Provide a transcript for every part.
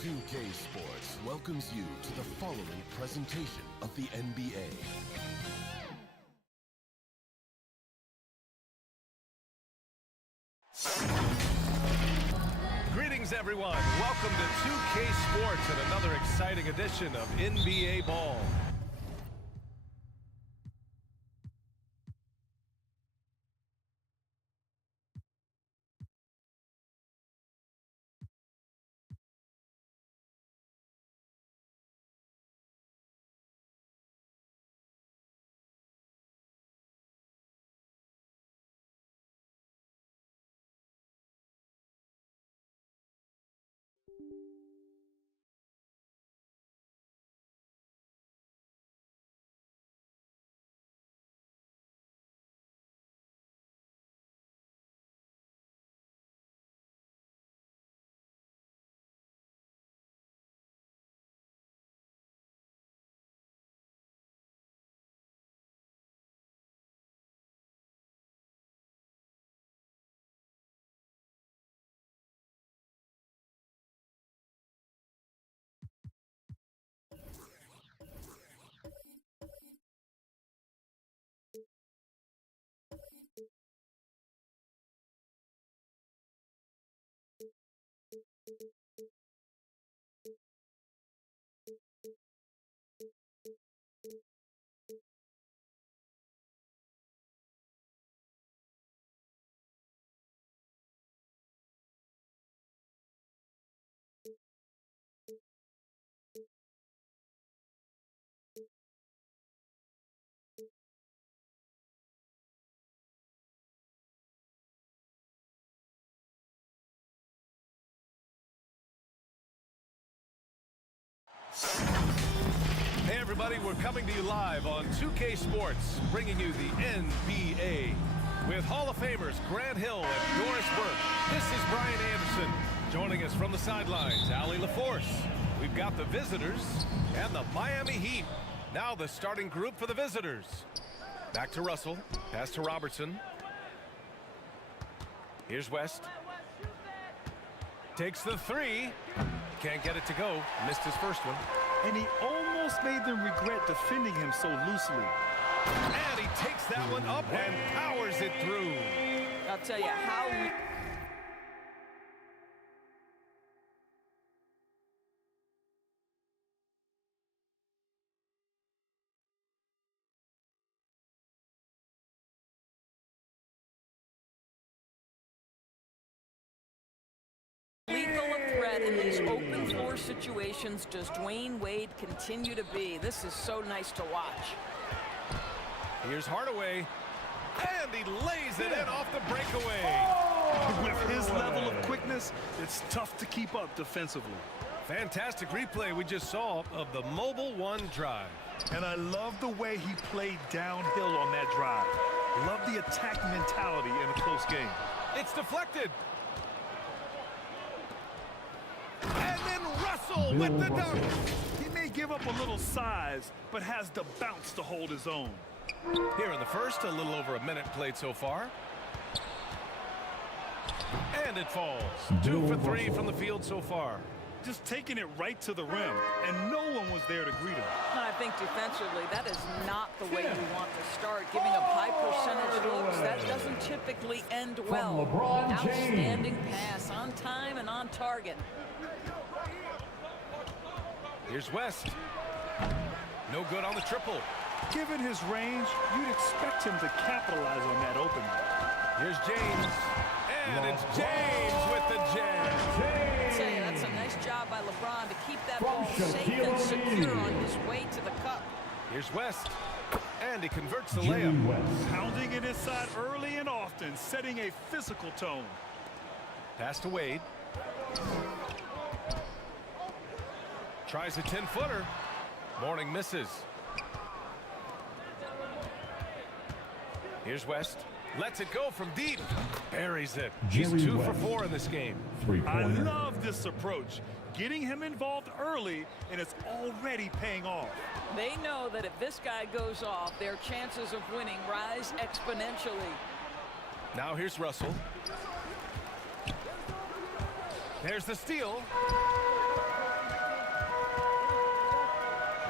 2K Sports welcomes you to the following presentation of the NBA. Greetings, everyone. Welcome to 2K Sports and another exciting edition of NBA Ball. Hey everybody, we're coming to you live on 2K Sports, bringing you the NBA. With Hall of Famers Grant Hill and Doris Burke, this is Brian Anderson. Joining us from the sidelines, Allie LaForce. We've got the visitors and the Miami Heat. Now the starting group for the visitors. Back to Russell, pass to Robertson. Here's West. Takes the three. Can't get it to go. Missed his first one. And he almost made them regret defending him so loosely. And he takes that one up and powers it through. I'll tell you how... lethal a threat in these open floor situations does Dwayne Wade continue to be. This is so nice to watch. Here's Hardaway, and he lays it in off the breakaway. With his level of quickness, it's tough to keep up defensively. Fantastic replay we just saw of the Mobile One drive. And I love the way he played downhill on that drive. Love the attack mentality in a close game. It's deflected. And then Russell with the dunk. He may give up a little size, but has the bounce to hold his own. Here in the first, a little over a minute played so far. And it falls. 2 for 3 from the field so far. Just taking it right to the rim, and no one was there to greet him. I think defensively, that is not the way you want to start. Giving up high percentage looks, that doesn't typically end well. Outstanding pass, on time and on target. Here's West. No good on the triple. Given his range, you'd expect him to capitalize on that opening. Here's James. And it's James with the jam. I'd say that's a nice job by LeBron to keep that ball safe and secure on his way to the cup. Here's West. And he converts the layup. Pounding it inside early and often, setting a physical tone. Pass to Wade. Tries a 10-footer. Morning misses. Here's West. Lets it go from deep. Buries it. He's 2 for 4 in this game. I love this approach. Getting him involved early, and it's already paying off. They know that if this guy goes off, their chances of winning rise exponentially. Now here's Russell. There's the steal.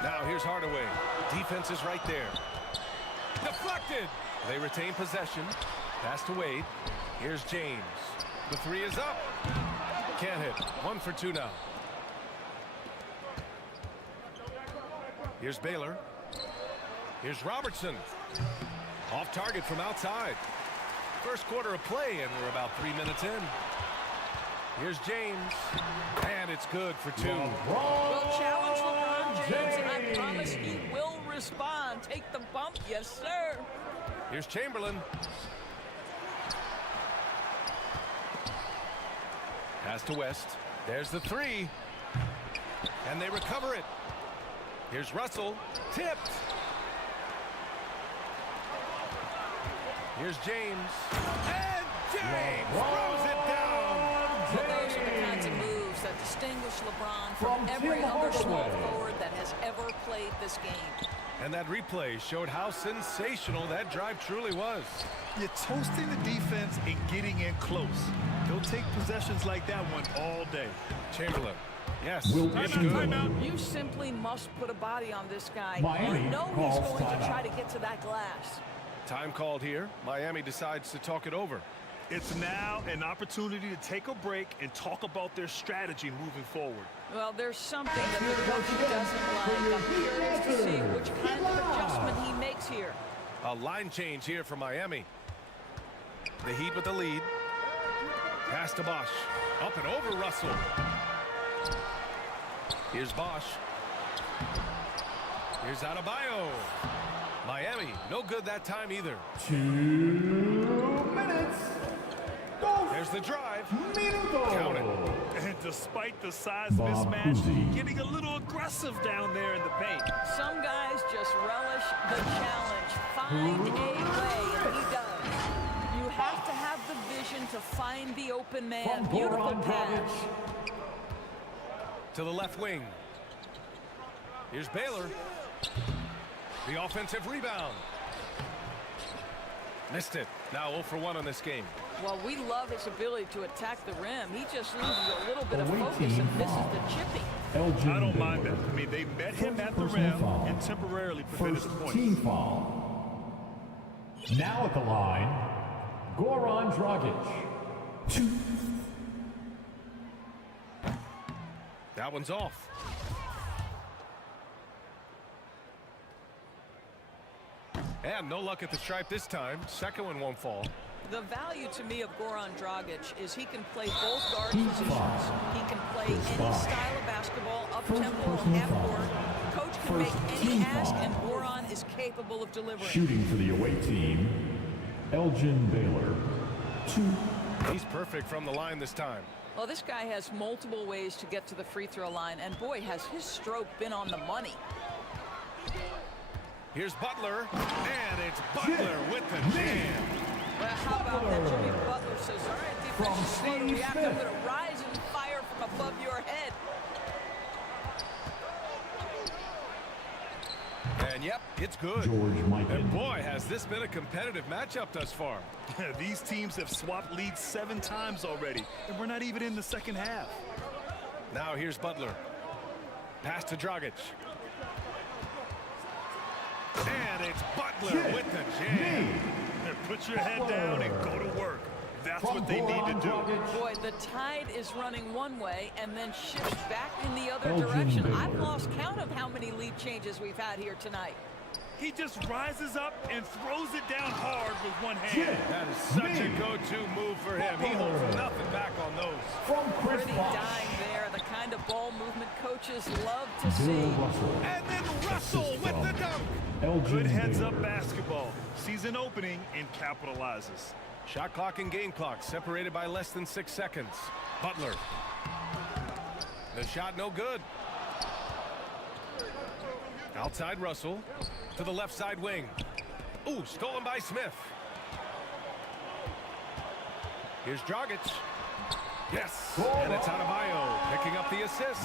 Now here's Hardaway. Defense is right there. Deflected. They retain possession. Pass to Wade. Here's James. The 3 is up. Can't hit. 1 for 2 now. Here's Baylor. Here's Robertson. Off target from outside. First quarter of play, and we're about 3 minutes in. Here's James. And it's good for 2. Well, challenge LeBron James, and I promise he will respond. Take the bump, yes, sir. Here's Chamberlain. Pass to West. There's the 3. And they recover it. Here's Russell. Tipped. Here's James. And James throws it down. Well, those are the kinds of moves that distinguish LeBron from every other small forward that has ever played this game. And that replay showed how sensational that drive truly was. You're toasting the defense and getting in close. He'll take possessions like that one all day. Chamberlain. Yes. It's good. You simply must put a body on this guy. Miami You know he's calls going to timeout. try to get to that glass. Time called here. Miami decides to talk it over. It's now an opportunity to take a break and talk about their strategy moving forward. Well, there's something that the coach doesn't like. I'm curious to see which kind of adjustment he makes here. A line change here for Miami. The Heat with the lead. Pass to Bosch. Up and over Russell. Here's Bosch. Here's Adebayo. Miami, no good that time either. 2 minutes. There's the drive. Minuto. Count it. And despite the size Bob mismatch, Cousy. getting a little aggressive down there in the paint. Some guys just relish the challenge. Find a way, and he does. You have to have the vision to find the open man. Beautiful pass. To the left wing. Here's Baylor. The offensive rebound. Missed it. Now 0 for 1 on this game. Well, we love his ability to attack the rim. He just loses a little bit of focus and misses the chipping. I don't mind that. I mean, they met him at the rim and temporarily prevented the First team point. foul. Now at the line, Goran Dragic. 2. That one's off. And no luck at the stripe this time. Second one won't fall. The value to me of Goran Dragic is he can play both guard positions. He can play any style of basketball, up-tempo, half-court. Coach can make any ask, and Goran is capable of delivering. Shooting for the away team, Elgin Baylor. 2. He's perfect from the line this time. Well, this guy has multiple ways to get to the free throw line, and boy, has his stroke been on the money. Here's Butler, and it's Butler with the jam. Well, how about that? Jimmy Butler says, all right, defense is slow to react. I'm going to rise and fire from above your head. And yep, it's good. And boy, has this been a competitive matchup thus far. These teams have swapped leads 7 times already, and we're not even in the second half. Now here's Butler. Pass to Dragic. And it's Butler with the jam. Put your head down and go to work. That's what they need to do. Boy, the tide is running one way and then shifts back in the other direction. I've lost count of how many lead changes we've had here tonight. He just rises up and throws it down hard with one hand. That is such a go-to move for him. He holds nothing back on those. Pretty dying there, the kind of ball movement coaches love to see. And then Russell with the dunk. Good heads-up basketball. Sees an opening and capitalizes. Shot clock and game clock separated by less than 6 seconds. Butler. The shot no good. Outside Russell to the left side wing. Ooh, stolen by Smith. Here's Dragic. Yes, and it's Adebayo picking up the assist.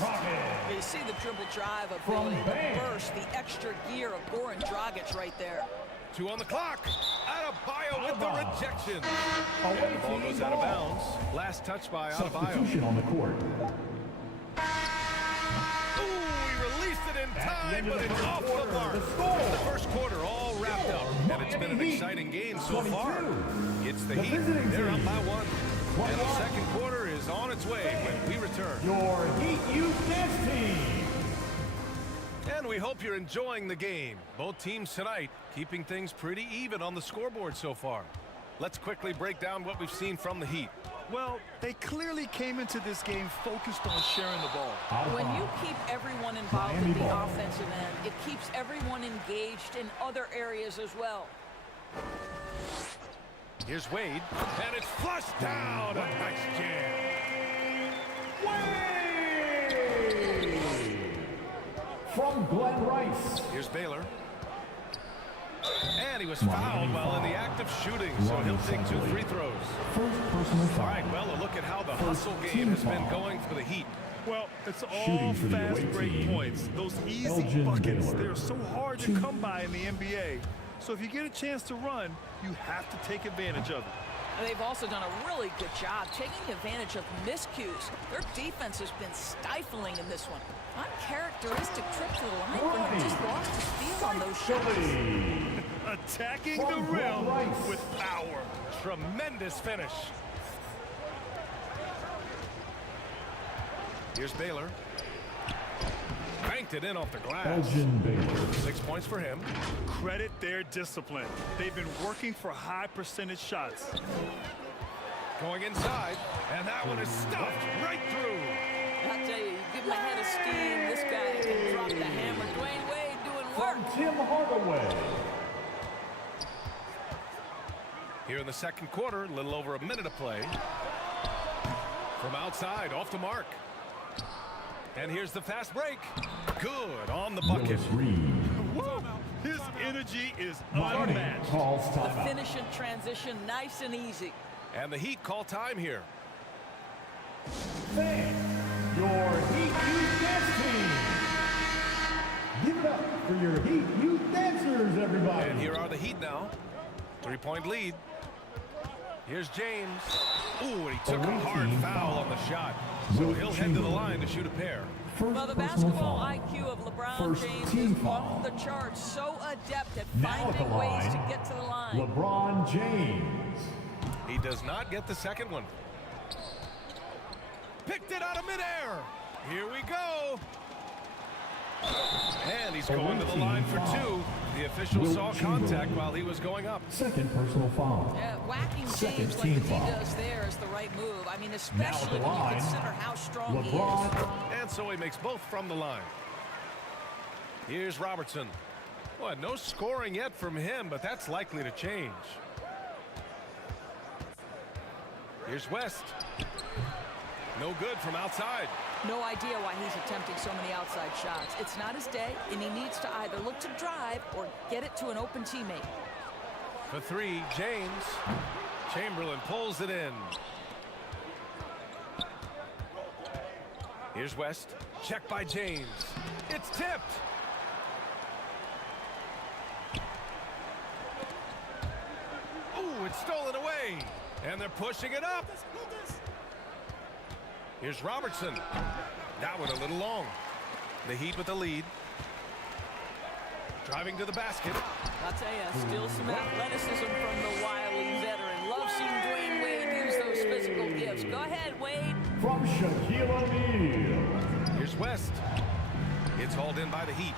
You see the dribble drive ability, the burst, the extra gear of Goran Dragic right there. 2 on the clock. Adebayo with the rejection. And the ball goes out of bounds. Last touch by Adebayo. Substitution on the court. Ooh, he released it in time, but it's off the mark. The first quarter all wrapped up, and it's been an exciting game so far. It's the Heat. They're up by 1. And the second quarter is on its way when we return. Your Heat Youth Dance Team. And we hope you're enjoying the game. Both teams tonight keeping things pretty even on the scoreboard so far. Let's quickly break down what we've seen from the Heat. Well, they clearly came into this game focused on sharing the ball. When you keep everyone involved in the offensive end, it keeps everyone engaged in other areas as well. Here's Wade, and it's flushed down. A nice jam. Wade! From Glenn Rice. Here's Baylor. And he was fouled while in the act of shooting, so he'll take 2 free throws. First personal foul. All right, well, a look at how the hustle game has been going for the Heat. Well, it's all fast break points. Those easy buckets, they're so hard to come by in the NBA. So if you get a chance to run, you have to take advantage of it. They've also done a really good job taking advantage of miscues. Their defense has been stifling in this one. Uncharacteristic trip to the line, but he just lost his feel on those shots. Attacking the rim with power. Tremendous finish. Here's Baylor. Banked it in off the glass. 6 points for him. Credit their discipline. They've been working for high percentage shots. Going inside, and that one is stuffed right through. I'll tell you, give him a head of steam. This guy can drop the hammer. Dwayne Wade doing work. Tim Hardaway. Here in the second quarter, a little over a minute of play. From outside, off the mark. And here's the fast break. Good on the bucket. Woo! His energy is unmatched. The finish and transition, nice and easy. And the Heat call time here. Your Heat Youth Dance Team. Give it up for your Heat Youth Dancers, everybody. And here are the Heat now. 3-point lead. Here's James. Ooh, and he took a hard foul on the shot. So he'll head to the line to shoot a pair. Well, the basketball IQ of LeBron James is off the charts. So adept at finding ways to get to the line. LeBron James. He does not get the second one. Picked it out of midair. Here we go. And he's going to the line for 2. The official saw contact while he was going up. Second personal foul. Yeah, whacking James like the D does there is the right move. I mean, especially when you consider how strong he is. And so he makes both from the line. Here's Robertson. Boy, no scoring yet from him, but that's likely to change. No good from outside. No idea why he's attempting so many outside shots. It's not his day, and he needs to either look to drive or get it to an open teammate. For three, James. Chamberlain pulls it in. Here's West. Check by James. It's tipped. Ooh, it's stolen away. And they're pushing it up. Here's Robertson. That one a little long. The Heat with the lead. Driving to the basket. I'll tell you, still some athleticism from the wily veteran. Love seeing Dwayne Wade use those physical gifts. Go ahead, Wade. From Shaquille O'Neal. Here's West. It's hauled in by the Heat.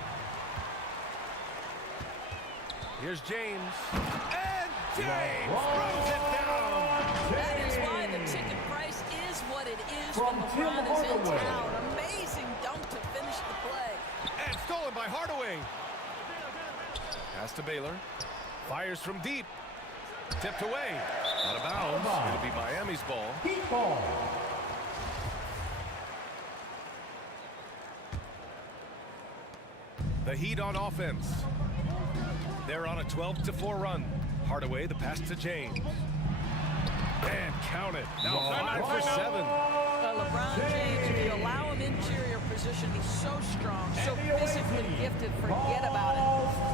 Here's James. And James throws it down. That is why the ticket price is what it is when LeBron is in town. Amazing dunk to finish the play. And stolen by Hardaway. Pass to Baylor. Fires from deep. Tipped away. Out of bounds. It'll be Miami's ball. Heat ball. The Heat on offense. They're on a 12-4 run. Hardaway, the pass to James. And count it. Now 5 for 7. LeBron James, if you allow him interior position, he's so strong, so physically gifted, forget about it.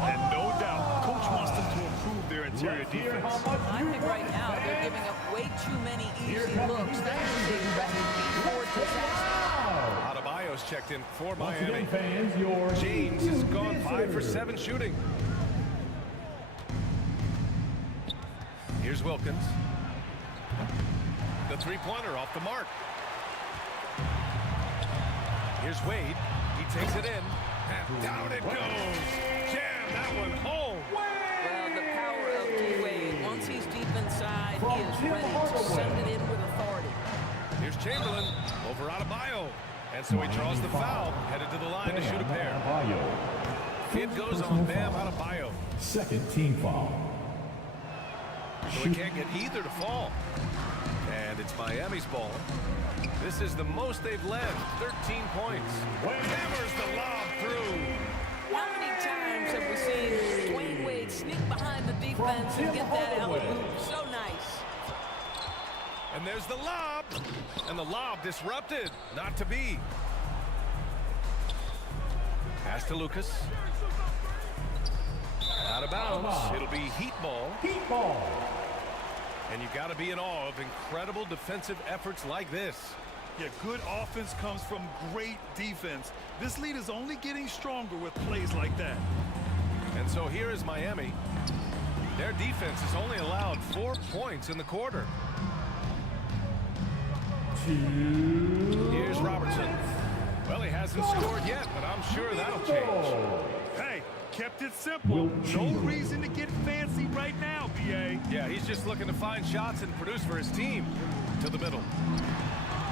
And no doubt, coach wants them to improve their interior defense. I think right now they're giving up way too many easy looks. That is a recipe for disaster. Adebayo's checked in for Miami. Fans, your James has gone 5 for 7 shooting. Here's Wilkins. The three-pointer off the mark. Here's Wade. He takes it in. And down it goes. Jam that one home. Well, the power of D-Wade. Once he's deep inside, he is ready to send it in with authority. Here's Chamberlain over Adebayo. And so he draws the foul, headed to the line to shoot a pair. It goes on Bam Adebayo. Second team foul. So he can't get either to fall. And it's Miami's ball. This is the most they've led, 13 points. Hammers the lob through. How many times have we seen Dwayne Wade sneak behind the defense and get that alley-oop? So nice. And there's the lob. And the lob disrupted. Not to be. Pass to Lucas. Out of bounds. It'll be Heat ball. Heat ball. And you got to be in awe of incredible defensive efforts like this. Yeah, good offense comes from great defense. This lead is only getting stronger with plays like that. And so here is Miami. Their defense has only allowed 4 points in the quarter. Here's Robertson. Well, he hasn't scored yet, but I'm sure that'll change. Hey, kept it simple. No reason to get fancy right now, B.A. Yeah, he's just looking to find shots and produce for his team. To the middle.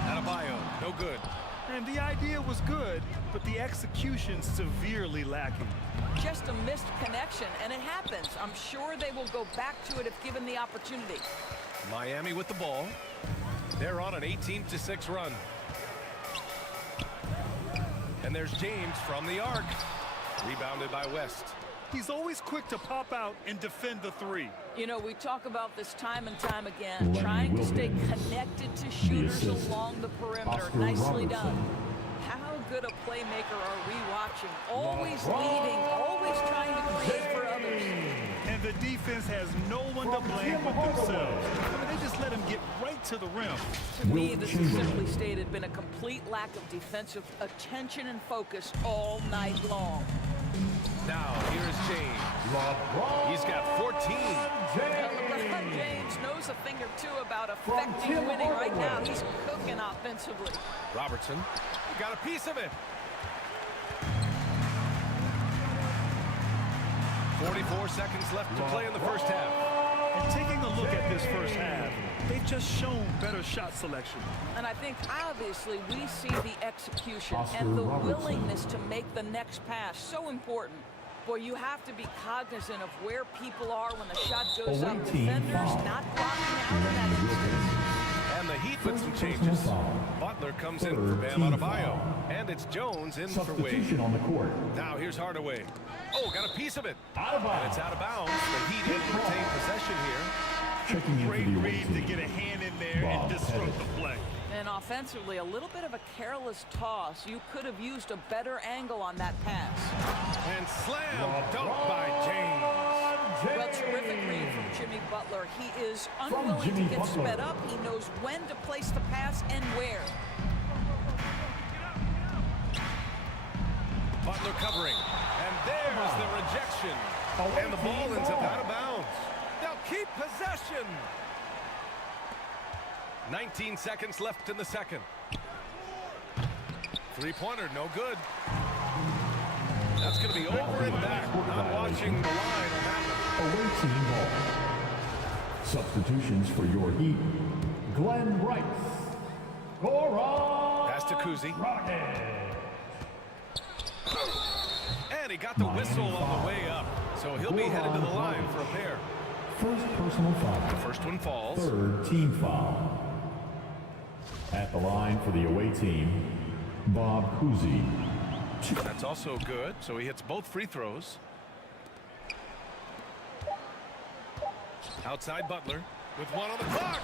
Adebayo, no good. And the idea was good, but the execution severely lacking. Just a missed connection, and it happens. I'm sure they will go back to it if given the opportunity. Miami with the ball. They're on an 18-6 run. And there's James from the arc. Rebounded by West. He's always quick to pop out and defend the three. You know, we talk about this time and time again, trying to stay connected to shooters along the perimeter. Nicely done. How good a playmaker are we watching? Always leading, always trying to create for others. And the defense has no one to blame but themselves. I mean, they just let him get right to the rim. To me, this has simply stated been a complete lack of defensive attention and focus all night long. Now, here's James. He's got 14. LeBron James knows a thing or two about affecting winning right now. He's cooking offensively. Robertson got a piece of it. 44 seconds left to play in the first half. And taking a look at this first half, they've just shown better shot selection. And I think obviously we see the execution and the willingness to make the next pass so important. Boy, you have to be cognizant of where people are when the shot goes up. Defenders not blocking out in that instance. And the Heat with some changes. Butler comes in for Bam Adebayo. And it's Jones in for Wade. Substitution on the court. Now here's Hardaway. Oh, got a piece of it. Out of And bounds. it's out of bounds. The Heat able to retain possession here. Checking in for Great the away read to team. get a hand in there Bob and disrupt Pettit. the play. And offensively, a little bit of a careless toss. You could have used a better angle on that pass. And slam dunk by James. Well, terrific read from Jimmy Butler. He is From unwilling to Jimmy get Butler. sped up. He knows when to place the pass and where. Butler covering. And there's the rejection. Away And the ball team ends up ball. out of bounds. They'll keep possession. 19 seconds left in the second. Three-pointer, no good. That's going to be over and back. Not watching the line on that one. Away team ball. Substitutions for your Heat. Glenn Rice. Goran Pass to Kuzi. Dragic. And he got the whistle on the way up. So he'll be headed to the line for a pair. First personal foul. First one falls. Third team foul. At the line for the away team, Bob Cousy. That's also good. So he hits both free throws. Outside Butler with one on the clock.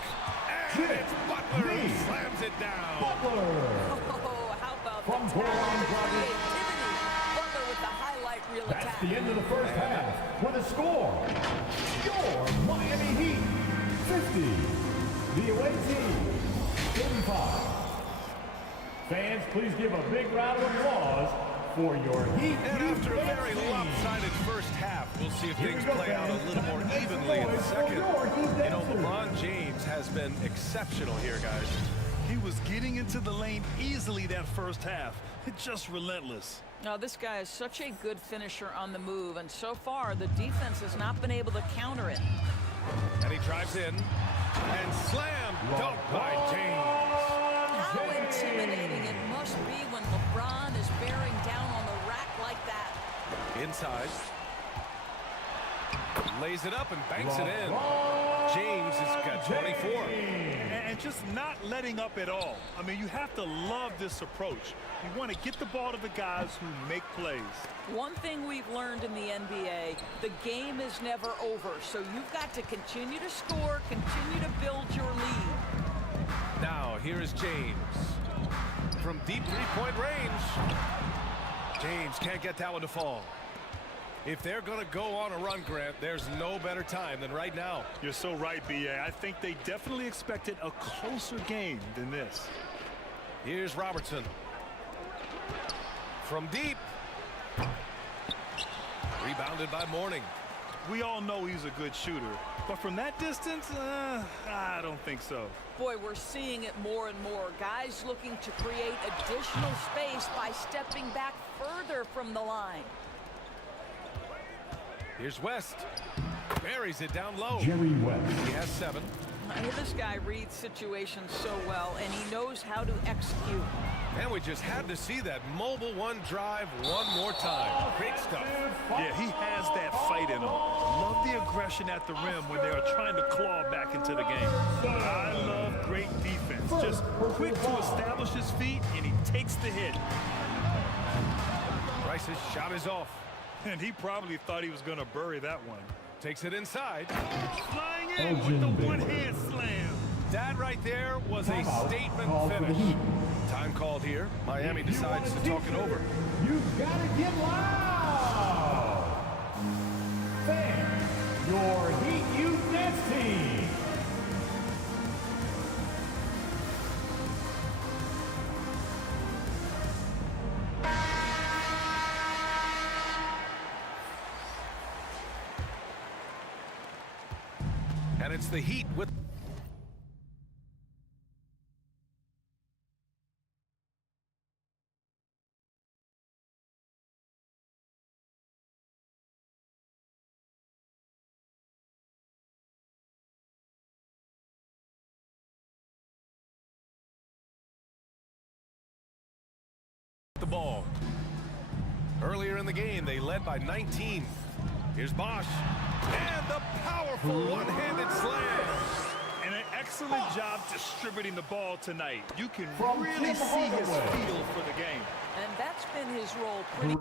And it's Butler who slams it down. Butler. Oh, how about From the Goran talent, Dragic. creativity. Butler with the highlight reel That's attack. the end of the first half. With a score, your Miami Heat 50, the away team 35. Fans, please give a big round of applause for your Heat. And after a very team. lopsided first half, we'll see if Here things we go, play out a fans. little more Make some evenly in the noise for second. your Heat You know, dancers. LeBron James has been exceptional here, guys. He was getting into the lane easily that first half. It's just relentless. Now, this guy is such a good finisher on the move, and so far, the defense has not been able to counter it. And he drives in. And slam dunk by James. How intimidating it must be when LeBron is bearing down on the rack like that. Inside. Lays it up and banks it in. James has got 24. And just not letting up at all. I mean, you have to love this approach. You want to get the ball to the guys who make plays. One thing we've learned in the NBA, the game is never over, so you've got to continue to score, continue to build your lead. Now, here is James. From deep three-point range. James can't get that one to fall. If they're going to go on a run, Grant, there's no better time than right now. You're so right, B.A. I think they definitely expected a closer game than this. Here's Robertson. From deep. Rebounded by Mourning. We all know he's a good shooter, but from that distance, I don't think so. Boy, we're seeing it more and more. Guys looking to create additional space by stepping back further from the line. Here's West. Buries it down low. Jerry West. He has 7. This guy reads situations so well, and he knows how to execute. And we just had to see that mobile one drive one more time. Great stuff. Yeah, he has that fight in him. Love the aggression at the rim when they are trying to claw back into the game. I love great defense. Just quick to establish his feet, and he takes the hit. Rice's shot is off. And he probably thought he was going to bury that one. Takes it inside. Flying in with the one-hand slam. That right there was a Timeout statement called for the finish. Heat. Time called here. Miami If you decides to want talk it defense, over. You've got to get loud. Fans, your Heat Youth Dance Team. And it's the Heat with the ball. Earlier in the game, they led by 19. Here's Bosch. And the powerful one-handed slam. And an excellent job distributing the ball tonight. You can From really Tim see his Hardaway. feel for the game. And that's been his role pretty.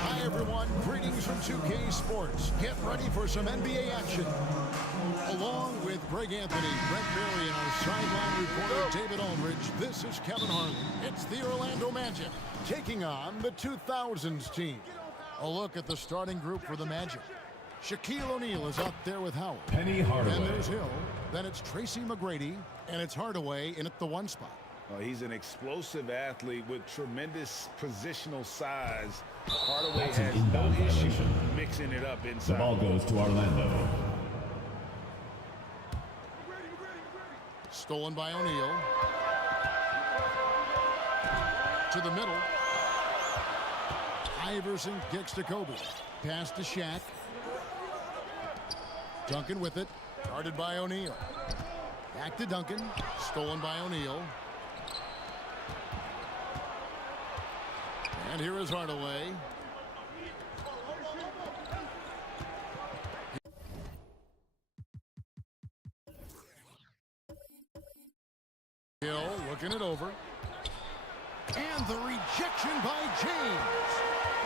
Hi everyone, greetings from 2K Sports. Get ready for some NBA action. Along with Greg Anthony, Brent Berry, and our sideline reporter David Aldridge, this is Kevin Harlan. It's the Orlando Magic taking on the 2000s team. A look at the starting group for the Magic. Shaquille O'Neal is out there with Howard. Penny Hardaway. Then there's Hill. Then it's Tracy McGrady, and it's Hardaway in at the 1 spot. He's an explosive athlete with tremendous positional size. Hardaway That's an has inbound no issue violation. mixing it up The inside. ball goes to Orlando. Stolen by O'Neal. To the middle. Iverson kicks to Kobe. Pass to Shaq. Duncan with it. Guarded by O'Neal. Back to Duncan. Stolen by O'Neal. And here is Hardaway. Hill looking it over. And the rejection by James.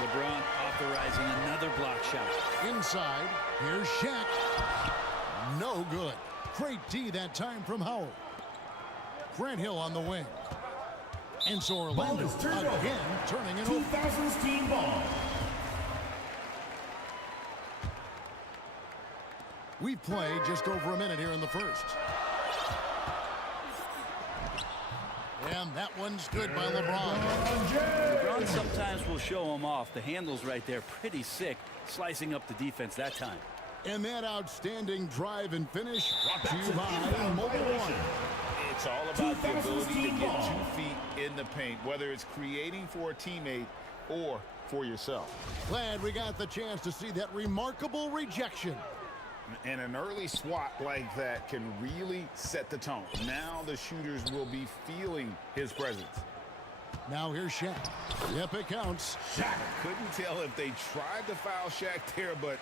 LeBron authorizing another block shot. Inside, here's Shaq. No good. Great D that time from Howard. Grant Hill on the wing. And so Orlando Ball is turned over. again turning it over. 2000s team ball. We've played just over a minute here in the first. And that one's good by LeBron. LeBron sometimes will show him off. The handle's right there, pretty sick, slicing up the defense that time. And that outstanding drive and finish brought to you by Mobile One. It's all about the ability to get 2 feet in the paint, whether it's creating for a teammate or for yourself. Glad we got the chance to see that remarkable rejection. And an early swat like that can really set the tone. Now the shooters will be feeling his presence. Now here's Shaq. Yep, it counts. Couldn't tell if they tried to foul Shaq there, but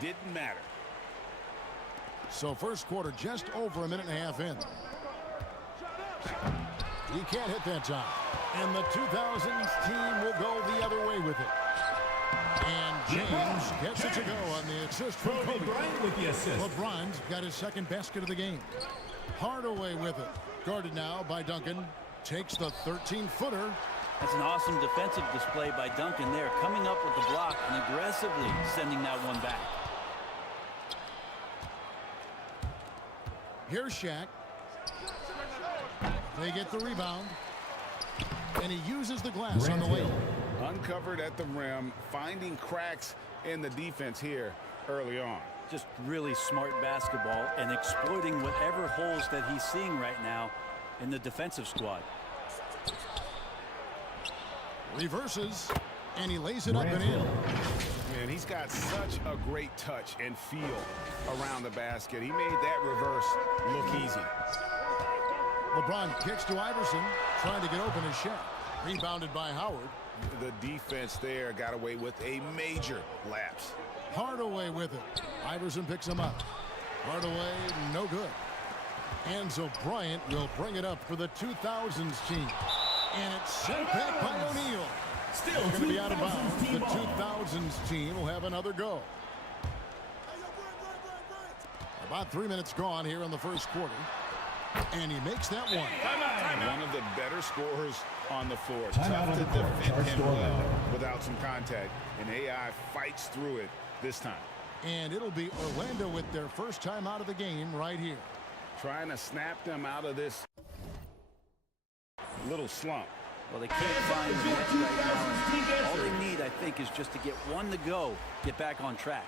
didn't matter. So first quarter just over a minute and a half in. He can't hit that time. And the 2000s team will go the other way with it. And James gets it to go on the assist from Kobe. Bryant with the assist. LeBron's got his second basket of the game. Hardaway with it. Guarded now by Duncan. Takes the 13-footer. That's an awesome defensive display by Duncan there, coming up with the block and aggressively sending that one back. Here's Shaq. They get the rebound. And he uses the glass on the way. Uncovered at the rim, finding cracks in the defense here early on. Just really smart basketball and exploiting whatever holes that he's seeing right now in the defensive squad. Reverses. And he lays it up and in. And he's got got such a great touch and feel around the basket. He made that reverse look easy. LeBron kicks to Iverson, trying to get open his shot. Rebounded by Howard. The defense there got away with a major lapse. Hardaway with it. Iverson picks him up. Hardaway, no good. And so Bryant will bring it up for the 2000s team. And it's sent back by O'Neal. Still going to be out of bounds. The ball. 2000s team will have another go. About 3 minutes gone here in the first quarter. And he makes that one. One of the better scorers on the floor. Timeout Tough on to the court. defend Charge him score well now. without some contact. And AI fights through it this time. And it'll be Orlando with their first time out of the game right here. Trying to snap them out of this little slump. Well, they can't find the net right now. All they need, I think, is just to get one to go, get back on track.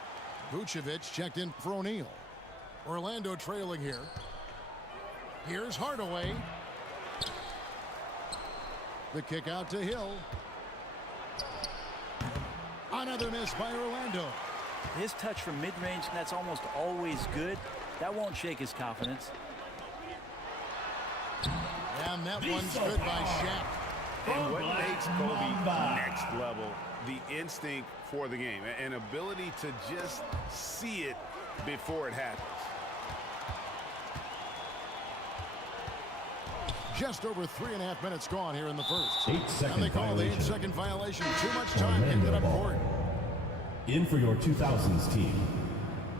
Vucevic checked in for O'Neal. Orlando trailing here. Here's Hardaway. The kick out to Hill. Another miss by Orlando. His touch from mid-range, that's almost always good. That won't shake his confidence. And that one's good by Shaq. And what makes Kobe next level, the instinct for the game, an ability to just see it before it happens. Just over 3.5 minutes gone here in the first. 8-second And they call the violation. 8-second violation. Too much time getting it up court. In for your 2000s team,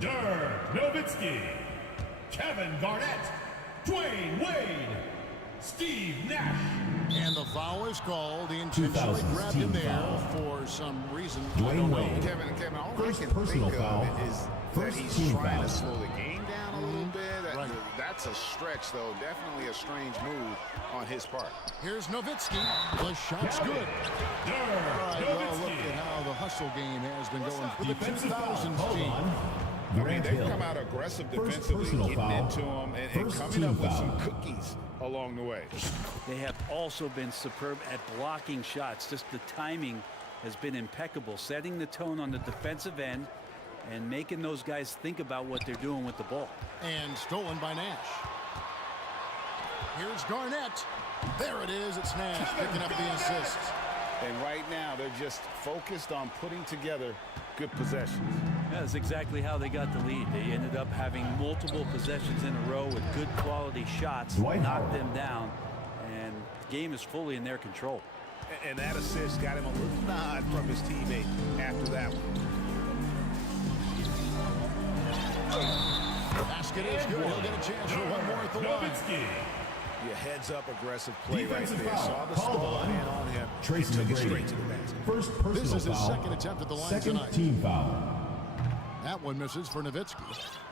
Dirk Nowitzki, Kevin Garnett, Dwayne Wade, Steve Nash. And the foul is called. He intentionally 2000s grabbed him team there foul. for some reason. I Dwayne don't know. Wade. Kevin, all First I can personal think foul. of is that First he's team trying foul. to slow the game down a little bit. Right. That's a stretch, though. Definitely a strange move on his part. Here's Nowitzki. The shot's good. All right, well, look at how the hustle game has been going for the Defensive foul 2000s called team. on I mean, Grant they've Hill. come out aggressive First defensively, personal getting foul. into them and First coming team up with foul. some cookies along the way. They have also been superb at blocking shots. Just the timing has been impeccable, setting the tone on the defensive end and making those guys think about what they're doing with the ball. And stolen by Nash. Here's Garnett. There it is. It's Nash picking up the assist. And right now, they're just focused on putting together good possessions. That's exactly how they got the lead. They ended up having multiple possessions in a row with good quality shots, Dwight knocked Howard. them down, and the game is fully in their control. And that assist got him a little nod from his teammate after that one. The basket is good. He'll get a chance for one more at the line. Nowitzki. Yeah, heads-up aggressive play Defensive right there. foul Saw the called stall on man on him. Tracy Took it McGrady. straight to the basket. First personal This is his foul. second attempt at the line Second tonight. team foul. That one misses for Nowitzki.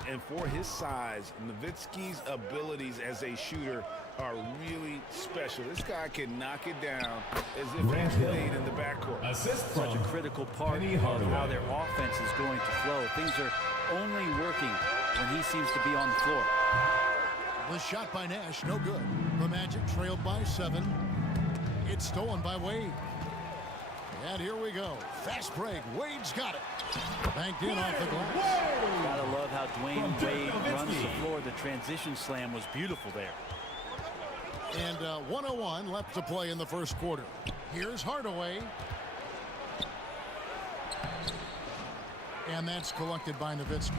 And for his size, Nowitzki's abilities as a shooter are really special. This guy can knock it down as if Grant he Hill. played in the backcourt. Assist Such from a critical part Penny of Hardaway. how their offense is going to flow. Things are only working when he seems to be on the floor. The shot by Nash, no good. The Magic trailed by 7. It's stolen by Wade. And here we go. Fast break. Wade's got it. Banked in off the glass. Gotta love how Dwayne From Dirk Wade runs Nowitzki. the floor. The transition slam was beautiful there. And 1:01 left to play in the first quarter. Here's Hardaway. And that's collected by Nowitzki.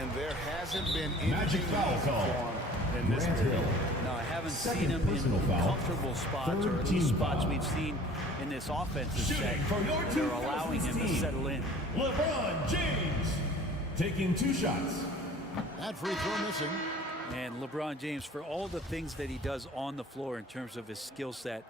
And there hasn't been Magic anything foul easy call. for him in this Grant period. Hill. Now, I haven't Second seen him personal in foul. comfortable spots, Third or at team least spots foul. we've seen in this offensive set. Shooting for your They're allowing him 2000s to team. settle in. LeBron James taking 2 shots. That free throw missing. And LeBron James, for all the things that he does on the floor in terms of his skill set,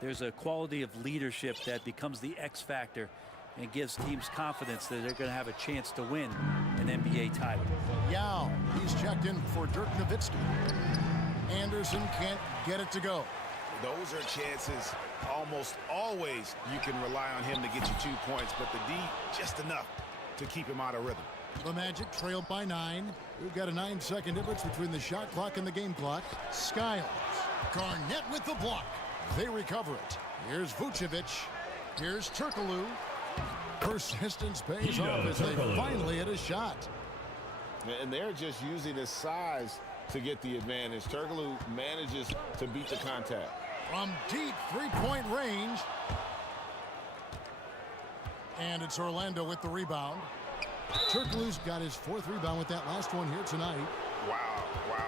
there's a quality of leadership that becomes the X factor and gives teams confidence that they're going to have a chance to win an NBA title. Yao. He's checked in for Dirk Nowitzki. Anderson can't get it to go. Those are chances almost always you can rely on him to get you 2 points, but the D just enough to keep him out of rhythm. The Magic trailed by 9. We've got a 9-second difference between the shot clock and the game clock. Skiles. Garnett with the block. They recover it. Here's Vucevic. Here's Turkoglu. Persistence pays off as they finally hit a shot. And they're just using his size to get the advantage. Turkoglu manages to beat the contact. From deep three-point range. And it's Orlando with the rebound. Turkoglu's got his 4th rebound with that last one here tonight. Wow,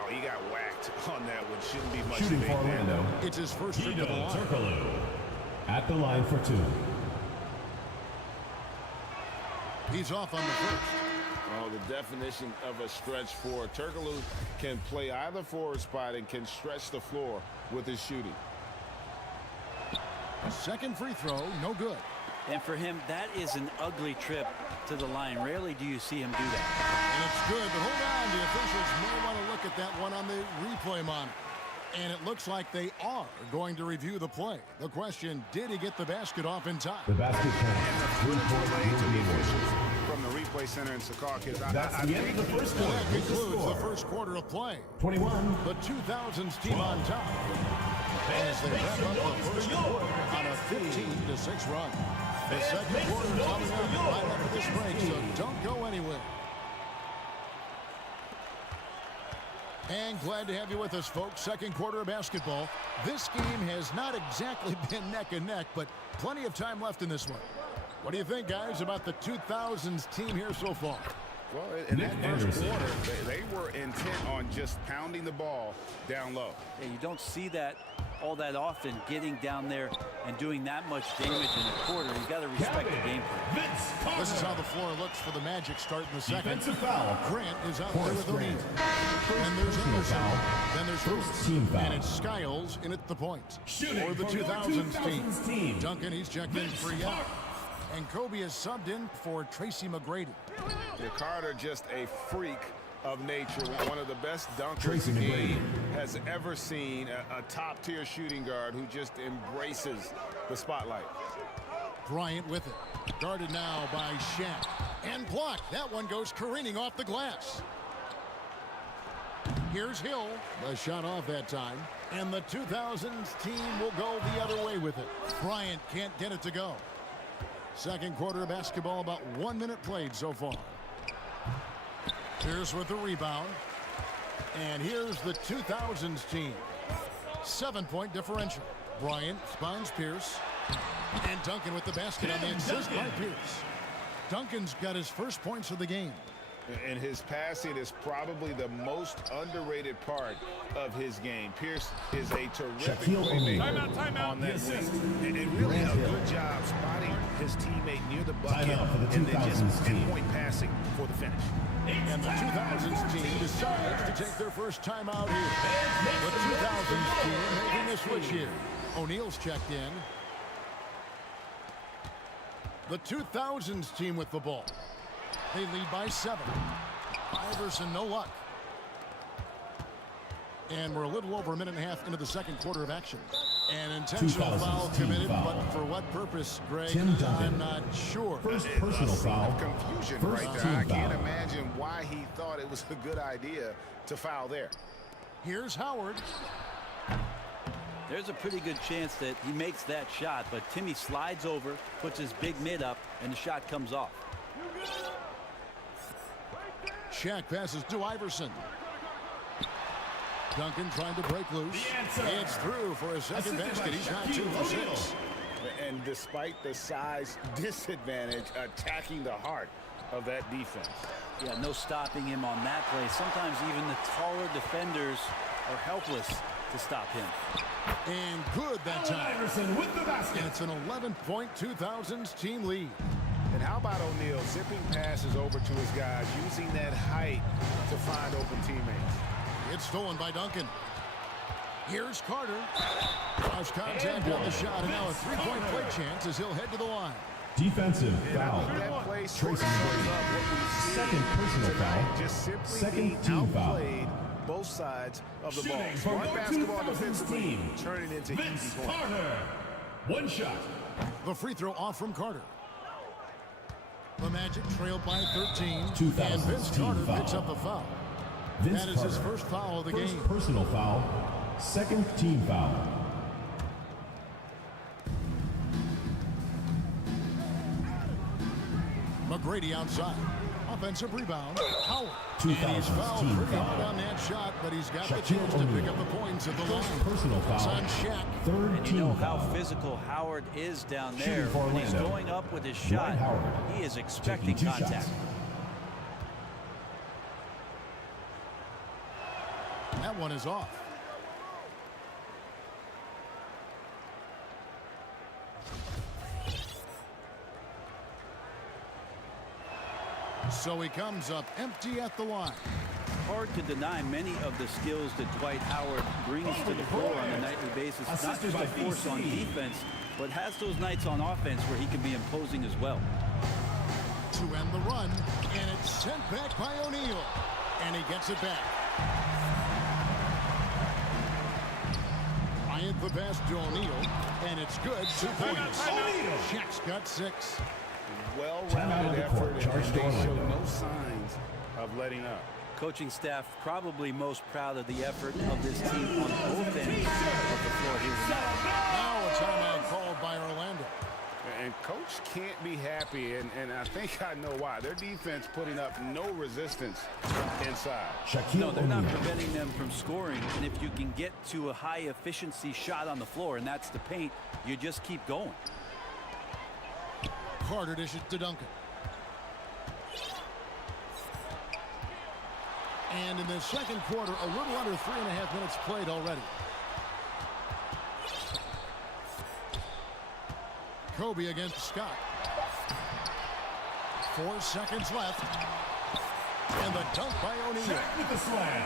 he got whacked on that one. Shouldn't be much Shooting for debate there. Orlando. It's his first trip to the line. Turkoglu at the line for 2. He's off on the first. Oh, the definition of a stretch four. Turkoglu can play either forward spot and can stretch the floor with his shooting. A second free throw, no good. And for him, that is an ugly trip to the line. Rarely do you see him do that. And it's good, but hold on. The officials may want to look at that one on the replay monitor. And it looks like they are going to review the play. The question, did he get the basket off in time? The basket From the replay center in Secaucus. That's the end of the first quarter. That concludes the first quarter of play. 21. The 2000s team on top. As they wrap up the first quarter on a 15-6 run. The second quarter is coming up right after this break, so don't go anywhere. And glad to have you with us, folks. Second quarter of basketball. This game has not exactly been neck and neck, but plenty of time left in this one. What do you think, guys, about the 2000s team here so far? Well, in that first quarter, they were intent on just pounding the ball down low. Yeah, you don't see that all that often, getting down there and doing that much damage in a quarter. You got to respect the game plan. This is how the floor looks for the Magic start in the second. Defensive foul. Grant is out there with O'Neal. And there's Anderson. Then there's Lewis. And it's Skiles in at the point. For the 2000s team. Duncan, he's checked in for out. And Kobe is subbed in for Tracy McGrady. Carter, just a freak of nature, one of the best dunkers the game has ever seen, a top-tier shooting guard who just embraces the spotlight. Bryant with it. Guarded now by Shaq. And blocked. That one goes careening off the glass. Here's Hill. The shot off that time. And the 2000s team will go the other way with it. Bryant can't get it to go. Second quarter of basketball, about 1 minute played so far. Pierce with the rebound. And here's the 2000s team. 7-point differential. Bryant finds Pierce. And Duncan with the basket on the assist by Pierce. Duncan's got his first points of the game. And his passing is probably the most underrated part of his game. Pierce is a terrific playmaker on that wing. And really a good job spotting his teammate near the bucket and then just pinpoint passing for the finish. And the 2000s team decides to take their first time out here. The 2000s team making a switch here. O'Neal's checked in. The 2000s team with the ball. They lead by 7. Iverson, no luck. And we're a little over a minute and a half into the second quarter of action. An intentional foul committed, but for what purpose, Greg? I'm not sure. First personal foul. Confusion First right there. team I can't foul. imagine why he thought it was a good idea to foul there. Here's Howard. There's a pretty good chance that he makes that shot, but Timmy slides over, puts his big mid up, and the shot comes off. Shaq passes to Iverson. Duncan trying to break loose. It's through for his second basket. He's got 2 for 6. And despite the size disadvantage, attacking the heart of that defense. Yeah, no stopping him on that play. Sometimes even the taller defenders are helpless to stop him. And good that time. Iverson with the basket. And it's an 11-point 2000s team lead. And how about O'Neal zipping passes over to his guys, using that height to find open teammates. It's stolen by Duncan. Here's Carter. Draws contact on the shot, and now a 3-point play chance as he'll head to the line. Defensive foul. That play Tracy McGrady. Second personal foul. Just simply Second being team foul. outplayed both sides of the ball. Shooting for Smart your basketball 2000s defensively, team. turning into easy points. Carter. One shot. The free throw off from Carter. The Magic trailed by 13. 2000s And Vince team Carter foul. picks up the foul. Vince That is Carter. his first foul of the First game. personal foul. Second team foul. McGrady outside. Offensive rebound. Howard. 2000 And he's fouled team pretty foul. hard on that shot, but he's got the Shaquille chance to pick O'Neal. up the points at the line. Personal foul. It's on Shaq. Third And you team know how foul. physical Howard is down Shooting there. for When he's Orlando. going up with his Dwight shot, Howard. he is expecting Taking 2 contact. shots. That one is off. So he comes up empty at the line. Hard to deny many of the skills that Dwight Howard brings to the floor on a nightly basis. Not Assisted just by a force on BC. defense, but has those nights on offense where he can be imposing as well. To end the run, and it's sent back by O'Neal. And he gets it back. Bryant the pass to O'Neal, and it's good. 2 points. Shaq's got 6. Well-rounded Timeout on the effort, court. and Charge they to show Orlando. no signs of letting up. Coaching staff probably most proud of the effort of this team on both ends of the floor here tonight. Now a timeout called by Orlando. And coach can't be happy, and I think I know why. Their defense putting up no resistance inside. Shaquille No, they're not O'Neal. preventing them from scoring. And if you can get to a high-efficiency shot on the floor, and that's the paint, you just keep going. Carter dishes to Duncan. And in the second quarter, a little under 3.5 minutes played already. Kobe against Scott. 4 seconds left. And the dunk by O'Neal. Shaq with the slam.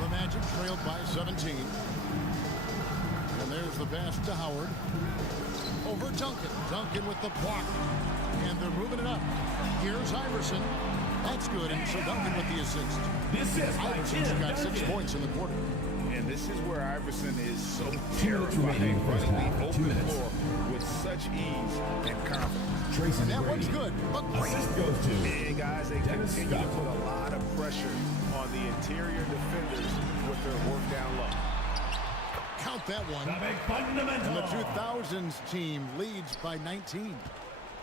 The Magic trailed by 17. And there's the pass to Howard. Over Duncan. Duncan with the block. And they're moving it up. Here's Iverson. That's good. And so Duncan with the assist. This is Iverson's got 6 points in the quarter. And this is where Iverson is so 2 minutes remaining in the first running half. the 2 open minutes. floor with such ease and confidence. Tracy And that one's McGrady. good. McGrady. Assist goes to And guys, they Dennis continue to Scott. put a lot of pressure on the interior defenders with their work down low. Count that one. The big And fundamental. the 2000s team leads by 19.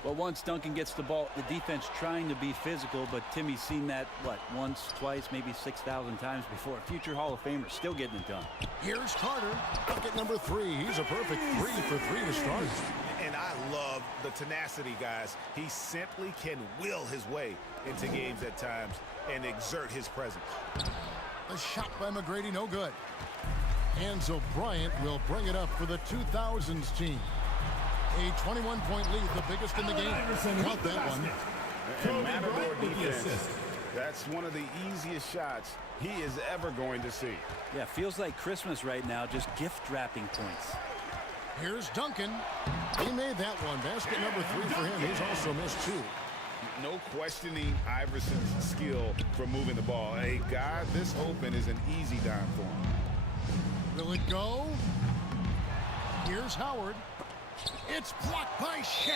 Well, once Duncan gets the ball, the defense trying to be physical, but Timmy's seen that, what, once, twice, maybe 6,000 times before. Future Hall of Famer still getting it done. Here's Carter. Bucket number 3. He's a perfect 3 for 3 to start. And I love the tenacity, guys. He simply can will his way into games at times and exert his presence. A shot by McGrady, no good. And so Bryant will bring it up for the 2000s team. A 21-point lead, the biggest in the game. Count that one. And Matador Bryant with the defense, assist. that's one of the easiest shots he is ever going to see. Yeah, feels like Christmas right now, just gift wrapping points. Here's Duncan. He made that one. Basket number 3 for him. He's also missed 2. No questioning Iverson's skill for moving the ball. A guy this open is an easy dime for him. Will it go? Here's Howard. It's blocked by Shaq.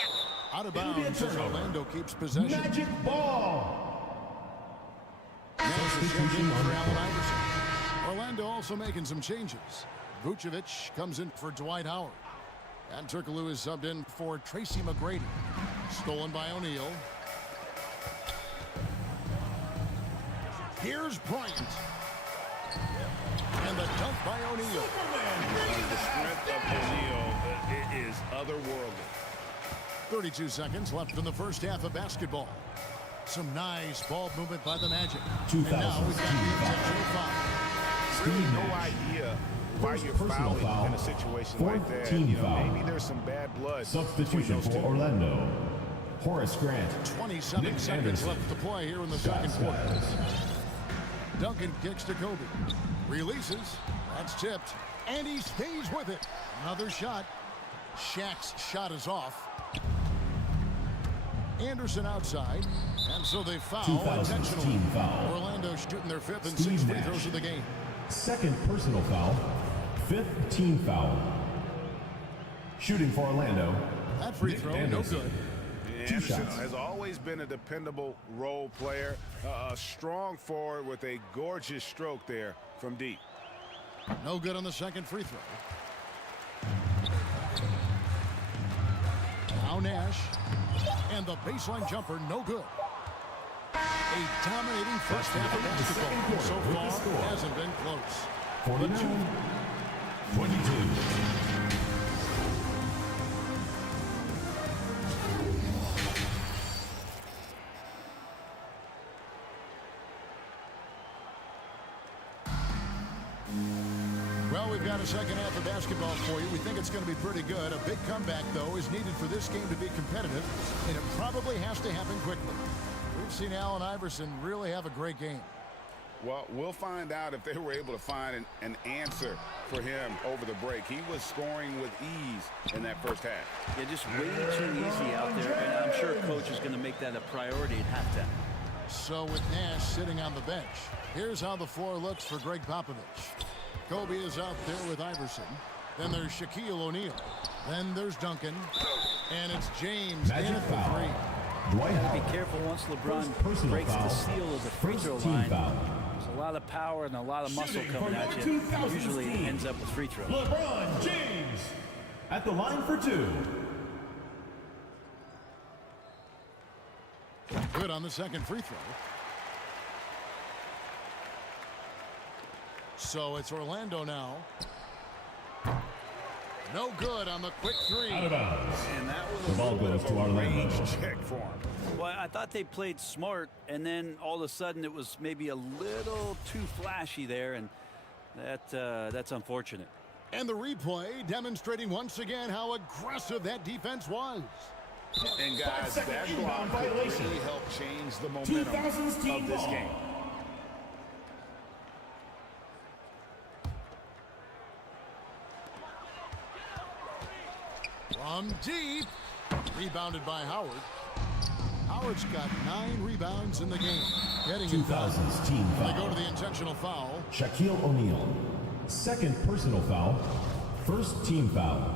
Out of It'll be a bounds as turnover. Orlando keeps possession. Magic ball. Now it's a Substitution shot in on for the Allen court. Iverson. Orlando also making some changes. Vucevic comes in for Dwight Howard. And Turkoglu is subbed in for Tracy McGrady. Stolen by O'Neal. Here's Bryant. And the dunk by O'Neal. The strength of O'Neal is otherworldly. 32 seconds left in the first half of basketball. Some nice ball movement by the Magic. 2000 And now we've got the team foul. intentional foul. Really Steve no Nash. idea why First you're personal fouling foul. in a situation Fourth like that. team You know, foul. maybe there's some bad blood. Substitution between those for two. Orlando. Horace Grant. 27 Nick seconds Anderson. left to play here in the Scott second quarter. Skiles. Duncan kicks to Kobe. Releases. That's tipped. And he stays with it. Another shot. Shaq's shot is off. Anderson outside. And so they foul 2000 intentionally. team foul. Orlando shooting their 5th and Steve 6th free Nash. throws of the game. Second personal foul. 5th team foul. Shooting for Orlando. That free Nick throw, no Anderson. good. Anderson shots. has always been a dependable role player, a strong forward with a gorgeous stroke there from deep. No good on the second free throw. Now Nash. And the baseline jumper, no good. A dominating first half of basketball. So far, hasn't been close. 42. Well, we've got a second half of basketball for you. We think it's going to be pretty good. A big comeback, though, is needed for this game to be competitive, and it probably has to happen quickly. We've seen Allen Iverson really have a great game. Well, we'll find out if they were able to find an answer for him over the break. He was scoring with ease in that first half. Yeah, just way too easy out there, and I'm sure coach is going to make that a priority at halftime. So with Nash sitting on the bench, here's how the floor looks for Greg Popovich. Kobe is out there with Iverson. Then there's Shaquille O'Neal. Then there's Duncan. And it's James in at the three. Be careful once LeBron breaks the seal of the free throw line. There's a lot of power and a lot of muscle coming at you. Usually it ends up with free throws. LeBron James at the line for 2. Good on the second free throw. So it's Orlando now. No good on the quick three. Out of bounds. And that was The ball goes to Orlando. check for him. Well, I thought they played smart, and then all of a sudden it was maybe a little too flashy there, and that's unfortunate. And the replay demonstrating once again how aggressive that defense was. And guys, that block could really help change the momentum of this game. From deep, rebounded by Howard. Howard's got 9 rebounds in the game. Getting 2000s team They foul. go to the intentional foul. Shaquille O'Neal. Second personal foul. First team foul.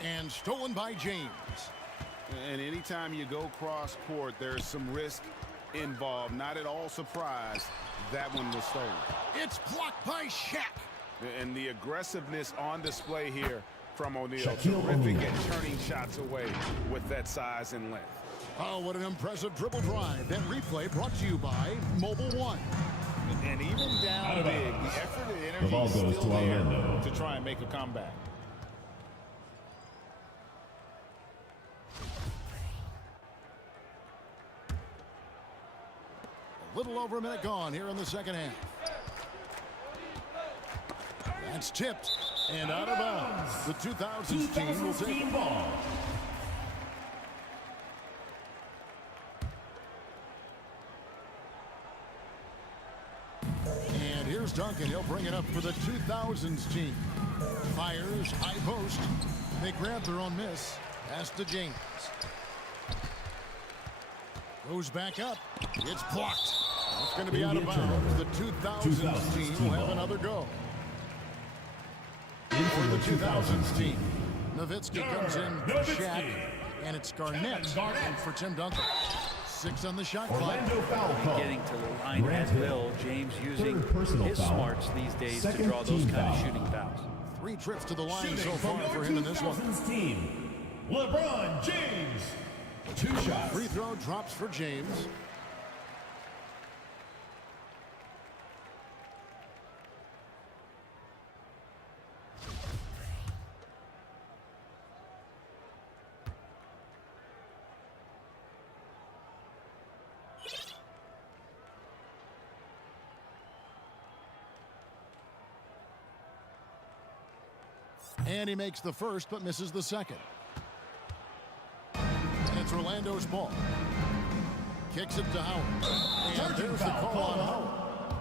And stolen by James. And anytime you go cross court, there's some risk involved. Not at all surprised that one was stolen. It's blocked by Shaq. And the aggressiveness on display here from O'Neal. Shaquille Terrific O'Neal. at turning shots away with that size and length. Oh, what an impressive dribble drive. That replay brought to you by Mobile One. And even down big, the effort and energy The ball is goes still to there Orlando. to try and make a comeback. A little over a minute gone here in the second half. That's tipped and out of bounds. The 2000s team will take it. ball. And here's Duncan. He'll bring it up for the 2000s team. Fires, high post. They grab their own miss. Pass to James. Goes back up. It's blocked. It's going to be out of bounds. The 2000s team will have another go. For the 2000s team. Nowitzki comes in for Shaq. And it's Garnett for Tim Duncan. 6 on the shot clock. Orlando foul call. Getting to the line at will. James using Third personal his foul. smarts these days to Second draw those team kind of foul. shooting fouls. 3 trips to the line so far for him in this one. 2000s team. LeBron James. 2 shots. Free throw drops for James. And he makes the first but misses the second. And it's Orlando's ball. Kicks it to Howard. And there's the call on Howard.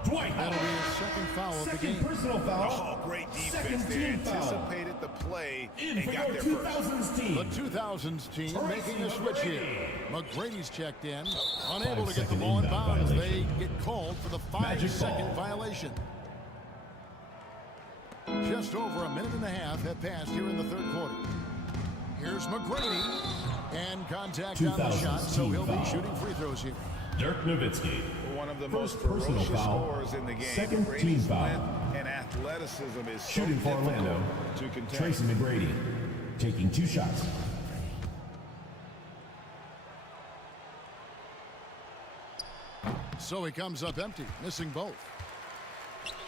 Dwight That'll be his second foul of the game. personal foul. Oh, great defense. Second They team foul. anticipated the play In and for got your there first. 2000s team. The 2000s team making a switch here. McGrady's checked in. Unable to get the 5-second ball in inbound bounds. They violation. get called for the Magic 5-second ball. violation. Just over a minute and a half have passed here in the third quarter. Here's McGrady. And contact on the 2000s shot, so team he'll be foul. shooting free throws here. Dirk Nowitzki. One of the First most personal ferocious foul. scorers in the game. Second McGrady's team foul. length and athleticism is so Shooting for difficult Orlando, to contain. Tracy McGrady, taking 2 shots. So he comes up empty, missing both.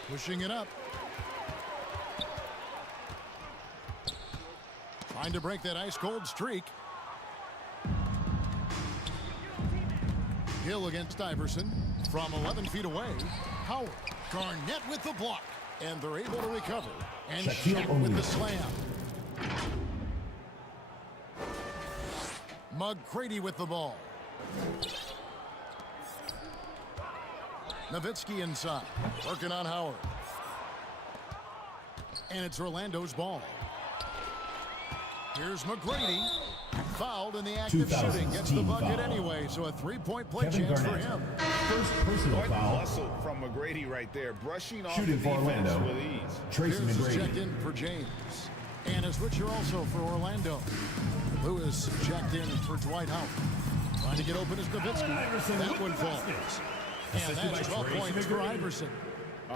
Pushing it up. Trying to break that ice-cold streak. Hill against Iverson. From 11 feet away, Howard. Garnett with the block. And they're able to recover. And Shaq with the slam. McGrady with the ball. Nowitzki inside, working on Howard. And it's Orlando's ball. Here's McGrady. Fouled in the act of shooting. Gets the bucket foul. anyway, so a three-point play Kevin chance Garnett. for him. First personal Quite foul. muscle from McGrady right there, brushing off Shooting the for defense Orlando, with ease. Tracy Here's McGrady. checked in for James. And a switcher also for Orlando. Lewis checked in for Dwight Howard. Trying to get open is Nowitzki. That one falls. And that's 12 points for Iverson.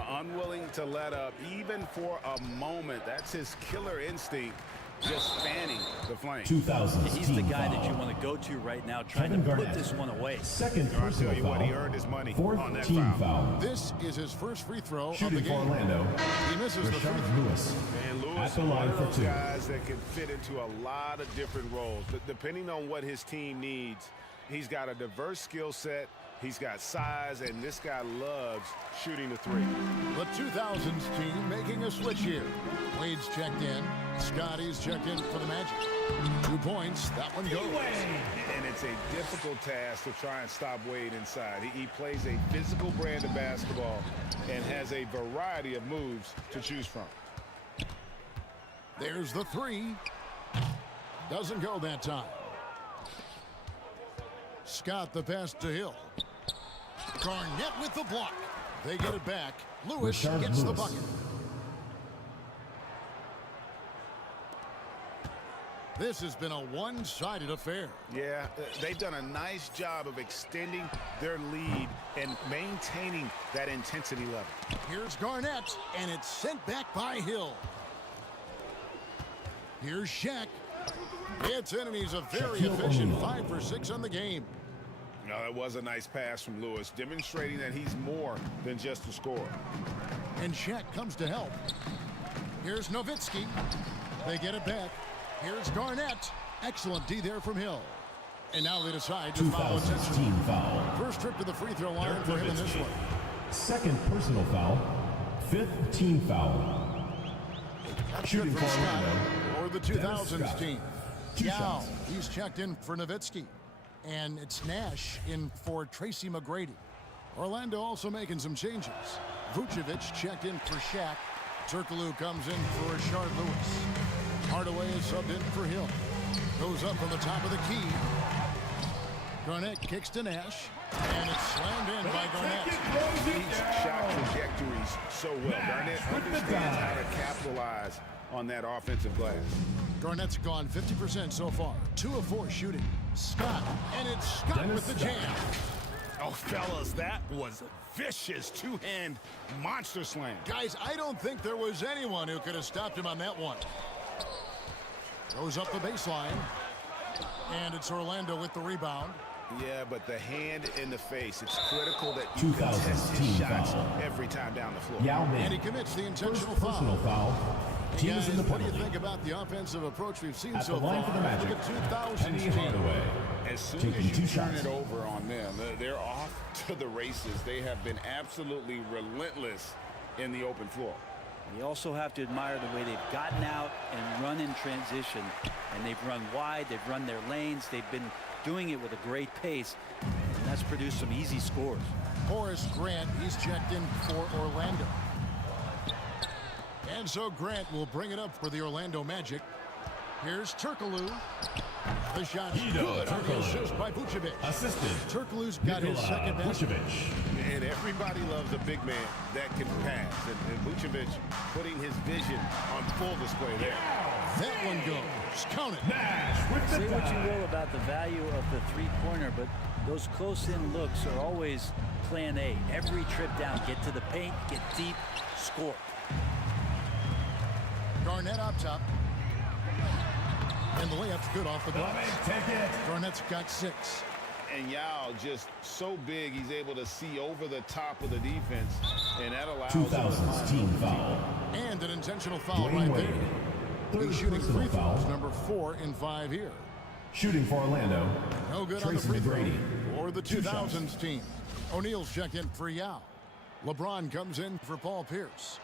Unwilling to let up, even for a moment. That's his killer instinct, just fanning the flame. 2000. He's the guy that you want to go to right now, trying Kevin to put Garnett. this one away. Second I'll personal tell you what, foul. he earned his money Fourth on that team foul. foul. This is his first free throw of the Shooting for game. Orlando, He misses the free Rashard throw. Lewis. And Lewis At is the one line of for those 2. guys that can fit into a lot of different roles. But depending on what his team needs, he's got a diverse skill set. He's got size, and this guy loves shooting the three. The 2000s team making a switch here. Wade's checked in. Scotty's checked in for the Magic. 2 points. That one goes. And it's a difficult task to try and stop Wade inside. He plays a physical brand of basketball and has a variety of moves to choose from. There's the three. Doesn't go that time. Scott the pass to Hill. Garnett with the block. They get it back. Lewis Rashard gets the Lewis. bucket. This has been a one-sided affair. Yeah, they've done a nice job of extending their lead and maintaining that intensity level. Here's Garnett, and it's sent back by Hill. Here's Shaq. It's in, and he's a very Shaquille efficient O'Neal. 5 for 6 on the game. No, that was a nice pass from Lewis, demonstrating that he's more than just a scorer. And Shaq comes to help. Here's Nowitzki. They get it back. Here's Garnett. Excellent D there from Hill. And now they decide to foul 2000 intentionally. team foul. First trip to the free throw line for him in this one. Second personal foul. Fifth team foul. That's Shooting good from for Scott Orlando, or the Dennis 2000s Scott. team. 2 Yao, shots. he's checked in for Nowitzki. And it's Nash in for Tracy McGrady. Orlando also making some changes. Vucevic checked in for Shaq. Turkoglu comes in for Rashard Lewis. Hardaway is subbed in for Hill. Goes up from the top of the key. Garnett kicks to Nash. And it's slammed in by Garnett. These shot trajectories so well. Garnett understands how to capitalize on that offensive glass. Garnett's gone 50% so far. 2 of 4 shooting. Scott, and it's Scott Dennis with the jam. Oh, fellas, that was a vicious two-hand monster slam. Guys, I don't think there was anyone who could have stopped him on that one. Goes up the baseline. And it's Orlando with the rebound. Yeah, but the hand in the face, it's critical that you 2000 contest his team shots foul. every time down the floor. Yao Ming. And he commits the intentional First personal foul. foul. Hey Team guys, is in the what do you penalty. think about the offensive approach we've seen At so the line far? for the Magic, Look at 2000's Penny team. Hardaway. As soon Taking as you 2 turn shots. it over on them, they're off to the races. They have been absolutely relentless in the open floor. You also have to admire the way they've gotten out and run in transition. And they've run wide, they've run their lanes, they've been doing it with a great pace. And that's produced some easy scores. Horace Grant, he's checked in for Orlando. And so Grant will bring it up for the Orlando Magic. Here's Turkoglu. The shot's good on the assist by Vucevic. Assisted. Turkoglu's got his Nikola second basket. Vucevic. And everybody loves a big man that can pass. And Vucevic putting his vision on full display there. That one goes. Count it. Nash with the Say what you dime. will about the value of the three-pointer, but those close-in looks are always plan A. Every trip down, get to the paint, get deep, score. Garnett up top. And the layup's good off the glass. Garnett's got 6. And Yao just so big, he's able to see over the top of the defense, and that allows 2000's team foul. And an intentional foul Dwayne right Wade. there. Third He's shooting personal free throws, foul. number 4 in 5 here. Shooting for Orlando. No good Tracy on the free throw McGrady. for the 2 shots. 2000s team. O'Neal's check in for Yao. LeBron comes in for Paul Pierce.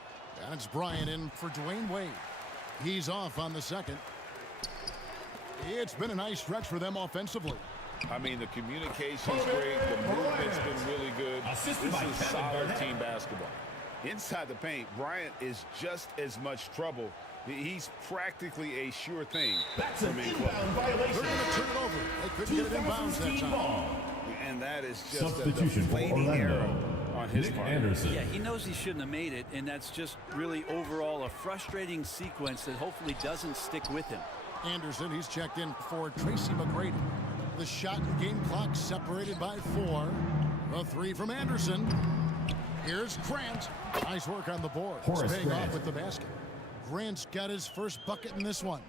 And it's Bryant in for Dwayne Wade. He's off on the second. It's been a nice stretch for them offensively. I mean, the communication's great. The movement's been really good. This is solid team basketball. Inside the paint, Bryant is just as much trouble. He's practically a sure thing. That's an from in inbound close. violation. They're going to turn it over. They couldn't get it in bounds that time. Ball. And that is just a Substitution for deflating error Orlando. on his Nick part. Anderson. Yeah, he knows he shouldn't have made it, and that's just really overall a frustrating sequence that hopefully doesn't stick with him. Anderson, he's checked in for Tracy McGrady. The shot and game clock separated by 4. The 3 from Anderson. Here's Grant. Nice work on the board. Horace Paying Grant. off with the basket. Grant's got his first bucket in this one.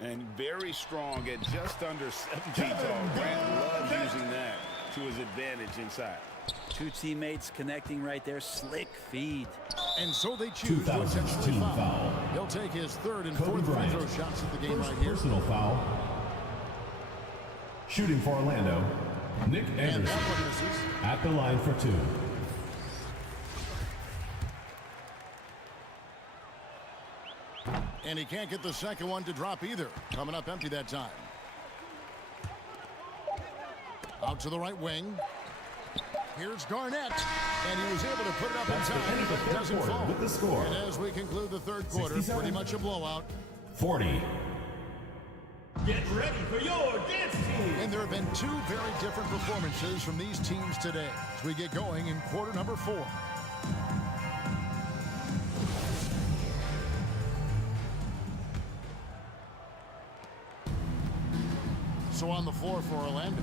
And very strong at just under 7 feet tall. Grant loves using that to his advantage inside. 2 teammates connecting right there. Slick feed. And so they choose to 2000's intentionally team foul. foul. He'll take his 3rd and Kobe 4th free Bryant. throw shots at the game First right here. personal foul. Shooting for Orlando. Nick And Anderson. that one misses. At the line for 2. And he can't get the second one to drop either. Coming up empty that time. Out to the right wing. Here's Garnett. And he was able to put it up in That's the time, end of the but it third doesn't quarter fall. with the score. And as we conclude the third quarter, 67. pretty much a blowout. 40. Get ready for your dance team. And there have been 2 very different performances from these teams today as we get going in quarter number 4. So on the floor for Orlando,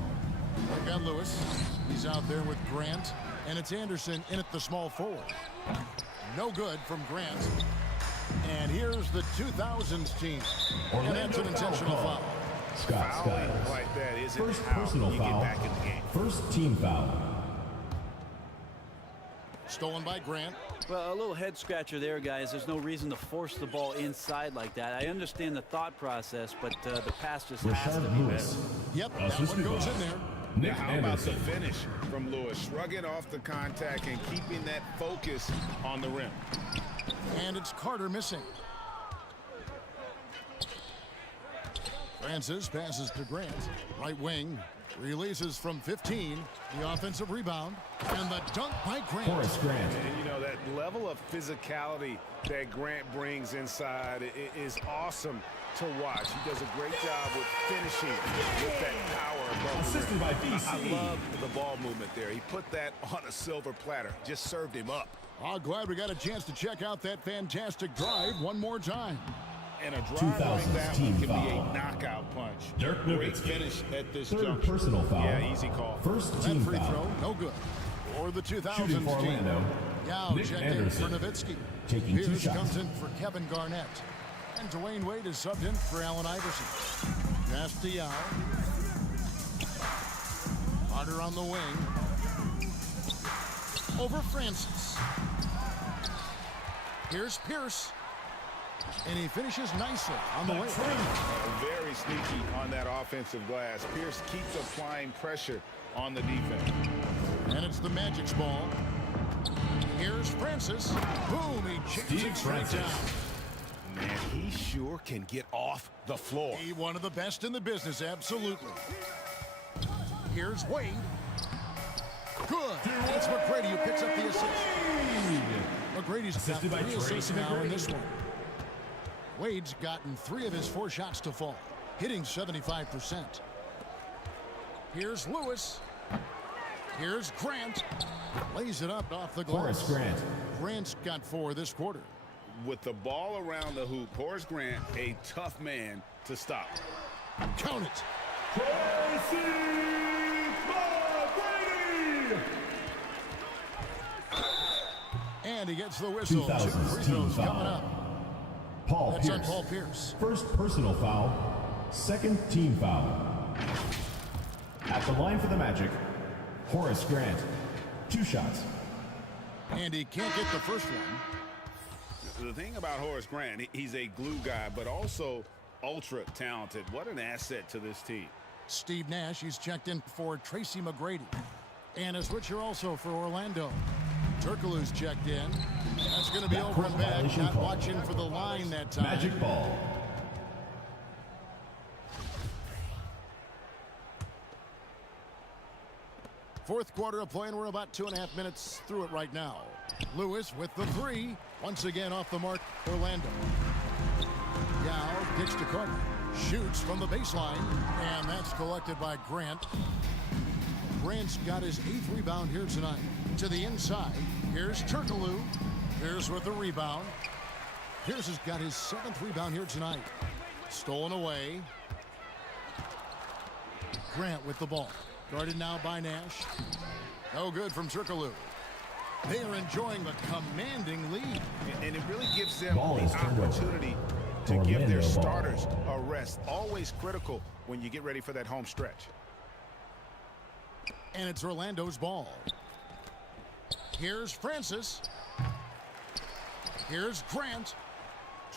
they've got Lewis. He's out there with Grant. And it's Anderson in at the small forward. No good from Grant. And here's the 2000s team. And that's an intentional foul. Scott Fouling Skiles. like that isn't First how personal you foul. get back in the game. First team foul. Stolen by Grant. Well, a little head scratcher there, guys. There's no reason to force the ball inside like that. I understand the thought process, but the pass just has to Rashard be Lewis. better. Yep, that Assisted one goes by in there. Nick Now, how about the Anderson. finish from Lewis? Shrugging off the contact and keeping that focus on the rim. And it's Carter missing. Francis passes to Grant. Right wing. Releases from 15. The offensive rebound. And the dunk by Grant. Horace Grant. And, you know, that level of physicality that Grant brings inside is awesome to watch. He does a great job with finishing with that power above the Assisted rim. by DC. I love the ball movement there. He put that on a silver platter. Just served him up. Oh, glad we got a chance to check out that fantastic drive one more time. And a drive like 2000's that team one can be foul. a knockout punch. Dirk Great Nowitzki. finish at this Third juncture. personal foul. Yeah, easy call. First That team free foul. throw, no good. For the 2000s Shooting for team. Orlando. Yao Nick checked Anderson. in for Nowitzki. Taking 2 Pierce shots. comes in for Kevin Garnett. And Dwayne Wade is subbed in for Allen Iverson. Pass to Yao. Carter on the wing. Over Francis. Here's Pierce. And he finishes nicely on the wing. Very sneaky on that offensive glass. Pierce keeps applying pressure on the defense. And it's the Magic's ball. Here's Francis. Boom, he jams Steve it straight Francis. Man, down. he sure can get off the floor. He one of the best in the business, absolutely. Here's Wade. Good. It's McGrady who picks up the assist. McGrady's got Assisted by 3 assists Tracy now in McGrady. this one. Wade's gotten 3 of his 4 shots to fall, hitting 75%. Here's Lewis. Here's Grant. Lays it up off the glass. Horace Grant. Grant's got 4 this quarter. With the ball around the hoop, Horace Grant, a tough man to stop. Count it. Tracy McGrady. And he gets the whistle. 2 2000's free team throws foul. coming up. That's on Paul Pierce. First personal foul, second team foul. At the line for the Magic, Horace Grant. 2 shots. And he can't get the first one. The thing about Horace Grant, he's a glue guy, but also ultra talented. What an asset to this team. Steve Nash, he's checked in for Tracy McGrady. And a switcher also for Orlando. Turkoglu's checked in. That's going to be over and back. Not watching for the line that time. Magic ball. Fourth quarter of play, and we're about 2.5 minutes through it right now. Lewis with the 3. Once again off the mark, Orlando. Yao pitch to Carter. Shoots from the baseline, and that's collected by Grant. Grant's got his 8th rebound here tonight. To the inside, here's Turkoglu. Pierce with the rebound. Pierce has got his 7th rebound here tonight. Stolen away. Grant with the ball. Guarded now by Nash. No good from Turkoglu. They are enjoying the commanding lead. And it really gives them the opportunity to give their starters a rest. Always critical when you get ready for that home stretch. And it's Orlando's ball. Here's Francis. Here's Grant.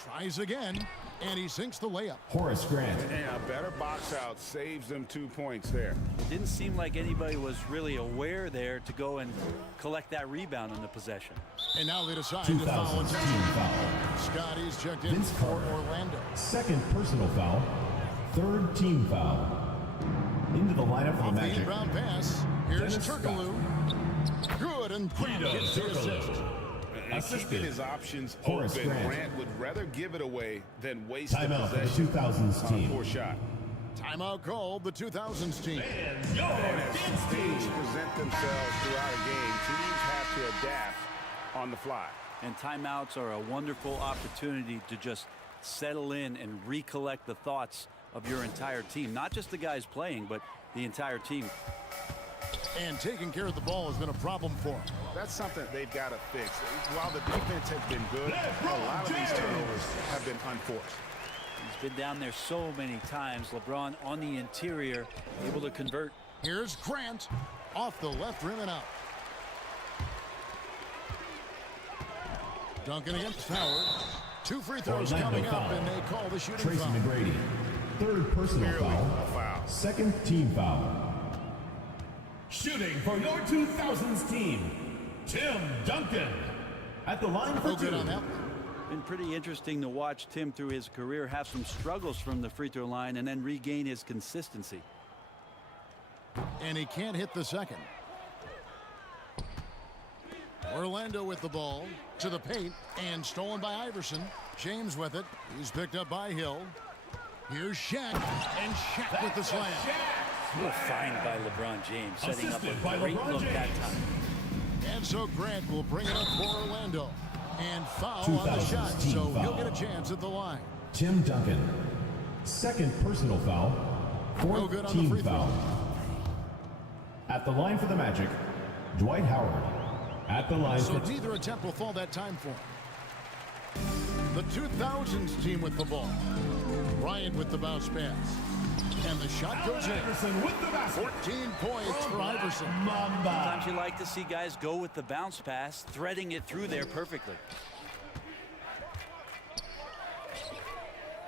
Tries again, and he sinks the layup. Horace Grant. And a better box out saves them 2 points there. It didn't seem like anybody was really aware there to go and collect that rebound on the possession. And now they decide to foul. Team foul. Scotty's checked in Vince for Carter. Orlando. Second personal foul, third team foul. Into the lineup for the Off the Magic. inbound pass. Here's Dennis Turkoglu. Good, and Grant gets the assist. And keeping his options Horace open, Grant. Grant would rather give it away than waste the Timeout for the possession 2000s on a team. poor shot. Timeout called, the 2000s team. And as things present themselves throughout a game, teams have to adapt on the fly. And timeouts are a wonderful opportunity to just settle in and recollect the thoughts of your entire team. Not just the guys playing, but the entire team. And taking care of the ball has been a problem for him. That's something they've got to fix. While the defense has been good, a lot of these turnovers have been unforced. He's been down there so many times. LeBron on the interior, able to convert. Here's Grant off the left rim and out. Duncan against Howard. 2 free throws Orlando coming foul. up, and they call the shooting Tracy foul. McGrady. Third personal Clearly foul, a foul. second team foul. Shooting for your 2000s team, Tim Duncan. At the line for No good 2. on that one. Been pretty interesting to watch Tim through his career have some struggles from the free throw line and then regain his consistency. And he can't hit the second. Orlando with the ball to the paint and stolen by Iverson. James with it. He's picked up by Hill. Here's Shaq, and Shaq with the slam. What a find by LeBron James, setting up Assisted by a great LeBron look that James. time. And so Grant will bring it up for Orlando. And foul on the 2000s shot, team so he'll foul. get a chance at the line. Tim Duncan. Second personal foul, fourth No good on the team free throw. foul. At the line for the Magic, Dwight Howard. At the line So for neither attempt will fall that time for him. The 2000s team with the ball. Bryant with the bounce pass. And the shot goes in. Iverson with the basket. 14 points for Iverson. Sometimes you like to see guys go with the bounce pass, threading it through there perfectly.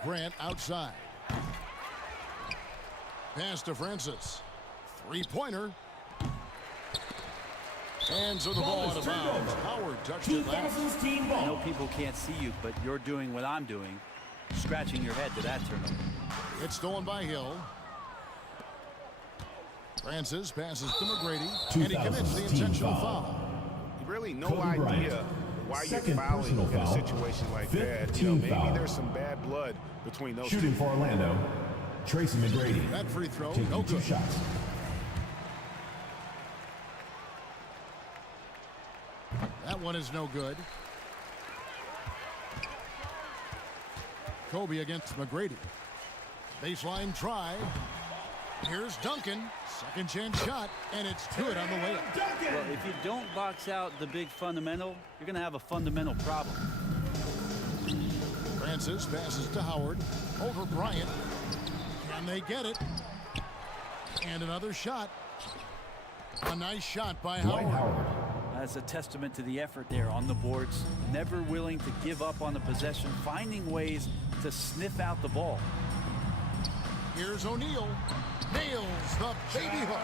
Grant outside. Pass to Francis. 3-pointer. And so the ball out of bounds. Howard touched it last. 2000s team I know ball. people can't see you, but you're doing what I'm doing, scratching your head to that turnover. It's stolen by Hill. Francis passes to McGrady. And he commits the 2000s team intentional foul. foul. Really no Kobe idea Bryant. why Second you're fouling personal in a foul. situation like Fifth that. team Maybe foul. there's some bad blood between those Shooting for Orlando, Tracy McGrady. That free throw, Taking no 2 good. shots. That one is no good. Kobe against McGrady. Baseline try. Here's Duncan. Second chance shot, and it's good on the layup. Well, if you don't box out the big fundamental, you're going to have a fundamental problem. Francis passes to Howard. Over Bryant. Can they get it? And another shot. A nice shot by Howard. That's a testament to the effort there on the boards. Never willing to give up on the possession, finding ways to sniff out the ball. Here's O'Neal. Nails the baby hook.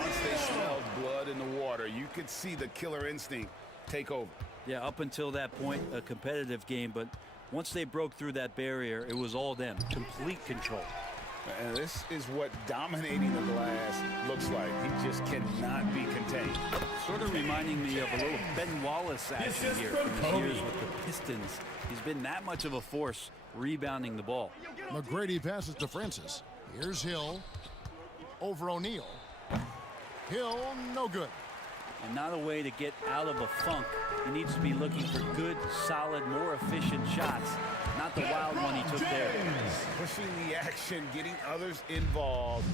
Once they smelled blood in the water, you could see the killer instinct take over. Yeah, up until that point, a competitive game, but once they broke through that barrier, it was all them. Complete control. And this is what dominating the glass looks like. He just cannot be contained. Sort of reminding me of a little Ben Wallace action here from his years with the Pistons. He's been that much of a force rebounding the ball. McGrady passes to Francis. Here's Hill. Over O'Neal. Hill, no good. And not a way to get out of a funk. He needs to be looking for good, solid, more efficient shots. Not the wild one he took there. Pushing the action, getting others involved.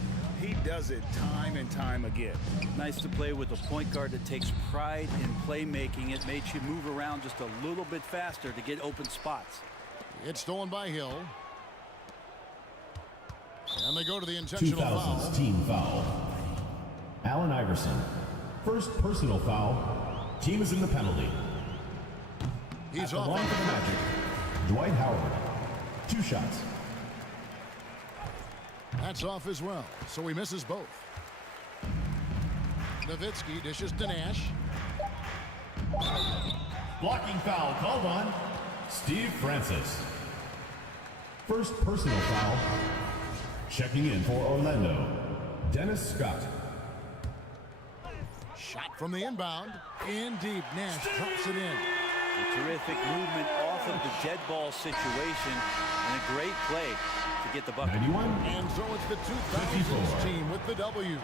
He does it time and time again. Nice to play with a point guard that takes pride in playmaking. It makes you move around just a little bit faster to get open spots. It's stolen by Hill. And they go to the intentional foul. 2000's team foul. Allen Iverson. First personal foul. Team is in the penalty. He's At the off. line for the Magic. Dwight Howard. 2 shots. That's off as well, so he misses both. Nowitzki dishes to Nash. Blocking foul called on Steve Francis. First personal foul. Checking in for Orlando. Dennis Scott. Shot from the inbound. In deep. Nash drops it in. A terrific movement off of the dead ball situation and a great play to get the bucket. 91. And so it's the 2000s team with the W.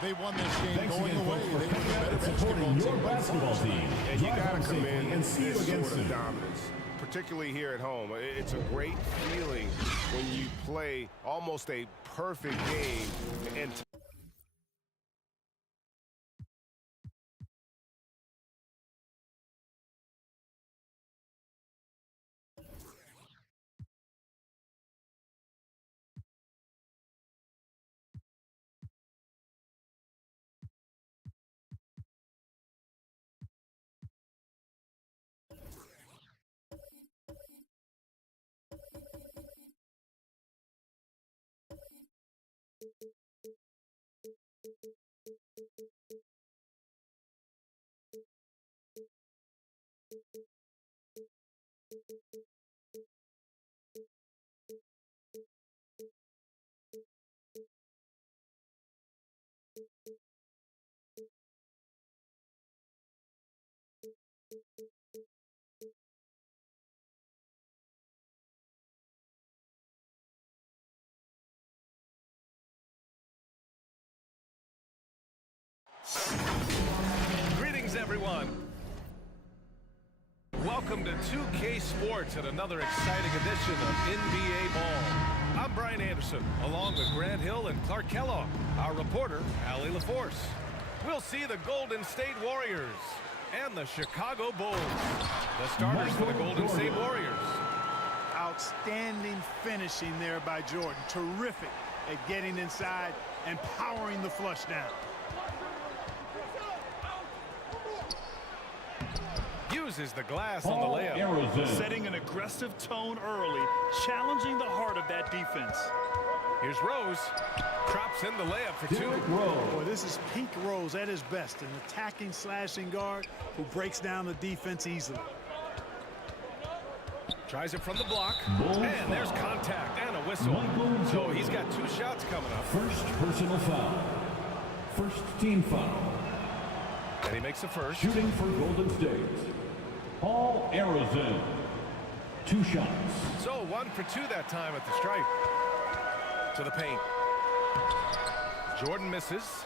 They won this game. Thanks going again, away. folks, They for were the better supporting your basketball basketball team. And you Drive got home to safely commend and see you this again sort of soon. dominance, particularly here at home. It's a great feeling when you play almost a perfect game. And Greetings, everyone. Welcome to 2K Sports and another exciting edition of NBA Ball. I'm Brian Anderson, along with Grant Hill and Clark Kellogg. Our reporter, Allie LaForce. We'll see the Golden State Warriors and the Chicago Bulls. The starters for the Golden State Warriors. Outstanding finishing there by Jordan. Terrific at getting inside and powering the flush down. Uses the glass on the layup. Setting an aggressive tone early, challenging the heart of that defense. Here's Rose. Drops in the layup for two. Boy, this is Pink Rose at his best, an attacking, slashing guard who breaks down the defense easily. Tries it from the block. And there's contact and a whistle. So he's got 2 shots coming up. First personal foul. First team foul. And he makes the first. Shooting for Golden State. Paul Arizin. 2 shots. So 1 for 2 that time at the stripe. To the paint. Jordan misses.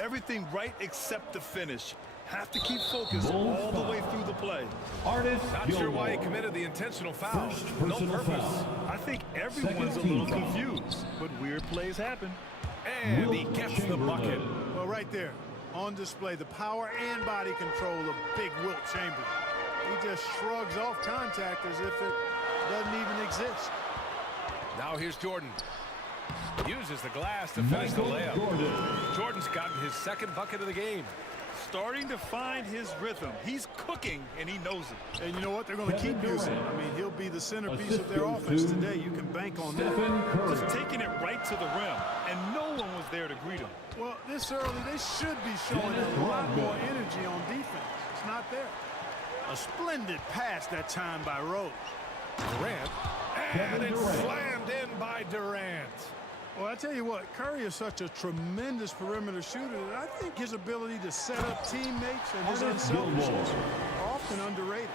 Everything right except the finish. Have to keep focused all the way through the play. Not sure why he committed the intentional foul. No purpose. I think everyone's a little confused, but weird plays happen. And he gets the bucket. Well, right there, on display, the power and body control of big Wilt Chamberlain. He just shrugs off contact as if it doesn't even exist. Now here's Jordan. Uses the glass to finish the layup. Jordan's gotten his second bucket of the game. Starting to find his rhythm. He's cooking, and he knows it. And you know what? They're going to keep using him. I mean, he'll be the centerpiece of their offense today. You can bank on that. Just taking it right to the rim, and no one was there to greet him. Well, this early, they should be showing a lot more energy on defense. It's not there. A splendid pass that time by Rose. Durant. And it's slammed in by Durant. Well, I tell you what, Curry is such a tremendous perimeter shooter that I think his ability to set up teammates and his unselfishness are often underrated.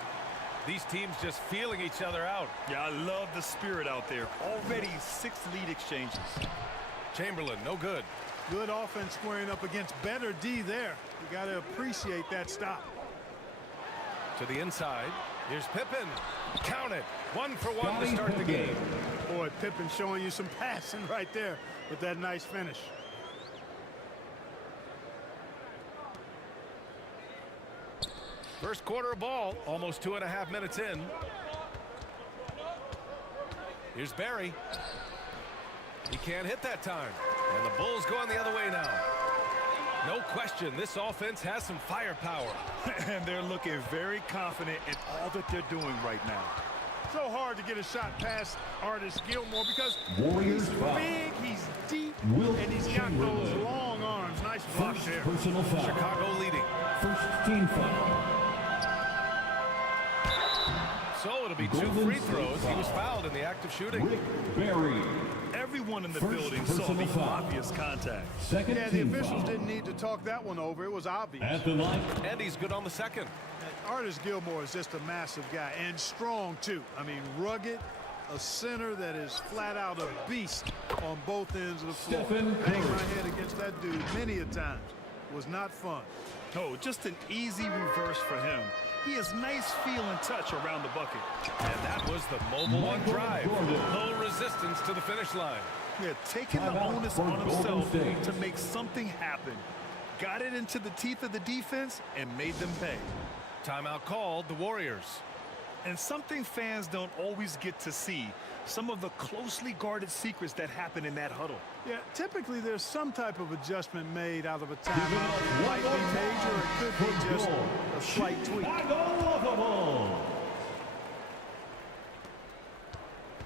These teams just feeling each other out. Yeah, I love the spirit out there. Already 6 lead exchanges. Chamberlain, no good. Good offense squaring up against better D there. You got to appreciate that stop. To the inside. Here's Pippen. Count it. 1 for 1 to start the game. Boy, Pippen showing you some passing right there with that nice finish. First quarter of ball, almost 2.5 minutes in. Here's Barry. He can't hit that time. And the Bulls going the other way now. No question, this offense has some firepower. And they're looking very confident in all that they're doing right now. So hard to get a shot past Artis Gilmore because Warriors he's foul. big, he's deep, Wilt and he's got those long arms. Nice block First there. personal foul. Chicago leading. First team foul. So it'll be 2 Golden free State throws. He foul. was fouled in the act of shooting. Rick Barry. Everyone in the First building saw personal the foul. obvious contact. Second Yeah, the team officials foul. didn't need to talk that one over. It was obvious. At the line. And he's good on the second. Artis Gilmore is just a massive guy and strong too. I mean, rugged, a center that is flat out a beast on both ends of the floor. Stephen Banged Curry. my head against that dude many a times. Was not fun. Oh, just an easy reverse for him. He has nice feel and touch around the bucket. And that was the mobile one Michael drive. Jordan. Low resistance to the finish line. Yeah, taking the Timeout onus for on Golden himself State. to make something happen. Got it into the teeth of the defense and made them pay. Timeout called, the Warriors. And something fans don't always get to see, some of the closely guarded secrets that happen in that huddle. Yeah, typically there's some type of adjustment made out of a timeout. It might be major, or it could be just a slight tweak.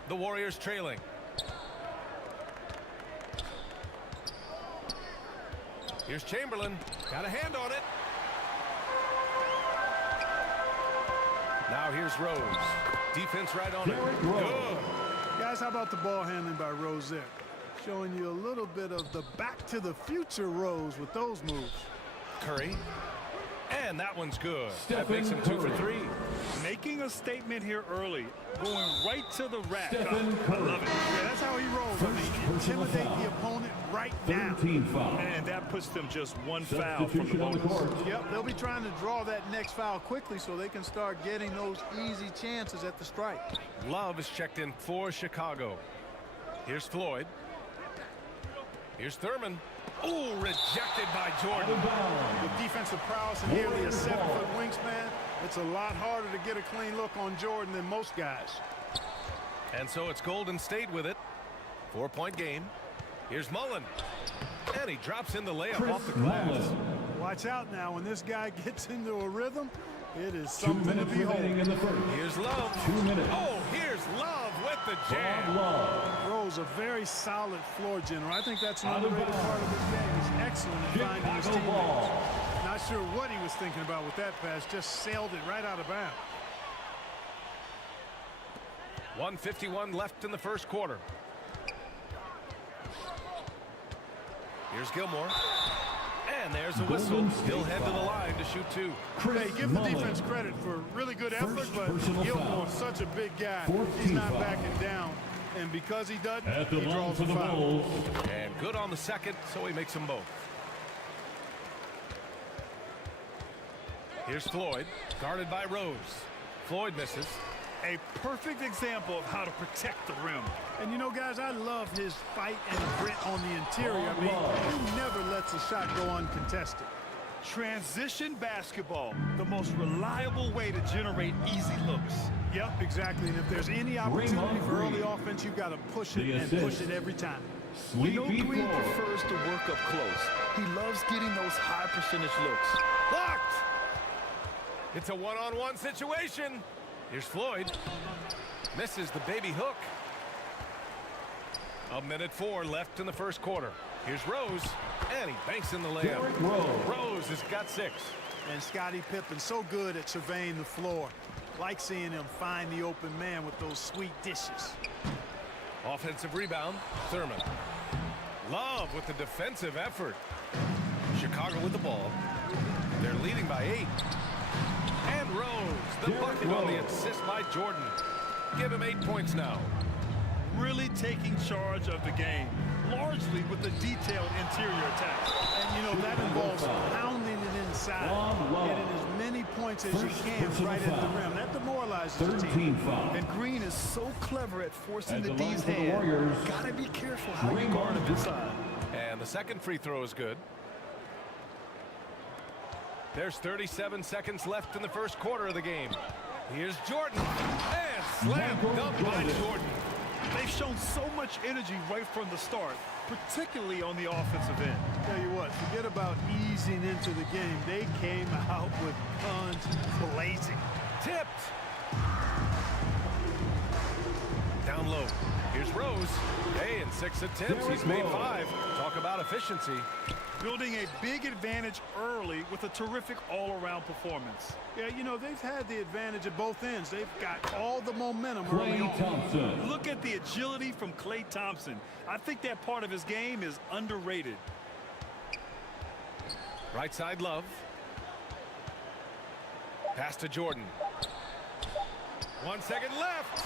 The Warriors trailing. Here's Chamberlain. Got a hand on it. Now here's Rose. Defense right on it. Good. Guys, how about the ball handling by Rose there? Showing you a little bit of the back to the future Rose with those moves. Curry. And that one's good. That Stephen makes him 2 for Curry. 3. Making a statement here early, going right to the rack. Stephen I Curry. love it. Yeah, that's how he rolls. I First mean, personal intimidate foul. the opponent right Third now. team foul. And that puts them just 1 foul from the Substitution on the bonus. court. Yep, they'll be trying to draw that next foul quickly so they can start getting those easy chances at the strike. Love is checked in for Chicago. Here's Floyd. Here's Thurman. Oh, rejected by Jordan. With defensive prowess and nearly a 7-foot wingspan, it's a lot harder to get a clean look on Jordan than most guys. And so it's Golden State with it. 4-point game. Here's Mullen. And he drops in the layup off the glass. Watch out now. When this guy gets into a rhythm, it is 2 something to minutes behold. remaining in the first. Here's Love. 2 minutes. Oh, here's Love with the jam. Love. Rose, a very solid floor general. I think that's an Out of underrated bounds. part of his game. He's excellent at finding his Chicago teammates. ball. Not sure what he was thinking about with that pass. Just sailed it right out of bounds. 1:51 left in the first quarter. Here's Gilmore. And there's a whistle. Golden State He'll head to the foul. line to shoot 2. Hey, give the Mullen. defense credit for really good effort, First but personal Gilmore's foul. such a big guy. 14th He's not foul. backing down. And because he doesn't, At the he line draws for the the foul. Bulls. And good on the second, so he makes them both. Here's Floyd, guarded by Rose. Floyd misses. A perfect example of how to protect the rim. And you know, guys, I love his fight and grit on the interior. I mean, he never lets a shot go uncontested. Transition basketball, the most reliable way to generate easy looks. Yep, exactly. And if there's any opportunity for early offense, you've got to push it and push it every time. We know Green prefers to work up close. He loves getting those high percentage looks. Blocked! It's a one-on-one situation. Here's Floyd. Misses the baby hook. 1:04 left in the first quarter. Here's Rose, and he banks in the layup. Rose has got 6. And Scottie Pippen's so good at surveying the floor. Like seeing him find the open man with those sweet dishes. Offensive rebound, Thurman. Love with the defensive effort. Chicago with the ball. They're leading by 8. And Rose, the bucket on the assist by Jordan. Give him 8 points now. Really taking charge of the game, largely with the detailed interior attack. And, you know, that involves pounding it inside, getting as many points as you can right at the rim. That demoralizes the team. And Green is so clever at forcing the D's hand. Gotta be careful how you guard him inside. And the second free throw is good. There's 37 seconds left in the first quarter of the game. Here's Jordan, and slam dunk by Jordan. They've shown so much energy right from the start, particularly on the offensive end. Tell you what, forget about easing into the game. They came out with guns blazing. Tipped. Down low. Here's Rose. Hey, in 6 attempts, he's made 5. Talk about efficiency. Building a big advantage early with a terrific all-around performance. Yeah, you know, they've had the advantage at both ends. They've got all the momentum early on. Look at the agility from Klay Thompson. I think that part of his game is underrated. Right side, Love. Pass to Jordan. 1 second left.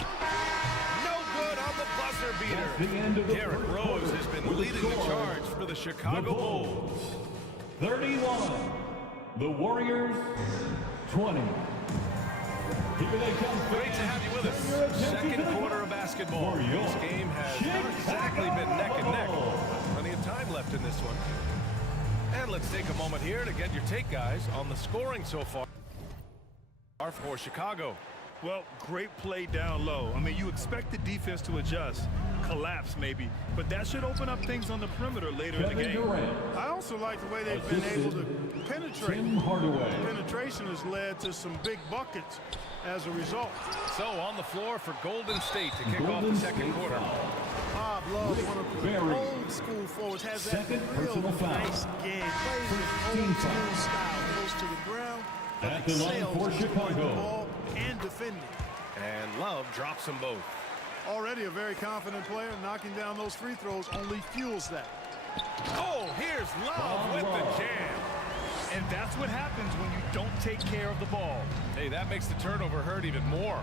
No good on the buzzer beater. Derrick Rose has been leading the charge for the Chicago Bulls. 31. The Warriors 20. Here they come. Great to have you with us. Second quarter of basketball. This game has not exactly been neck and neck. Plenty of time left in this one. And let's take a moment here to get your take, guys, on the scoring so far for Chicago. Well, great play down low. I mean, you expect the defense to adjust, collapse maybe, but that should open up things on the perimeter later in the game. I also like the way they've been able to penetrate. Penetration has led to some big buckets as a result. So on the floor for Golden State to kick off the second quarter. Bob Love, one of the old school forwards, has that real nice game. Plays his old school style, goes to the ground, At the line for Chicago. And defending. And Love drops them both. Already a very confident player. Knocking down those free throws only fuels that. Oh, here's Love with the jam. And that's what happens when you don't take care of the ball. Hey, that makes the turnover hurt even more.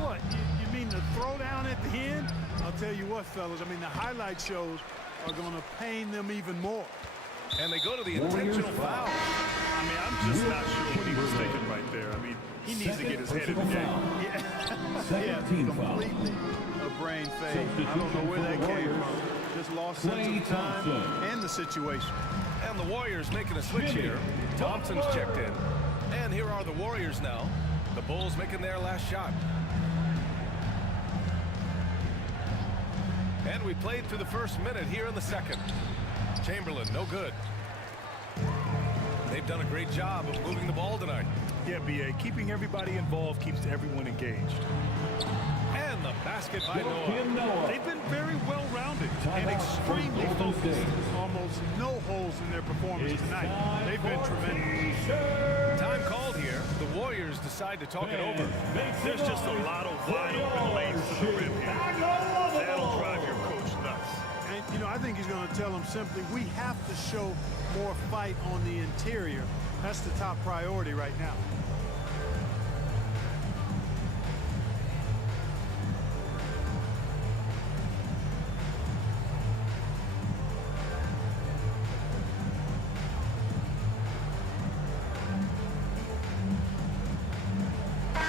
What, you mean the throwdown at the end? I'll tell you what, fellas, I mean, the highlight shows are going to pain them even more. And they go to the intentional foul. I mean, I'm just not sure what he was thinking right there. I mean, he needs to get his head in the game. Yeah, completely a brain fade. I don't know where that came from. Just lost sense of time and the situation. And the Warriors making a switch here. Thompson's checked in. And here are the Warriors now. The Bulls making their last shot. And we played through the first minute here in the second. Chamberlain, no good. They've done a great job of moving the ball tonight. Yeah, B.A., keeping everybody involved keeps everyone engaged. And the basket by Noah. They've been very well-rounded and extremely focused. Almost no holes in their performance tonight. They've been tremendous. Time called here. The Warriors decide to talk it over. There's just a lot of wide open lanes to the rim here. That'll drive your coach nuts. And, you know, I think he's going to tell them simply, we have to show more fight on the interior. That's the top priority right now.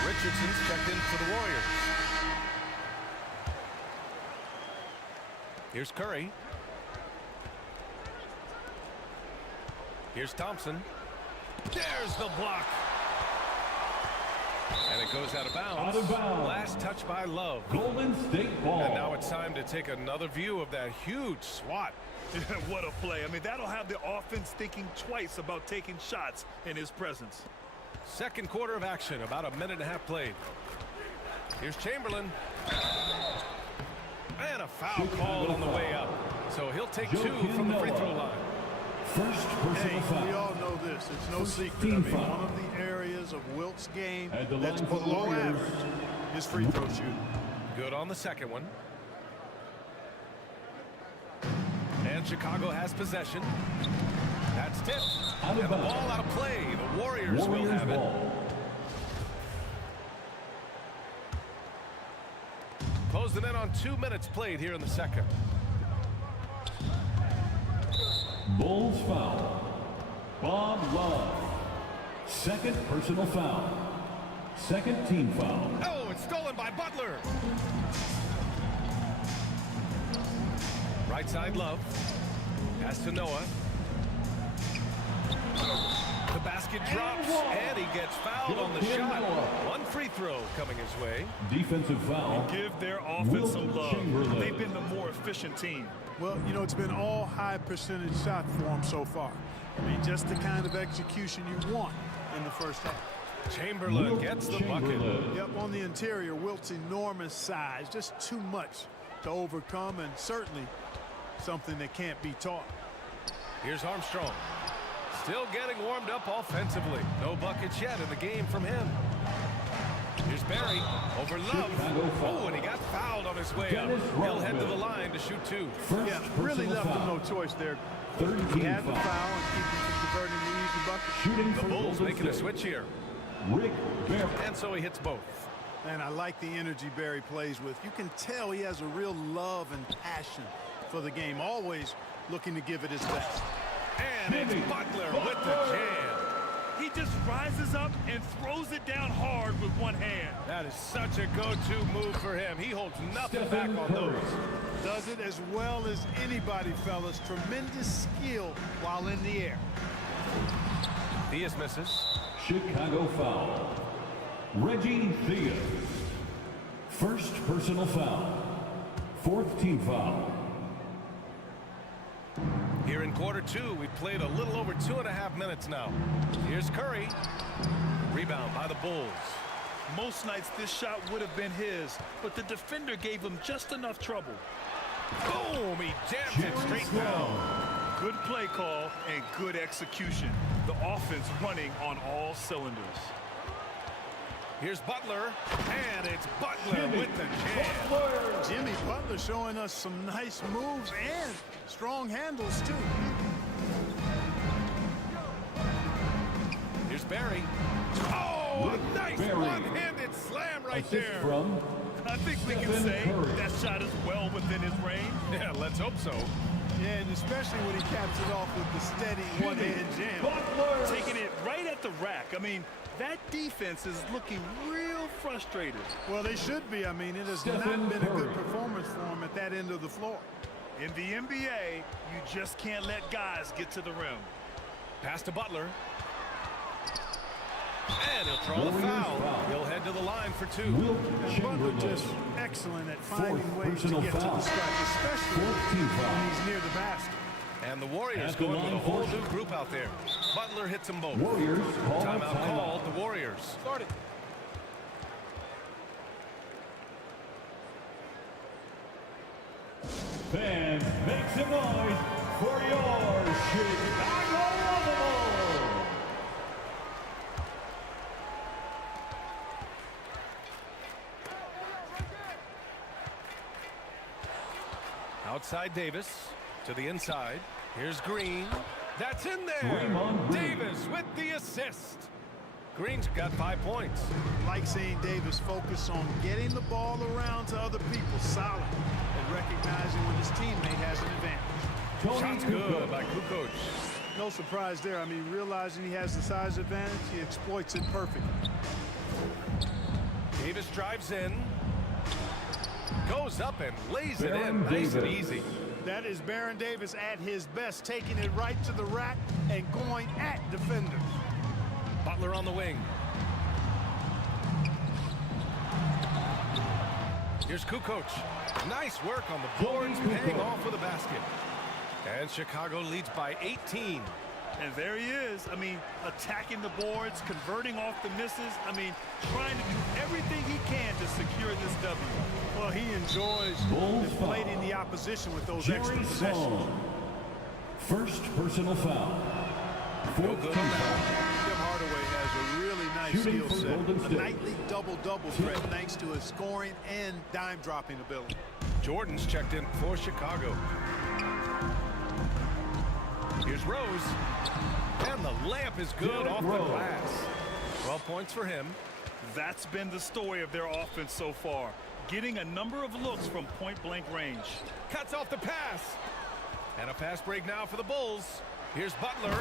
Richardson's checked in for the Warriors. Here's Curry. Here's Thompson. There's the block. And it goes out of bounds. Out of bounds. Last touch by Love. Golden State ball. And now it's time to take another view of that huge swat. What a play. I mean, that'll have the offense thinking twice about taking shots in his presence. Second quarter of action, about a minute and a half played. Here's Chamberlain. And a foul called on the way up. So he'll take two from the free throw line. First personal foul. We all know this. It's no secret. I mean, one of the areas of Wilt's game that's below average is free throw shooting. Good on the second one. And Chicago has possession. That's tipped. And the ball out of play. The Warriors will have it. Closing in on 2 minutes played here in the second. Bulls foul. Bob Love. Second personal foul. Second team foul. Oh, it's stolen by Butler. Right side Love. Pass to Noah. The basket drops, and he gets fouled on the shot. One free throw coming his way. Defensive foul. Give their offense some love. They've been the more efficient team. Well, you know, it's been all high percentage shot for them so far. I mean, just the kind of execution you want in the first half. Chamberlain gets the bucket. Yep, on the interior, Wilt's enormous size, just too much to overcome, and certainly something that can't be taught. Here's Armstrong. Still getting warmed up offensively. No buckets yet in the game from him. Here's Barry over Love. Oh, and he got fouled on his way up. He'll head to the line to shoot two. Yeah, really left him no choice there. He had the foul and keep him from converting the easy bucket. The Bulls making a switch here. Rick Barry. And so he hits both. And I like the energy Barry plays with. You can tell he has a real love and passion for the game, always looking to give it his best. And it's Butler with the jam. He just rises up and throws it down hard with one hand. That is such a go-to move for him. He holds nothing back on those. Does it as well as anybody, fellas. Tremendous skill while in the air. Diaz misses. Chicago foul. Reggie Diaz. First personal foul. Fourth team foul. Here in quarter two, we've played a little over 2.5 minutes now. Here's Curry. Rebound by the Bulls. Most nights this shot would have been his, but the defender gave him just enough trouble. Boom! He jams it straight down. Good play call and good execution. The offense running on all cylinders. Here's Butler, and it's Butler with the jam. Jimmy Butler showing us some nice moves and strong handles, too. Here's Barry. Oh, a nice one-handed slam right there. From I think we can say that shot is well within his range. Yeah, let's hope so. Yeah, and especially when he caps it off with the steady one-handed jam. Butler. Taking it right at the rack. I mean, that defense is looking real frustrated. Well, they should be. I mean, it has not been a good performance for him at that end of the floor. In the NBA, you just can't let guys get to the rim. Pass to Butler. And he'll throw the foul. He'll head to the line for two. And Butler just excellent at finding ways to get to the stripe, especially when he's near the basket. And the Warriors going with a whole new group out there. Butler hits them both. Warriors Timeout called. The Warriors. Started. Fans, make some noise for your Chicago Bulls. Outside Davis to the inside. Here's Green. That's in there. Draymond Green. Davis with the assist. Green's got 5 points. Like seeing Davis focus on getting the ball around to other people, solid, and recognizing when his teammate has an advantage. Shot's good by Kukoc. No surprise there. I mean, realizing he has the size advantage, he exploits it perfectly. Davis drives in. Goes up and lays it in. Nice and easy. That is Baron Davis at his best, taking it right to the rack and going at defenders. Butler on the wing. Here's Kukoc. Nice work on the boards, paying off with a basket. And Chicago leads by 18. And there he is. I mean, attacking the boards, converting off the misses. I mean, trying to do everything he can to secure this W. Well, he enjoys deflating the opposition with those extra possessions. First personal foul. No good on that. Tim Hardaway has a really nice skill set. A nightly double-double threat thanks to his scoring and dime-dropping ability. Jordan's checked in for Chicago. Here's Rose. And the layup is good off the glass. 12 points for him. That's been the story of their offense so far. Getting a number of looks from point-blank range. Cuts off the pass. And a fast break now for the Bulls. Here's Butler.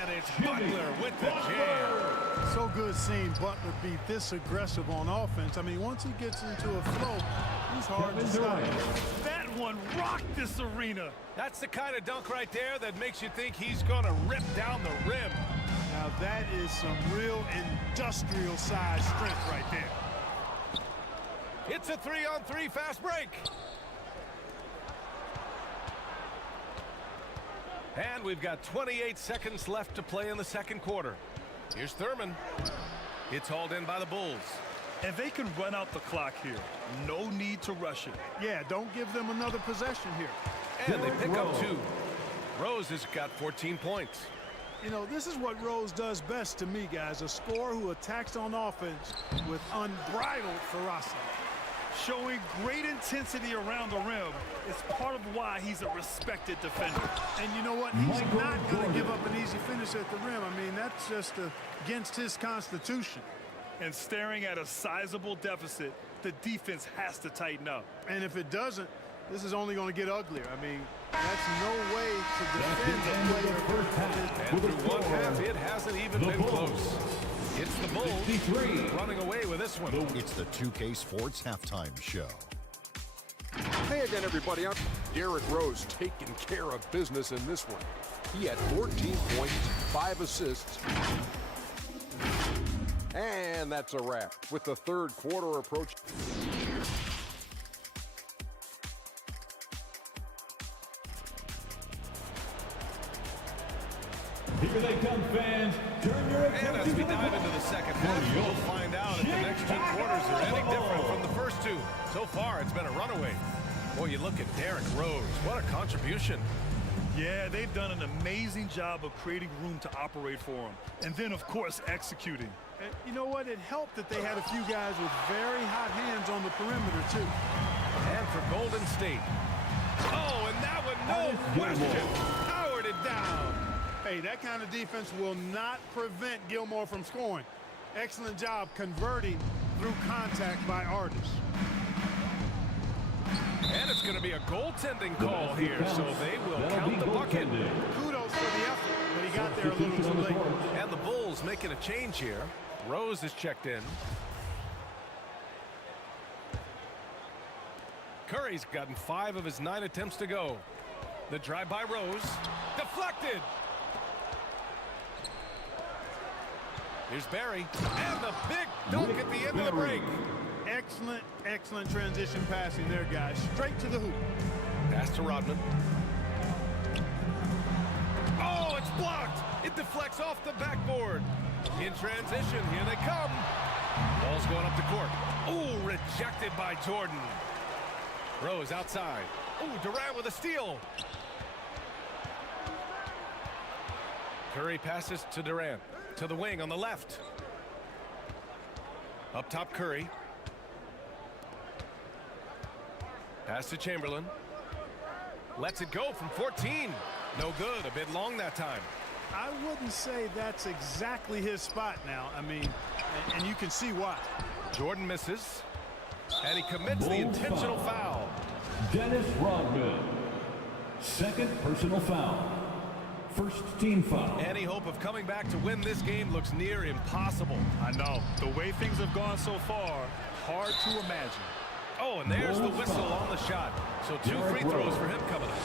And it's Butler with the jam. So good seeing Butler be this aggressive on offense. I mean, once he gets into a flow, he's hard to stop. That one rocked this arena. That's the kind of dunk right there that makes you think he's going to rip down the rim. Now that is some real industrial size strength right there. It's a 3-on-3 fast break. And we've got 28 seconds left to play in the second quarter. Here's Thurman. It's hauled in by the Bulls. And they can run out the clock here. No need to rush it. Yeah, don't give them another possession here. And they pick up 2. Rose has got 14 points. You know, this is what Rose does best to me, guys. A scorer who attacks on offense with unbridled ferocity. Showing great intensity around the rim is part of why he's a respected defender. And you know what? He's not going to give up an easy finish at the rim. I mean, that's just against his constitution. And staring at a sizable deficit, the defense has to tighten up. And if it doesn't, this is only going to get uglier. I mean, that's no way to defend a player. And through one half, it hasn't even been close. It's the Bulls running away with this one. It's the 2K Sports Halftime Show. Hey again, everybody. I'm Derrick Rose taking care of business in this one. He had 14 points, 5 assists. And that's a wrap with the third quarter approach. Here they come, fans. Turn your attention. And as we dive into the second half, we'll find out if the next 2 quarters are any different from the first 2. So far, it's been a runaway. Boy, you look at Derrick Rose. What a contribution. Yeah, they've done an amazing job of creating room to operate for him. And then, of course, executing. And you know what? It helped that they had a few guys with very hot hands on the perimeter, too. And for Golden State. Oh, and that one, no question. Powered it down. Hey, that kind of defense will not prevent Gilmore from scoring. Excellent job converting through contact by Artis. And it's going to be a goaltending call here, so they will count the bucket. Kudos for the effort, but he got there a little too late. And the Bulls making a change here. Rose is checked in. Curry's gotten 5 of his 9 attempts to go. The drive by Rose. Deflected. Here's Barry. And the big dunk at the end of the break. Excellent, excellent transition passing there, guys. Straight to the hoop. Pass to Rodman. Oh, it's blocked. It deflects off the backboard. In transition, here they come. Ball's going up the court. Ooh, rejected by Jordan. Rose outside. Ooh, Durant with a steal. Curry passes to Durant. To the wing on the left. Up top, Curry. Pass to Chamberlain. Lets it go from 14. No good. A bit long that time. I wouldn't say that's exactly his spot now. I mean, and you can see why. Jordan misses. And he commits the intentional foul. Dennis Rodman. Second personal foul. First team foul. Any hope of coming back to win this game looks near impossible. I know. The way things have gone so far, hard to imagine. Oh, and there's the whistle on the shot. So 2 free throws for him coming up.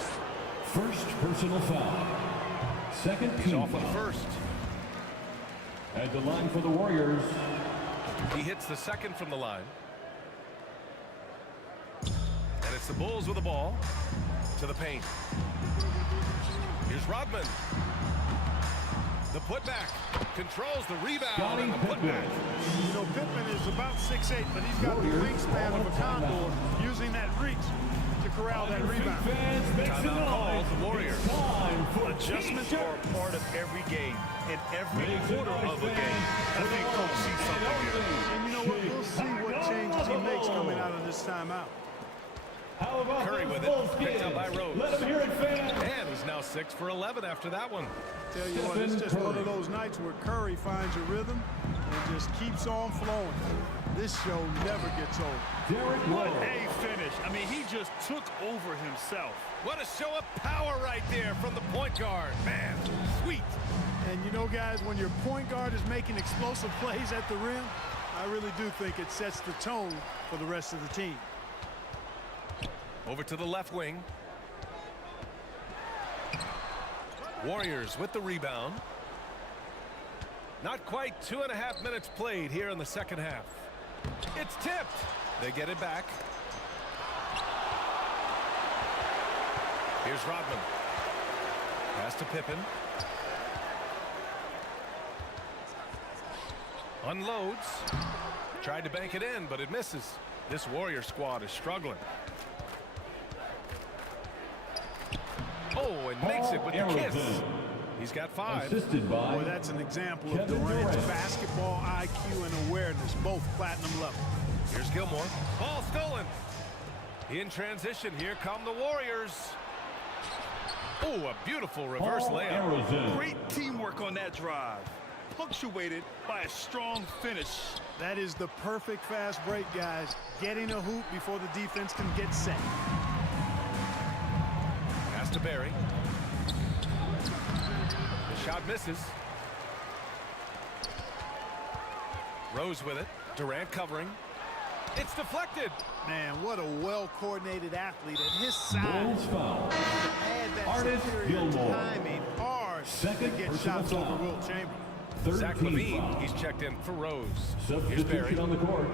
First personal foul. Second He's team off foul. on first. At the line for the Warriors. He hits the second from the line. And it's the Bulls with the ball to the paint. Here's Rodman. The putback. Controls the rebound and the putback. You know, Pittman is about 6'8", but he's got the wingspan of a condor, using that reach to corral that rebound. Timeout called the Warriors. Adjustments are a part of every game, and every quarter of a game. I think Coach sees something here. And you know what? We'll see what changes he makes coming out of this timeout. Curry with it, picked up by Rose. Let him hear it, fans. And he's now 6 for 11 after that one. Tell you what, it's just one of those nights where Curry finds a rhythm and just keeps on flowing. This show never gets old. What a finish. I mean, he just took over himself. What a show of power right there from the point guard. Man, sweet. And you know, guys, when your point guard is making explosive plays at the rim, I really do think it sets the tone for the rest of the team. Over to the left wing. Warriors with the rebound. Not quite 2.5 minutes played here in the second half. It's tipped. They get it back. Here's Rodman. Pass to Pippen. Unloads. Tried to bank it in, but it misses. This Warrior squad is struggling. Oh, and makes it with the kiss. He's got 5. Assisted by Boy, that's an example of Durant's basketball IQ and awareness, both platinum level. Here's Gilmore. Ball stolen. In transition, here come the Warriors. Oh, a beautiful reverse layup. Great teamwork on that drive. Punctuated by a strong finish. That is the perfect fast break, guys. Getting a hoop before the defense can get set. Pass to Barry. The shot misses. Rose with it. Durant covering. It's deflected. Man, what a well-coordinated athlete at his size. Bulls foul. Add that Artist superior Gilmore. timing hard Second to get personal shots foul. over Wilt Chamberlain. Zach 13 Levine, foul. he's checked in for Rose. Here's Barry. Substitution on the court.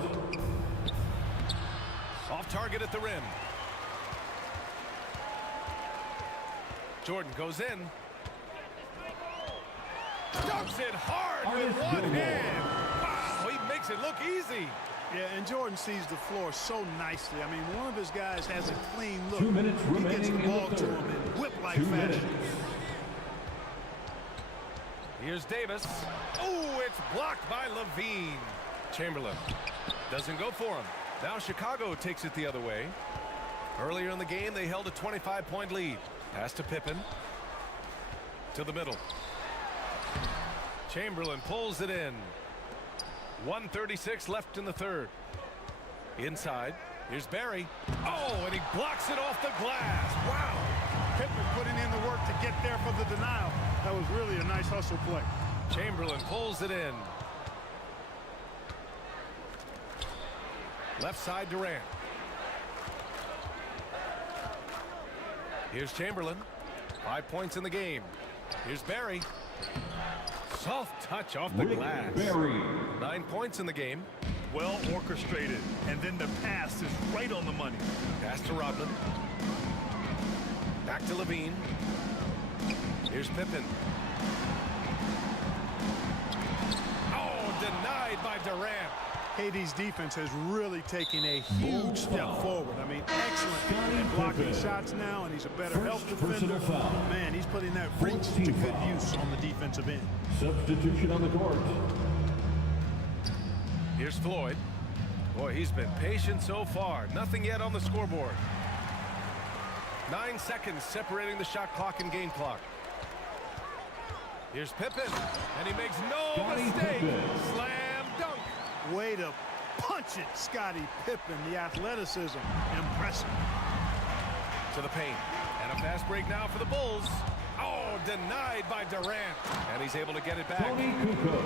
Off target at the rim. Jordan goes in. Dunks it hard with Artist one Gilmore. hand. Wow, he makes it look easy. Yeah, and Jordan sees the floor so nicely. I mean, one of his guys has a clean look. 2 minutes He gets the remaining in ball the to third. him in whip-like 2 fashion. minutes. Here's Davis. Oh, it's blocked by Levine. Chamberlain doesn't go for him. Now Chicago takes it the other way. Earlier in the game, they held a 25-point lead. Pass to Pippen. To the middle. Chamberlain pulls it in. 1:36 left in the third. Inside. Here's Barry. Oh, and he blocks it off the glass. Wow. Pittman putting in the work to get there for the denial. That was really a nice hustle play. Chamberlain pulls it in. Left side Durant. Here's Chamberlain. 5 points in the game. Here's Barry. Soft touch off the glass. Barry. 9 points in the game. Well orchestrated. And then the pass is right on the money. Pass to Rodman. Back to Levine. Here's Pippen. Oh, denied by Durant. KD's defense has really taken a huge step forward. I mean, excellent at blocking shots now, and he's a better help defender. Man, he's putting that reach to good use on the defensive end. Substitution on the court. Here's Floyd. Boy, he's been patient so far. Nothing yet on the scoreboard. 9 seconds separating the shot clock and game clock. Here's Pippen, and he makes no mistake. Slam dunk. Way to punch it, Scottie Pippen. The athleticism, impressive. To the paint, and a fast break now for the Bulls. Oh, denied by Durant, and he's able to get it back. Tony Kukoc.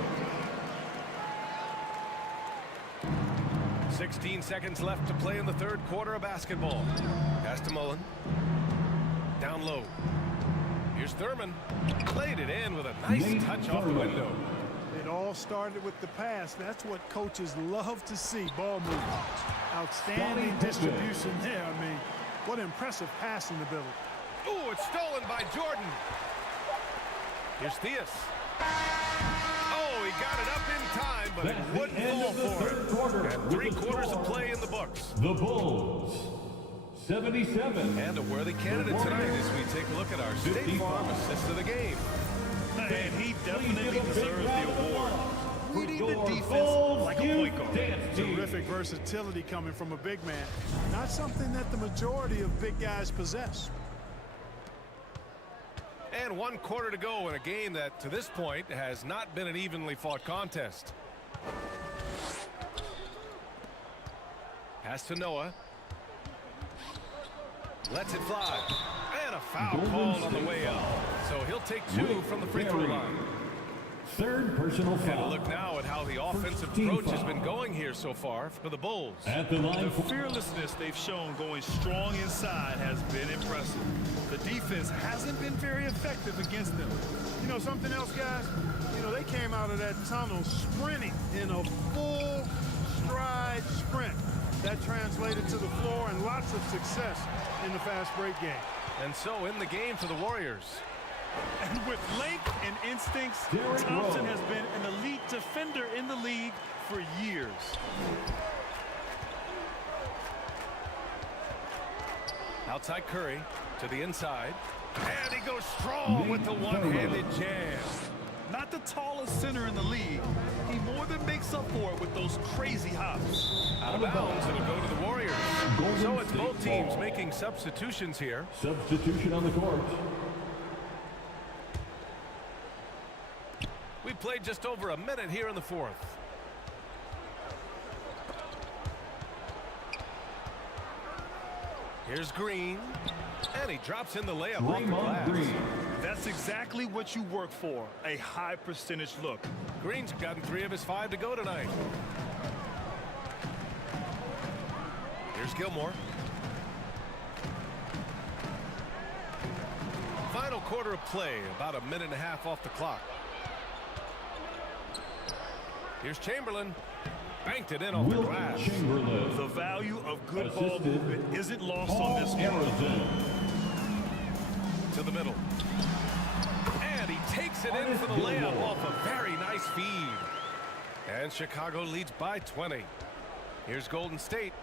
16 seconds left to play in the third quarter of basketball. Pass to Mullen. Down low. Here's Thurman. Played it in with a nice touch off the window. It all started with the pass. That's what coaches love to see, ball movement. Outstanding distribution there. I mean, what impressive passing ability. Ooh, it's stolen by Jordan. Here's Theus. Oh, he got it up in time, but it wouldn't fall for him. And 3 quarters of play in the books. The Bulls, 77. And a worthy candidate tonight as we take a look at our State Farm assist of the game. And he definitely deserves the award. Reading the defense like a point guard. Terrific versatility coming from a big man. Not something that the majority of big guys possess. And 1 quarter to go in a game that, to this point, has not been an evenly fought contest. Pass to Noah. Lets it fly. And a foul called on the way up. So he'll take 2 from the free throw line. Third personal foul. And a look now at how the offensive approach has been going here so far for the Bulls. At the line, the fearlessness they've shown going strong inside has been impressive. The defense hasn't been very effective against them. You know something else, guys? You know, they came out of that tunnel sprinting in a full stride sprint. That translated to the floor and lots of success in the fast break game. And so in the game for the Warriors. And with length and instincts, Thompson has been an elite defender in the league for years. Outside Curry to the inside. And he goes strong with the one-handed jam. Not the tallest center in the league. He more than makes up for it with those crazy hops. Out of bounds, it'll go to the Warriors. So it's both teams making substitutions here. Substitution on the court. We played just over a minute here in the 4th. Here's Green. And he drops in the layup off the glass. That's exactly what you work for, a high percentage look. Green's gotten 3 of his 5 to go tonight. Here's Gilmore. Final quarter of play, about a minute and a half off the clock. Here's Chamberlain. Banked it in off the glass. The value of good ball movement isn't lost on this one. To the middle. And he takes it in for the layup off a very nice feed. And Chicago leads by 20. Here's Golden State.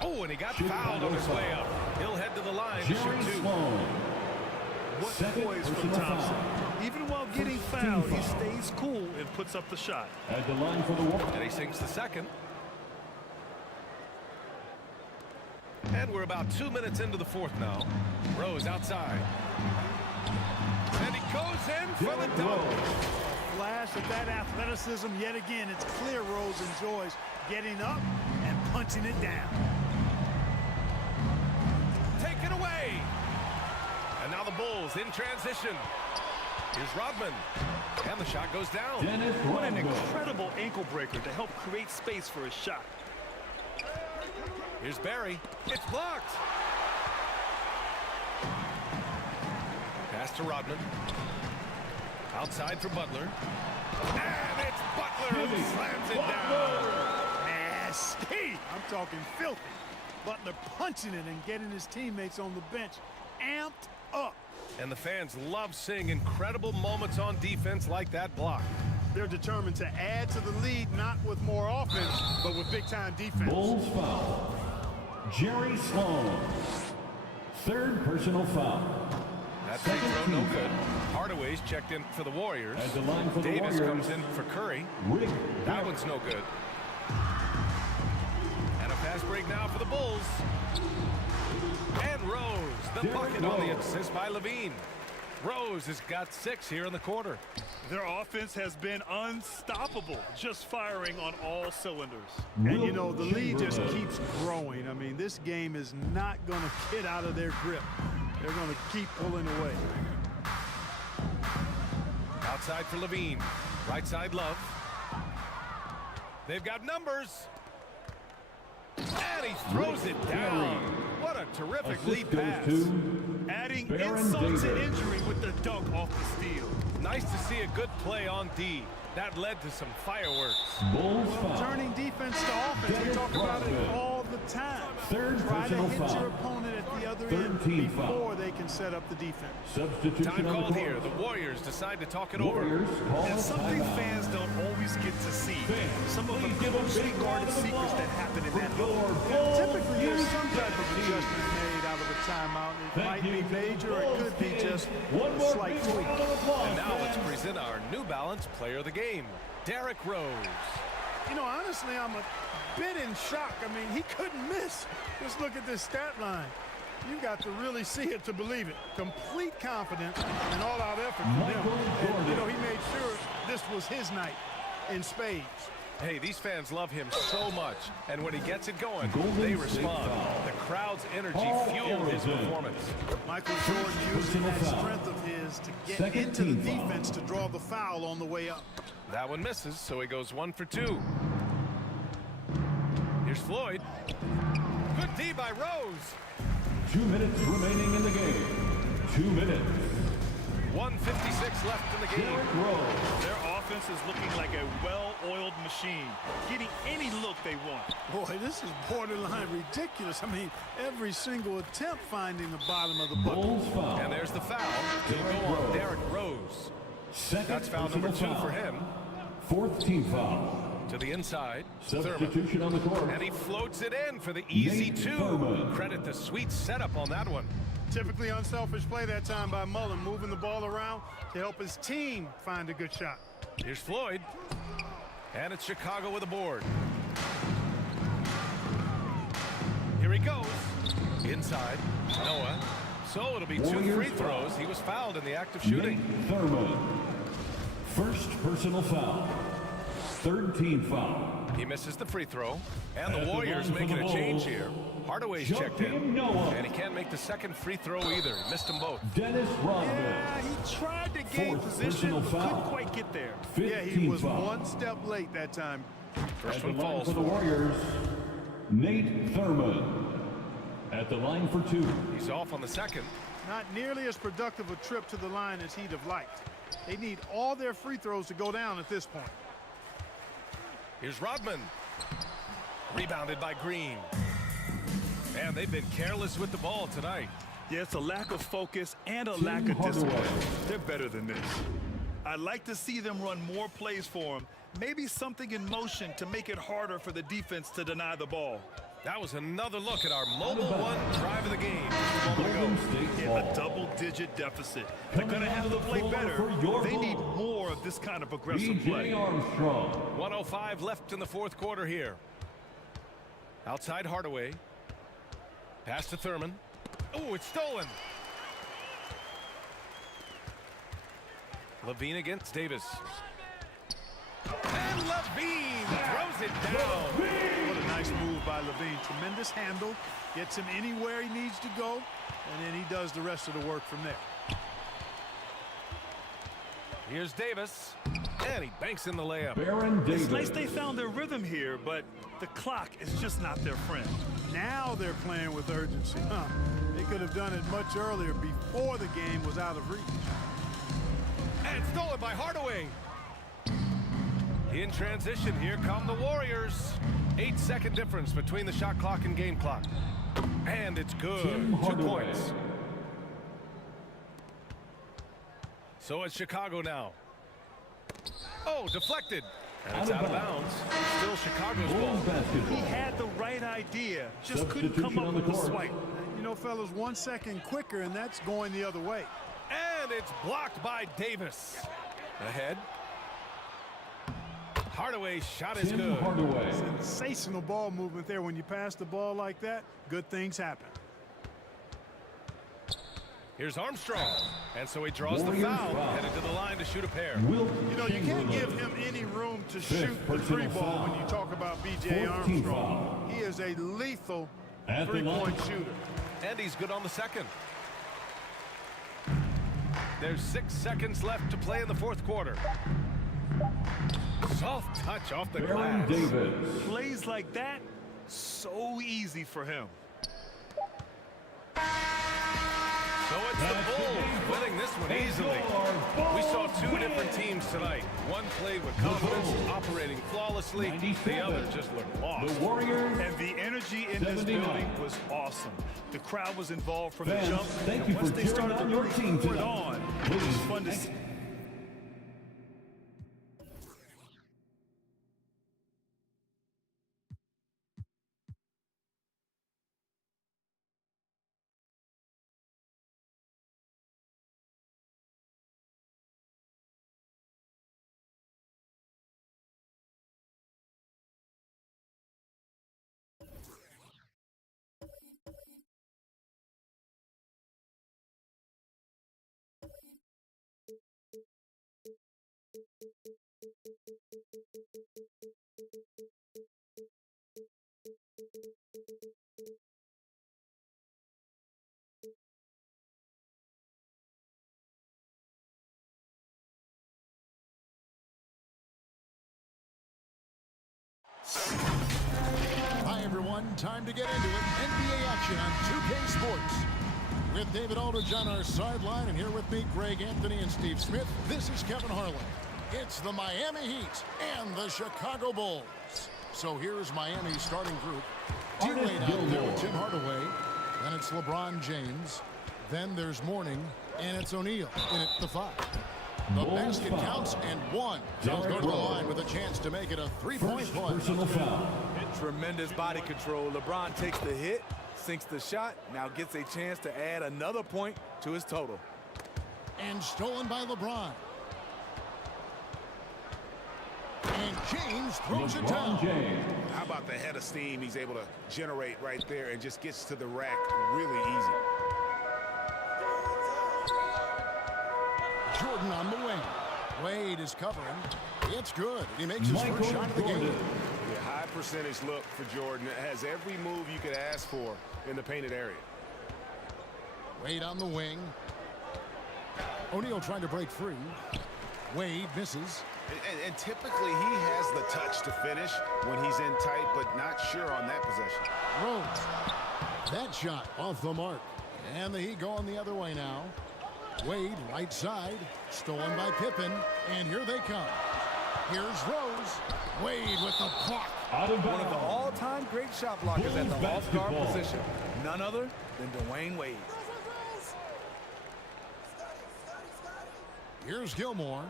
Oh, and he got fouled on his way up. He'll head to the line to shoot 2. What poise from Thompson. Even while getting fouled, he stays cool and puts up the shot. At the line for the Warriors. And he sinks the second. And we're about 2 minutes into the 4th now. Rose outside. And he goes in for the dunk. Flash of that athleticism yet again. It's clear Rose enjoys getting up and punching it down. Taken away. And now the Bulls in transition. Here's Rodman. And the shot goes down. What an incredible ankle breaker to help create space for his shot. Here's Barry. It's blocked. Pass to Rodman. Outside for Butler. And it's Butler who slams it down. Nasty. I'm talking filthy. Butler punching it and getting his teammates on the bench amped up. And the fans love seeing incredible moments on defense like that block. They're determined to add to the lead, not with more offense, but with big-time defense. Bulls foul. Jerry Sloan. Third personal foul. That free throw no good. Hardaway's checked in for the Warriors. At the line for the Davis Warriors. comes in for Curry. That one's no good. And a fast break now for the Bulls. And Rose, the bucket on the assist by Levine. Rose has got 6 here in the quarter. Their offense has been unstoppable, just firing on all cylinders. And, you know, the lead just keeps growing. I mean, this game is not going to get out of their grip. They're going to keep pulling away. Outside for Levine. Right side, Love. They've got numbers. And he throws it down. What a terrific lead pass. Adding insult to injury with the dunk off the steal. Nice to see a good play on D. That led to some fireworks. Bulls foul. Turning defense to offense. We talk about it all the time. Third Try to personal hit foul. your opponent at the other Third end team before foul. they can set up the defense. Substitution Time on the called court. here. The Warriors decide to talk it over. Warriors call And a something timeout. fans don't always get to see. Fans, Some of the please give a closely big guarded round of secrets applause that happen in for that your moment. Bulls Typically, there's some type of team. adjustment made out of a timeout. It Thank might you be to the major, or it Bulls could be team. just One a more slight big tweak. round of applause, And now let's fans. present our New Balance player of the game, Derrick Rose. You know, honestly, I'm a bit in shock. I mean, he couldn't miss. Just look at this stat line. You got to really see it to believe it. Complete confidence and all-out effort from him. And, you know, he made sure this was his night in spades. Hey, these fans love him so much, and when he gets it going, Golden they State respond. foul. The crowd's energy All fueled his Arizona. performance. Michael Jordan using personal that foul. strength of his to get Second into the team foul. defense to draw the foul on the way up. That one misses, so he goes 1 for 2. Here's Floyd. Good D by Rose. 2 minutes remaining in the game. 2 minutes. 1:56 left in the game. Derrick Rose. Their offense is looking like a well-oiled machine, getting any look they want. Boy, this is borderline ridiculous. I mean, every single attempt finding the bottom of the bucket. Bulls foul. And there's the foul. It'll go on Derrick Rose. Second That's foul number 2 personal for foul. him. Fourth team foul. To the inside. Thurman. Substitution on the court. And he floats it in for the easy Nate 2. Thurman. Credit the sweet setup on that one. Typically unselfish play that time by Mullen, moving the ball around to help his team find a good shot. Here's Floyd. And it's Chicago with a board. Here he goes. Inside. Noah. So it'll be 2 Warriors free foul. throws. He was fouled in the act of shooting. Nate Thurman. First personal foul. Third team foul. He misses the free throw. And At the the Warriors line for making the a change Bulls, here. Hardaway's Joakim checked in. Noah. And he can't make the second free throw either. Missed them both. Dennis Rodman. Yeah, he tried to gain Fourth position, personal but foul. couldn't quite get there. Fifth Yeah, he team was foul. one step late that time. First At the one line falls for the for him. Warriors, Nate Thurman. At the line for 2. He's off on the second. Not nearly as productive a trip to the line as he'd have liked. They need all their free throws to go down at this point. Here's Rodman. Rebounded by Green. And they've been careless with the ball tonight. Yeah, it's a lack of focus and a Tim lack of Hardaway. discipline. They're better than this. I'd like to see them run more plays for him. Maybe something in motion to make it harder for the defense to deny the ball. That was another look at our mobile one drive of the game just a moment Golden ago. State A ball. double-digit deficit. They're Coming going to have onto to the play floor better. for your They need Bulls. more of this kind of aggressive B.J. play. Armstrong. 1:05 left in the fourth quarter here. Outside Hardaway. Pass to Thurman. Oh, it's stolen. Levine against Davis. And Levine throws it down. What a nice move by Levine. Tremendous handle. Gets him anywhere he needs to go, and then he does the rest of the work from there. Here's Davis. And he banks in the layup. Baron Davis. It's nice they found their rhythm here, but the clock is just not their friend. Now they're playing with urgency. They could have done it much earlier before the game was out of reach. And stolen by Hardaway. In transition, here come the Warriors. 8-second difference between the shot clock and game clock. And it's good. Tim 2 Hardaway. points. So it's Chicago now. Oh, deflected. And it's out of bounds. Still Chicago's Bulls ball. He basketball. had the right idea, just couldn't come Substitution up on the with a court. swipe. You know, fellas, 1 second quicker, and that's going the other way. And it's blocked by Davis. Ahead. Hardaway's shot is Tim good. Hardaway. Sensational ball movement there. When you pass the ball like that, good things happen. Here's Armstrong. And so he draws the Warriors foul. foul. Headed to the line to shoot a pair. Wilt You know, you can't Chamberlain. give him any room to Fifth shoot the three personal ball foul. when you talk about B.J. 14th Armstrong. foul. He is a lethal At the three-point line. shooter. And he's good on the second. There's 6 seconds left to play in the fourth quarter. Soft touch off the Baron glass. Davis. Plays like that, so easy for him. So it's the Bulls winning this one easily. We saw two different teams tonight. One played with confidence, operating flawlessly. The other just looked lost. The Warriors. And the energy in this 79. building was awesome. The crowd was involved from the Fans, jump. thank And you once for they cheering started to on your really team pour it tonight. on, it was fun to see. Hi, everyone. Time to get into it. NBA action on 2K Sports. With David Aldridge on our sideline, and here with me, Greg Anthony and Steve Smith. This is Kevin Harlan. It's the Miami Heat and the Chicago Bulls. So here's Miami's starting group. D-Wade out there with Tim Hardaway. Then it's LeBron James. Then there's Mourning, and it's O'Neal in at the 5. The basket counts, and one. He'll go to the line with a chance to make it a three-point play. Personal foul. Tremendous body control. LeBron takes the hit, sinks the shot, now gets a chance to add another point to his total. And stolen by LeBron. And James throws it down. How about the head of steam he's able to generate right there and just gets to the rack really easy. Jordan on the wing. Wade is covering. It's good. He makes his first shot of the game. Yeah, high percentage look for Jordan. It has every move you could ask for in the painted area. Wade on the wing. O'Neal trying to break free. Wade misses. And typically he has the touch to finish when he's in tight, but not sure on that possession. Rose. That shot off the mark. And the Heat going the other way now. Wade right side. Stolen by Pippen. And here they come. Here's Rose. Wade with the block. One of the all-time great shot blockers at the off-guard position. None other than Dwayne Wade. Here's Gilmore.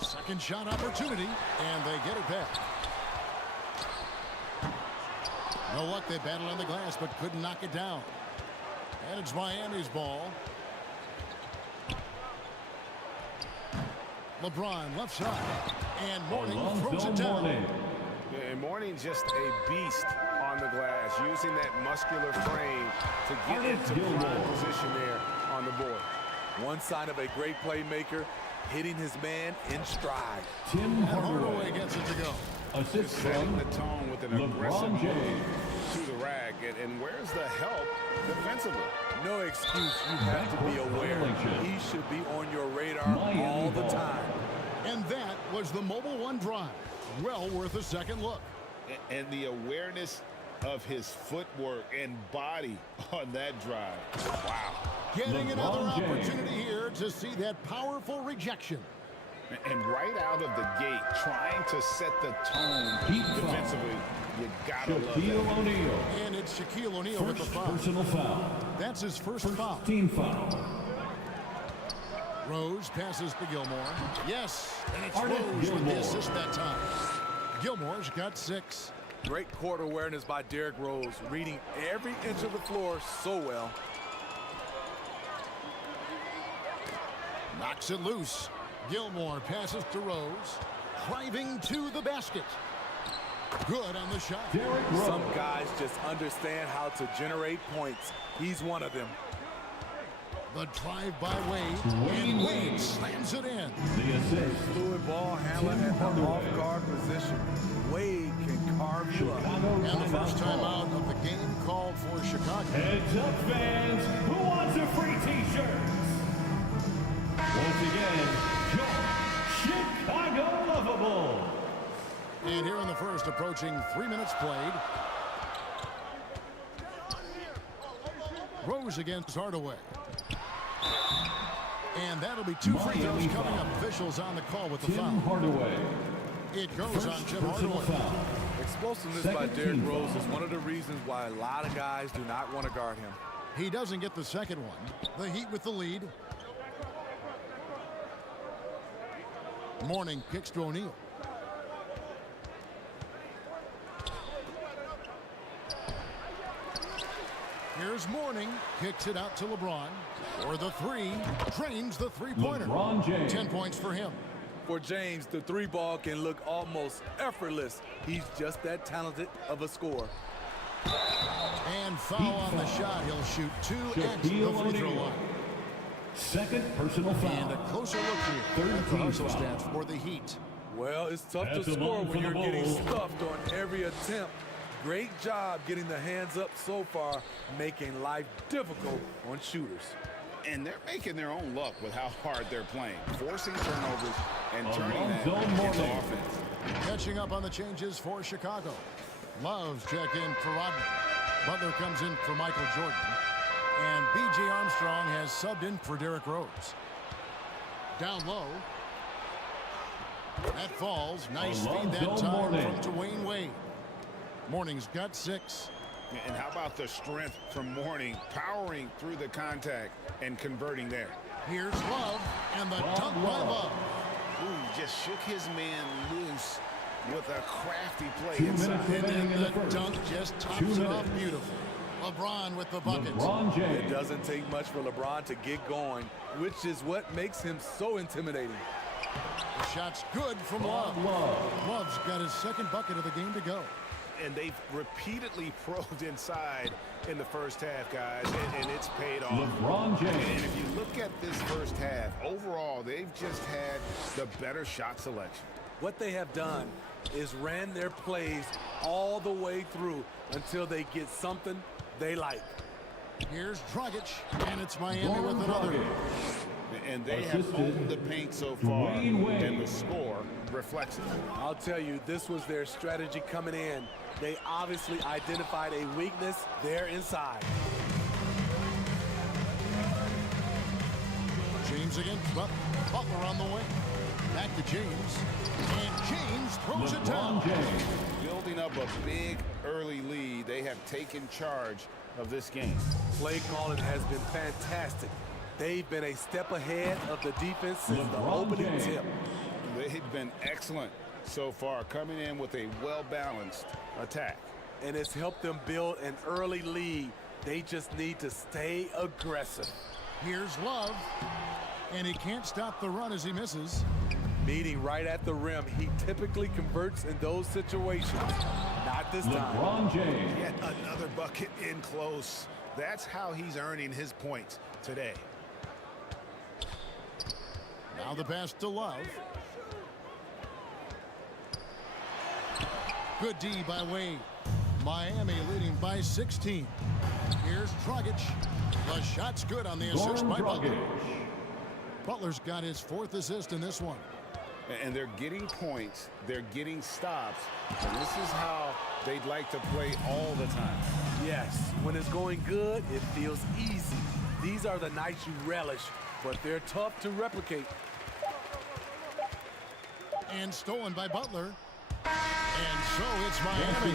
Second shot opportunity, and they get it back. No luck, they battled on the glass, but couldn't knock it down. And it's Miami's ball. LeBron left side, and Mourning throws it down. And Mourning just a beast on the glass, using that muscular frame to get into prime position there on the board. One sign of a great playmaker, hitting his man in stride. Tim Hardaway gets it to go. Assist Setting from the tone with an aggressive LeBron James. to the rack. And where's the help defensively? No excuse. You have to be aware. He should be on your radar all the time. And that was the Mobile One drive. Well worth a second look. And the awareness of his footwork and body on that drive. Wow. Getting another opportunity here to see that powerful rejection. And right out of the gate, trying to set the tone defensively. You gotta love that. O'Neal. And it's Shaquille O'Neal with the foul. Personal foul. That's his first foul. Team foul. Rose passes to Gilmore. Yes, and it's Rose with the assist that time. Gilmore's got 6. Great court awareness by Derrick Rose, reading every inch of the floor so well. Knocks it loose. Gilmore passes to Rose. Driving to the basket. Good on the shot. Some guys just understand how to generate points. He's one of them. The drive by Wade. And Wade slams it in. The assist. Fluid ball handling at the off-guard position. Wade can carve you up. And the first time out of the game called for Chicago. Heads up, fans. Who wants a free T-shirt? Once again, Chicago lovable. And here in the first, approaching 3 minutes played. Rose against Hardaway. And that'll be 2 free throws coming up. Officials on the call with the foul. Hardaway. It goes on Tim Hardaway. Explosiveness by Derrick Rose is one of the reasons why a lot of guys do not want to guard him. He doesn't get the second one. The Heat with the lead. Mourning kicks to O'Neal. Here's Mourning, kicks it out to LeBron. For the 3, drains the three-pointer. 10 points for him. For James, the 3-ball can look almost effortless. He's just that talented of a scorer. And foul on the shot. He'll shoot 2 at the free throw line. Second personal foul. And a closer look here at the hustle stats for the Heat. Well, it's tough to score when you're getting stuffed on every attempt. Great job getting the hands up so far, making life difficult on shooters. And they're making their own luck with how hard they're playing, forcing turnovers and turning that into offense. Catching up on the changes for Chicago. Loves check in for Rodman. Butler comes in for Michael Jordan. And B.J. Armstrong has subbed in for Derrick Rose. Down low. That falls. Nice feed that time from Dwayne Wade. Mourning's got 6. And how about the strength from Mourning, powering through the contact and converting there. Here's Love, and the dunk by Love. Ooh, just shook his man loose with a crafty play inside. And then the dunk just tops it off beautifully. LeBron with the bucket. It doesn't take much for LeBron to get going, which is what makes him so intimidating. The shot's good from Love. Love's got his second bucket of the game to go. And they've repeatedly probed inside in the first half, guys, and it's paid off. LeBron James. And if you look at this first half, overall, they've just had the better shot selection. What they have done is ran their plays all the way through until they get something they like. Here's Dragic, and it's Miami with another. And they have owned the paint so far, and the score reflects it. I'll tell you, this was their strategy coming in. They obviously identified a weakness there inside. James again, Butler on the way. Back to James, and James throws it down. Building up a big early lead, they have taken charge of this game. Play calling has been fantastic. They've been a step ahead of the defense since the opening tip. They've been excellent so far, coming in with a well-balanced attack. And it's helped them build an early lead. They just need to stay aggressive. Here's Love, and he can't stop the run as he misses. Meeting right at the rim, he typically converts in those situations. Not this time. LeBron James. Yet another bucket in close. That's how he's earning his points today. Now the pass to Love. Good D by Wade. Miami leading by 16. Here's Dragic. The shot's good on the assist by Butler. Butler's got his 4th assist in this one. And they're getting points, they're getting stops, and this is how they'd like to play all the time. Yes, when it's going good, it feels easy. These are the nights you relish, but they're tough to replicate. And stolen by Butler. And so it's Miami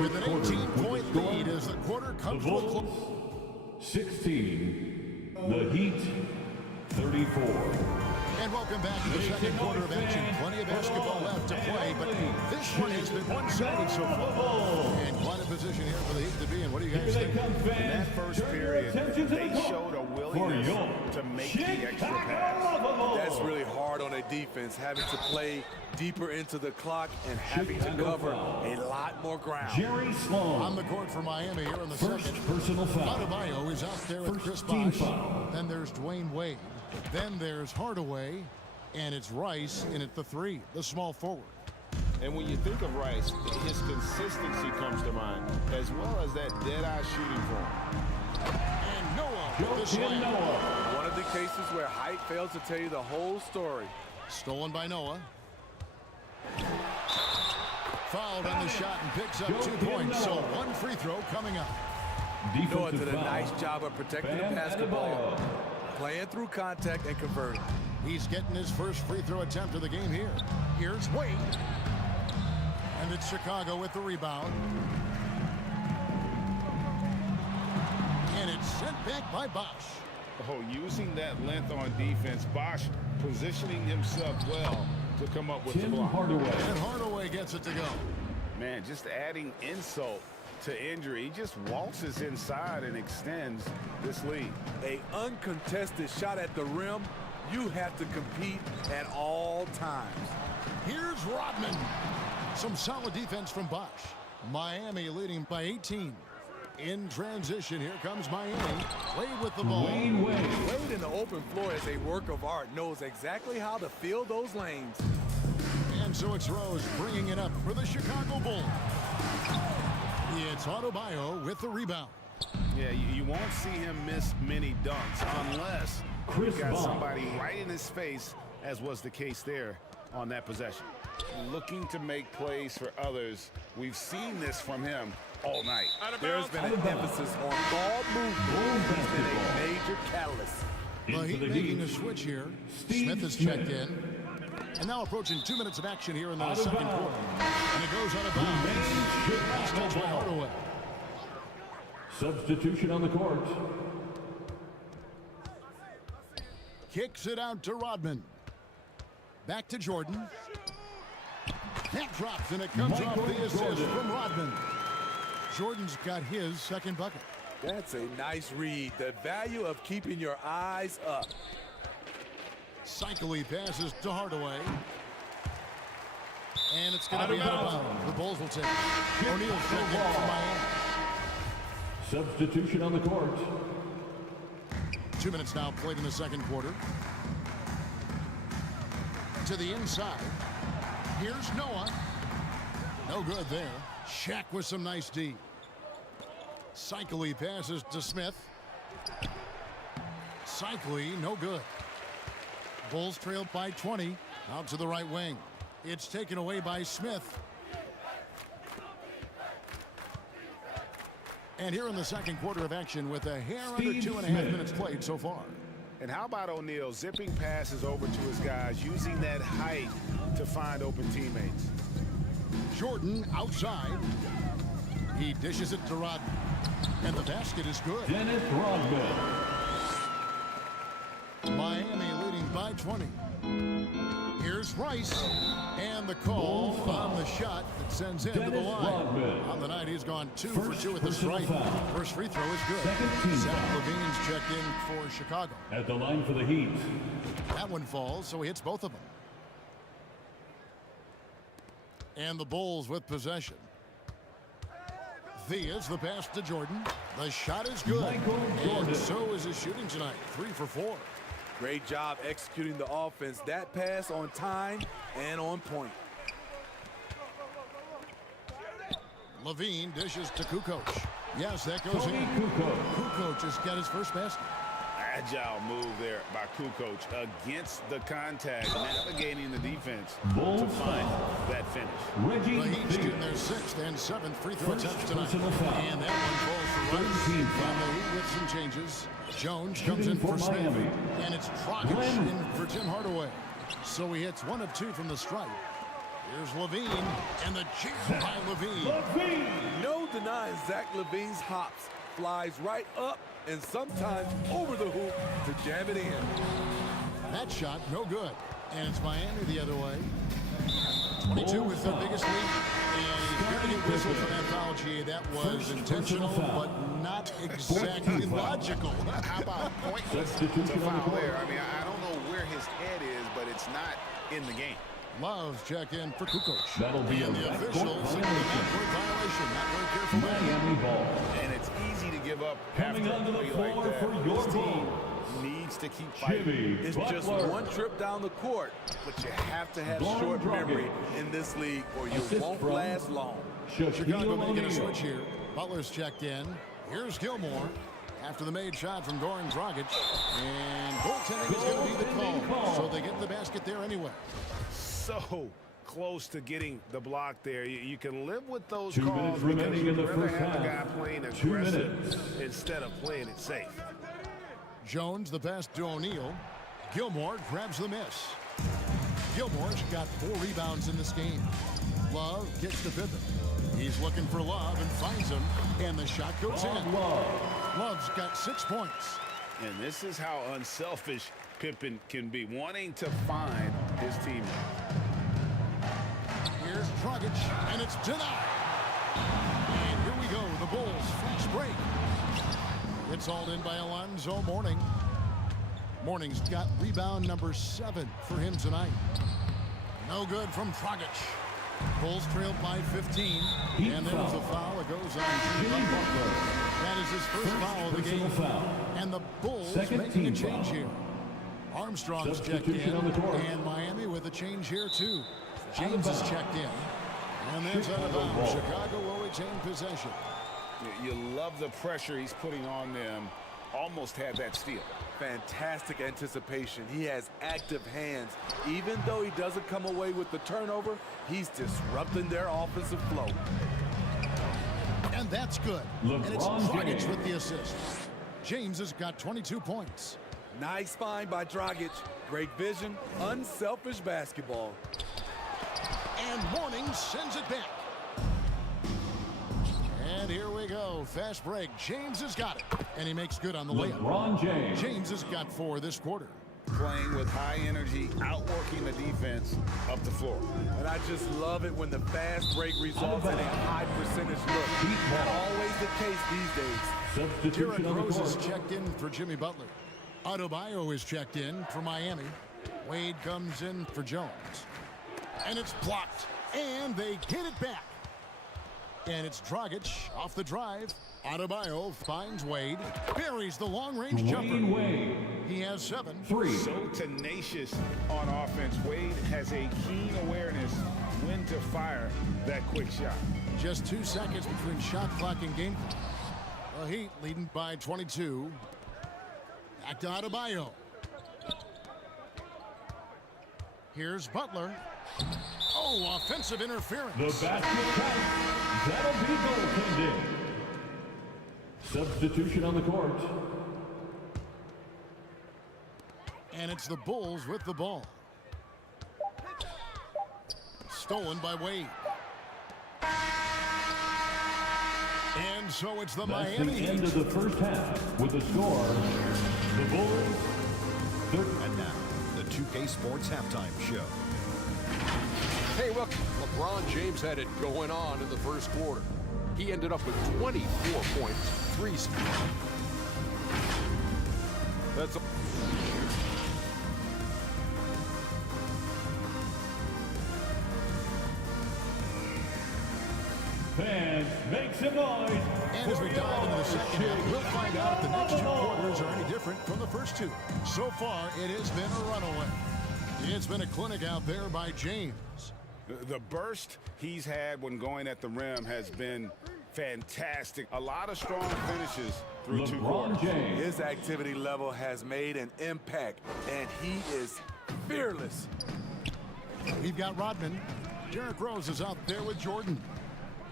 with an 18-point lead as the quarter comes to a close. 16, the Heat, 34. And welcome back to the second quarter of action. Plenty of basketball left to play, but this one has been one-sided so far. And quite a position here for the Heat to be in. What do you guys think? In that first period, they showed a willingness to make the extra pass. That's really hard on a defense, having to play deeper into the clock and having to cover a lot more ground. Jerry Sloan. On the court for Miami here in the First second. personal foul. Adebayo is out there with Chris team Bosh. foul. Then there's Dwayne Wade. Then there's Hardaway. And it's Rice in at the 3, the small forward. And when you think of Rice, his consistency comes to mind, as well as that dead-eye shooting form. And Noah with the slam. One of the cases where height fails to tell you the whole story. Stolen by Noah. Fouled on the shot and picks up 2 points. So 1 free throw coming up. Noah did a nice job of protecting the basketball, playing through contact and converting. He's getting his first free throw attempt of the game here. Here's Wade. And it's Chicago with the rebound. And it's sent back by Bosch. Oh, using that length on defense, Bosch positioning himself well to come up with the block. And Hardaway gets it to go. Man, just adding insult to injury. He just waltzes inside and extends this lead. A uncontested shot at the rim, you have to compete at all times. Here's Rodman. Some solid defense from Bosch. Miami leading by 18. In transition, here comes Miami. Wade with the ball. Wade in the open floor is a work of art, knows exactly how to fill those lanes. And so it's Rose bringing it up for the Chicago Bulls. It's Adebayo with the rebound. Yeah, you won't see him miss many dunks unless you've got somebody right in his face, as was the case there on that possession. Looking to make plays for others. We've seen this from him all night. There's been an emphasis on ball movement. He's been a major catalyst. The Heat making a switch here. Smith is checked in. And now approaching 2 minutes of action here in the second quarter. And it goes out of bounds. Touched by Hardaway. Substitution on the court. Kicks it out to Rodman. Back to Jordan. That drops, and it comes off the assist from Rodman. Jordan's got his second bucket. That's a nice read. The value of keeping your eyes up. Cycly passes to Hardaway. And it's going to be out of bounds. The Bulls will take it. O'Neal's checked in for Miami. Substitution on the court. 2 minutes now played in the second quarter. To the inside. Here's Noah. No good there. Shaq with some nice D. Cycly passes to Smith. Cycly, no good. Bulls trailed by 20. Out to the right wing. It's taken away by Smith. And here in the second quarter of action with a hair under 2.5 minutes played so far. And how about O'Neal zipping passes over to his guys, using that height to find open teammates. Jordan outside. He dishes it to Rodman. And the basket is good. Dennis Rodman. Miami leading by 20. Here's Rice. And the call on the shot that sends him to the line. On the night, he's gone 2 for 2 with the strike. First free throw is good. Zach Levine's checked in for Chicago. At the line for the Heat. That one falls, so he hits both of them. And the Bulls with possession. Thea's the pass to Jordan. The shot is good. And so is his shooting tonight. 3 for 4. Great job executing the offense. That pass on time and on point. Levine dishes to Kukoc. Yes, that goes in. Kukoc just got his first basket. Agile move there by Kukoc against the contact, navigating the defense to find that finish. The Heat shooting their 6th and 7th free throw attempts tonight. And that one falls for Rice. And the Heat with some changes. Jones comes in for Smith. And it's Dragic in for Tim Hardaway. So he hits 1 of 2 from the stripe. Here's Levine. And the jam by Levine. No denying Zach Levine's hops. Flies right up and sometimes over the hoop to jam it in. That shot, no good. And it's Miami the other way. 22 was their biggest lead. And he's going to get whistled for that foul, G. That was intentional, but not exactly logical. How about pointless to foul there? I mean, I don't know where his head is, but it's not in the game. Love's check in for Kukoc. That'll be and the official saying the backcourt violation. Not very careful. Miami ball. And it's easy to give up Coming onto the floor like for your this team goal. needs to keep fighting. It's just one trip down the court, but you have to have short memory in this league or you won't last long. Chicago making a switch here. Butler's checked in. Here's Gilmore. After the made shot from Goran Dragic. And goaltending is going to be the call. So they get the basket there anyway. So close to getting the block there. You can live with those 2 calls minutes because remaining you'd in the rather first have the guy half. playing 2 aggressive minutes. instead of playing it safe. Jones, the pass to O'Neal. Gilmore grabs the miss. Gilmore's got 4 rebounds in this game. Love gets the Pippen. He's looking for Love and finds him, and the shot goes in. Love's got 6 points. And this is how unselfish Pippen can be, wanting to find his teammate. Here's Dragic, and it's denied. And here we go, the Bulls fast break. It's hauled in by Alonzo Mourning. Mourning's got rebound number 7 for him tonight. No good from Dragic. Bulls trailed by 15. And there's a foul. It goes on Jimmy Butler. That is his first foul of the game. And the Bulls making a change here. Armstrong's checked in. And Miami with a change here too. James is checked in. And that's out of bounds. Chicago will retain possession. You love the pressure he's putting on them. Almost had that steal. Fantastic anticipation. He has active hands. Even though he doesn't come away with the turnover, he's disrupting their offensive flow. And that's good. And it's Dragic with the assist. James has got 22 points. Nice find by Dragic. Great vision, unselfish basketball. And Mourning sends it back. And here we go. Fast break. James has got it. And he makes good on the layup. James has got 4 this quarter. Playing with high energy, outworking the defense up the floor. And I just love it when the fast break results in a high percentage look. Not always the case these days. Derrick Rose is checked in for Jimmy Butler. Adebayo is checked in for Miami. Wade comes in for Jones. And it's blocked. And they get it back. And it's Dragic off the drive. Adebayo finds Wade. Buries the long-range jumper. He has 7. So tenacious on offense. Wade has a keen awareness when to fire that quick shot. Just 2 seconds between shot clock and game clock. The Heat leading by 22. Back to Adebayo. Here's Butler. Oh, offensive interference. The basket counts. That'll be goaltending. Substitution on the court. And it's the Bulls with the ball. Stolen by Wade. And so it's the That's Miami the Heat. end of the first half with the score. The Bulls. And now, the 2K Sports Halftime Show. Hey, look, LeBron James had it going on in the first quarter. He ended up with 24 points, 3 steals. That's Fans, make some noise. And as we dive into the second half, we'll find out if the next 2 quarters are any different from the first 2. So far, it has been a runaway. It's been a clinic out there by James. The burst he's had when going at the rim has been fantastic. A lot of strong finishes through 2 quarters. His activity level has made an impact, and he is fearless. We've got Rodman. Derrick Rose is out there with Jordan.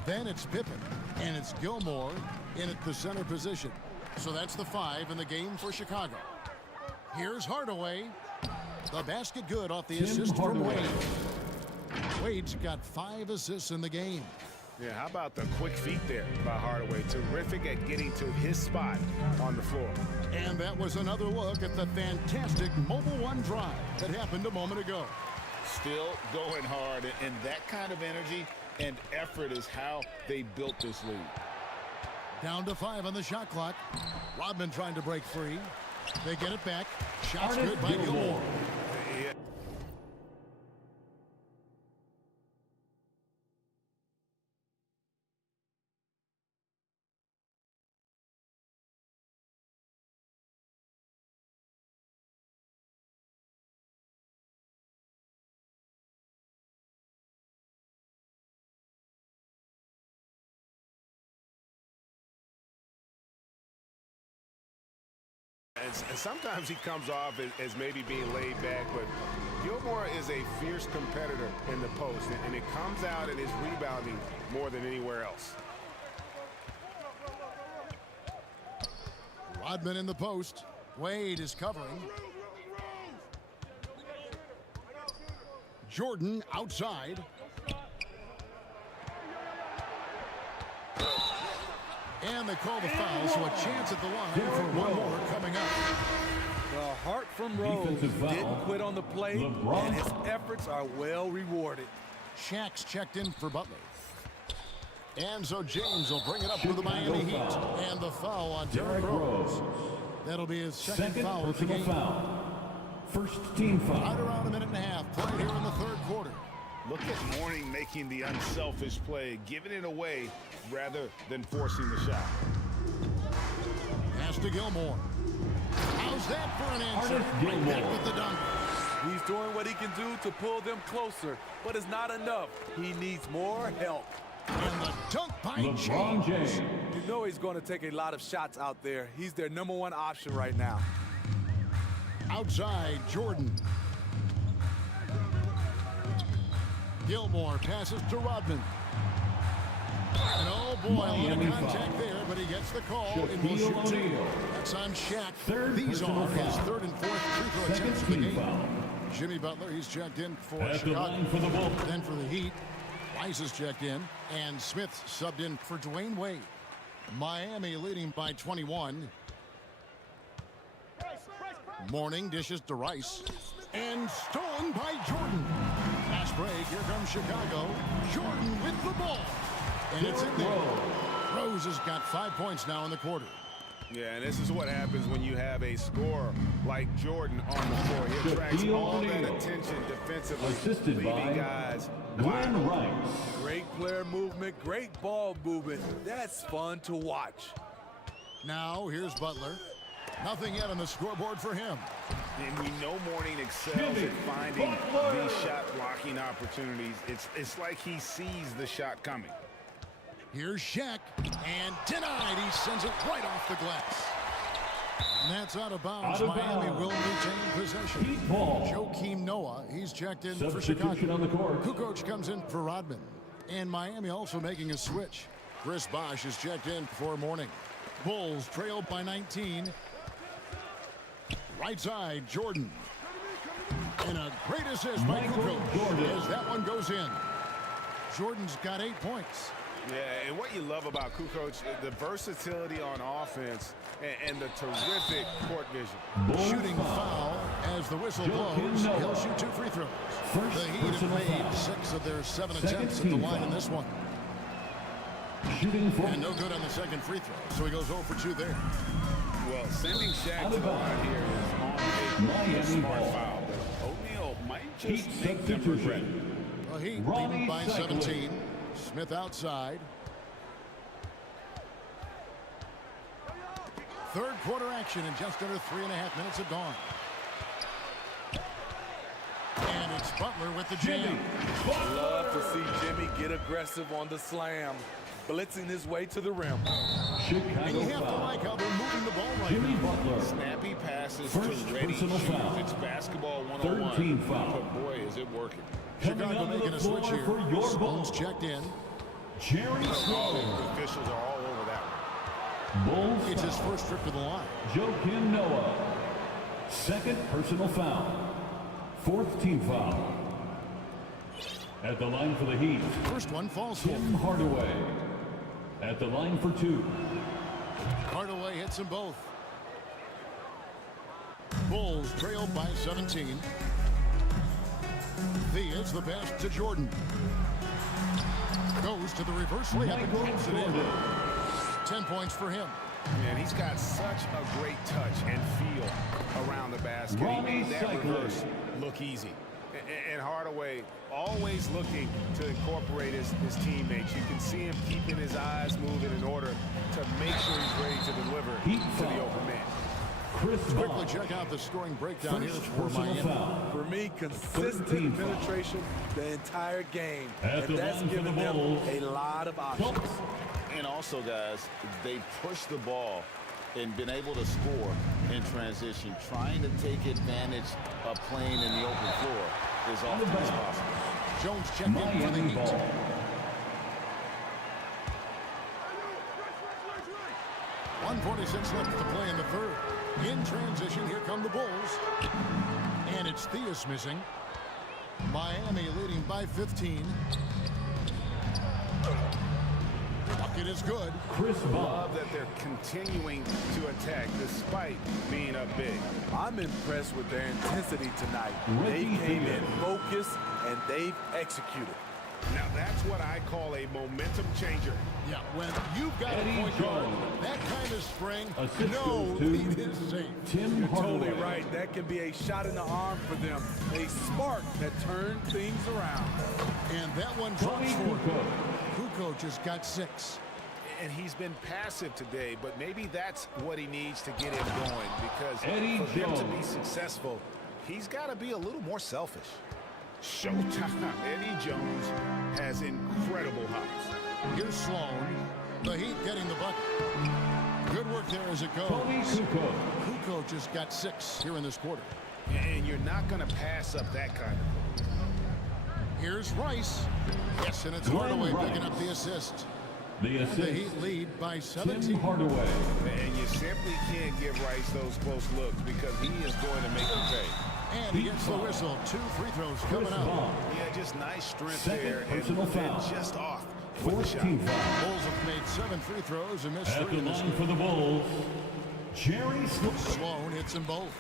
Then it's Pippen, and it's Gilmore in at the center position. So that's the 5 in the game for Chicago. Here's Hardaway. The basket good off the assist from Wade. Wade's got 5 assists in the game. Yeah, how about the quick feet there by Hardaway? Terrific at getting to his spot on the floor. And that was another look at the fantastic Mobile One drive that happened a moment ago. Still going hard, and that kind of energy and effort is how they built this lead. Down to 5 on the shot clock. Rodman trying to break free. They get it back. Shots good by Gilmore. And sometimes he comes off as maybe being laid back, but Gilmore is a fierce competitor in the post, and it comes out in his rebounding more than anywhere else. Rodman in the post. Wade is covering. Jordan outside. And they call the foul, so a chance at the line for one more coming up. The heart from Rose didn't quit on the play, and his efforts are well rewarded. Shaq's checked in for Butler. And so James will bring it up for the Miami Heat. And the foul on Derrick Rose. That'll be his second foul of the game. First team foul. Right around a minute and a half played here in the third quarter. Look at Mourning making the unselfish play, giving it away rather than forcing the shot. Pass to Gilmore. How's that for an answer? Right back with the dunk. He's doing what he can do to pull them closer, but it's not enough. He needs more help. And the dunk by LeBron James. You know he's going to take a lot of shots out there. He's their #1 option right now. Outside, Jordan. Gilmore passes to Rodman. And oh boy, a lot of contact there, but he gets the call and will shoot two. That's on Shaq. These are his third and fourth free throw attempts of the game. Jimmy Butler, he's checked in for Chicago. Then for the Heat, Rice is checked in, and Smith subbed in for Dwayne Wade. Miami leading by 21. Mourning dishes to Rice. And stolen by Jordan. Fast break. Here comes Chicago. Jordan with the ball. And it's in there. Rose has got 5 points now in the quarter. Yeah, and this is what happens when you have a scorer like Jordan on the floor. He attracts all that attention defensively, leaving guys wide. Great player movement, great ball movement. That's fun to watch. Now, here's Butler. Nothing yet on the scoreboard for him. And we know Mourning excels at finding these shot blocking opportunities. It's like he sees the shot coming. Here's Shaq, and denied. He sends it right off the glass. And that's out of bounds. Miami will retain possession. Joakim Noah, he's checked in for Chicago. On the court. Kukoc comes in for Rodman. And Miami also making a switch. Chris Bosh is checked in for Mourning. Bulls trailed by 19. Right side, Jordan. And a great assist by Kukoc as that one goes in. Jordan's got 8 points. Yeah, and what you love about Kukoc, the versatility on offense and the terrific court vision. Shooting foul as the whistle blows. He'll shoot 2 free throws. The Heat have made 6 of their 7 attempts at the line in this one. And no good on the second free throw, so he goes 0 for 2 there. Well, sending Shaq to the line here is on paper a smart foul. O'Neal might just make them regret it. The Heat leading by 17. Smith outside. Third quarter action in just under 3.5 minutes have gone. And it's Butler with the jam. Love to see Jimmy get aggressive on the slam, blitzing his way to the rim. And you have to like how they're moving the ball right now. Snappy passes to ready shoot. It's basketball 101. But boy, is it working. Chicago making a switch here. Stone's checked in. Officials are all over that one. It's his first trip to the line. Joakim Noah. Second personal foul. Fourth team foul. At the line for the Heat. First one falls for Tim Hardaway. At the line for 2. Hardaway hits them both. Bulls trail by 17. Thea's the pass to Jordan. Goes to the reverse layup and puts it in. 10 points for him. Man, he's got such a great touch and feel around the basket. He made that reverse look easy. And Hardaway always looking to incorporate his teammates. You can see him keeping his eyes moving in order to make sure he's ready to deliver to the open man. Quickly check out the scoring breakdown here for Miami. For me, consistent penetration the entire game. And that's giving them a lot of options. And also, guys, they push the ball and been able to score in transition, trying to take advantage of playing in the open floor as often as possible. Jones checked in for the Heat. .146 left to play in the third. In transition, here come the Bulls. And it's Theus missing. Miami leading by 15. Bucket is good. Love that they're continuing to attack despite being up big. I'm impressed with their intensity tonight. They came in focused and they've executed. Now that's what I call a momentum changer. Yeah, when you've got a point guard, that kind of spring, no lead is safe. You're totally right. That can be a shot in the arm for them. A spark that turned things around. And that one drops for him. Kukoc just got 6. And he's been passive today, but maybe that's what he needs to get him going, because for him to be successful, he's got to be a little more selfish. Showtime. Eddie Jones has incredible hops. Here's Sloan. The Heat getting the bucket. Good work there as it goes. Kukoc just got 6 here in this quarter. And you're not going to pass up that kind of thing. Here's Rice. Yes, and it's Hardaway picking up the assist. The Heat lead by 17. Tim Hardaway. And you simply can't give Rice those close looks because he is going to make them pay. And he gets the whistle. 2 free throws coming out. Yeah, just nice strength Second there. personal foul. And just off with the shot. Bulls have made 7 free throws and missed 3 At the in this line for the Bulls, Jerry Sloan hits them both.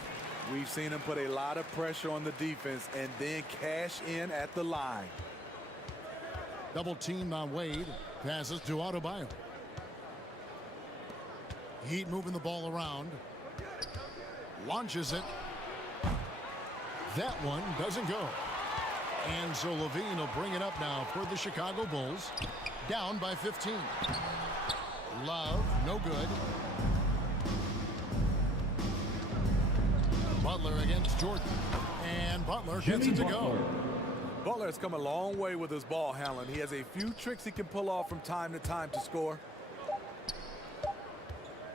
We've seen him put a lot of pressure on the defense and then cash in at the line. Double team on Wade. Passes to Adebayo. Heat moving the ball around. Launches it. That one doesn't go. And so Levine will bring it up now for the Chicago Bulls. Down by 15. Love, no good. Butler against Jordan. And Butler gets it to go. Butler has come a long way with his ball handling. He has a few tricks he can pull off from time to time to score.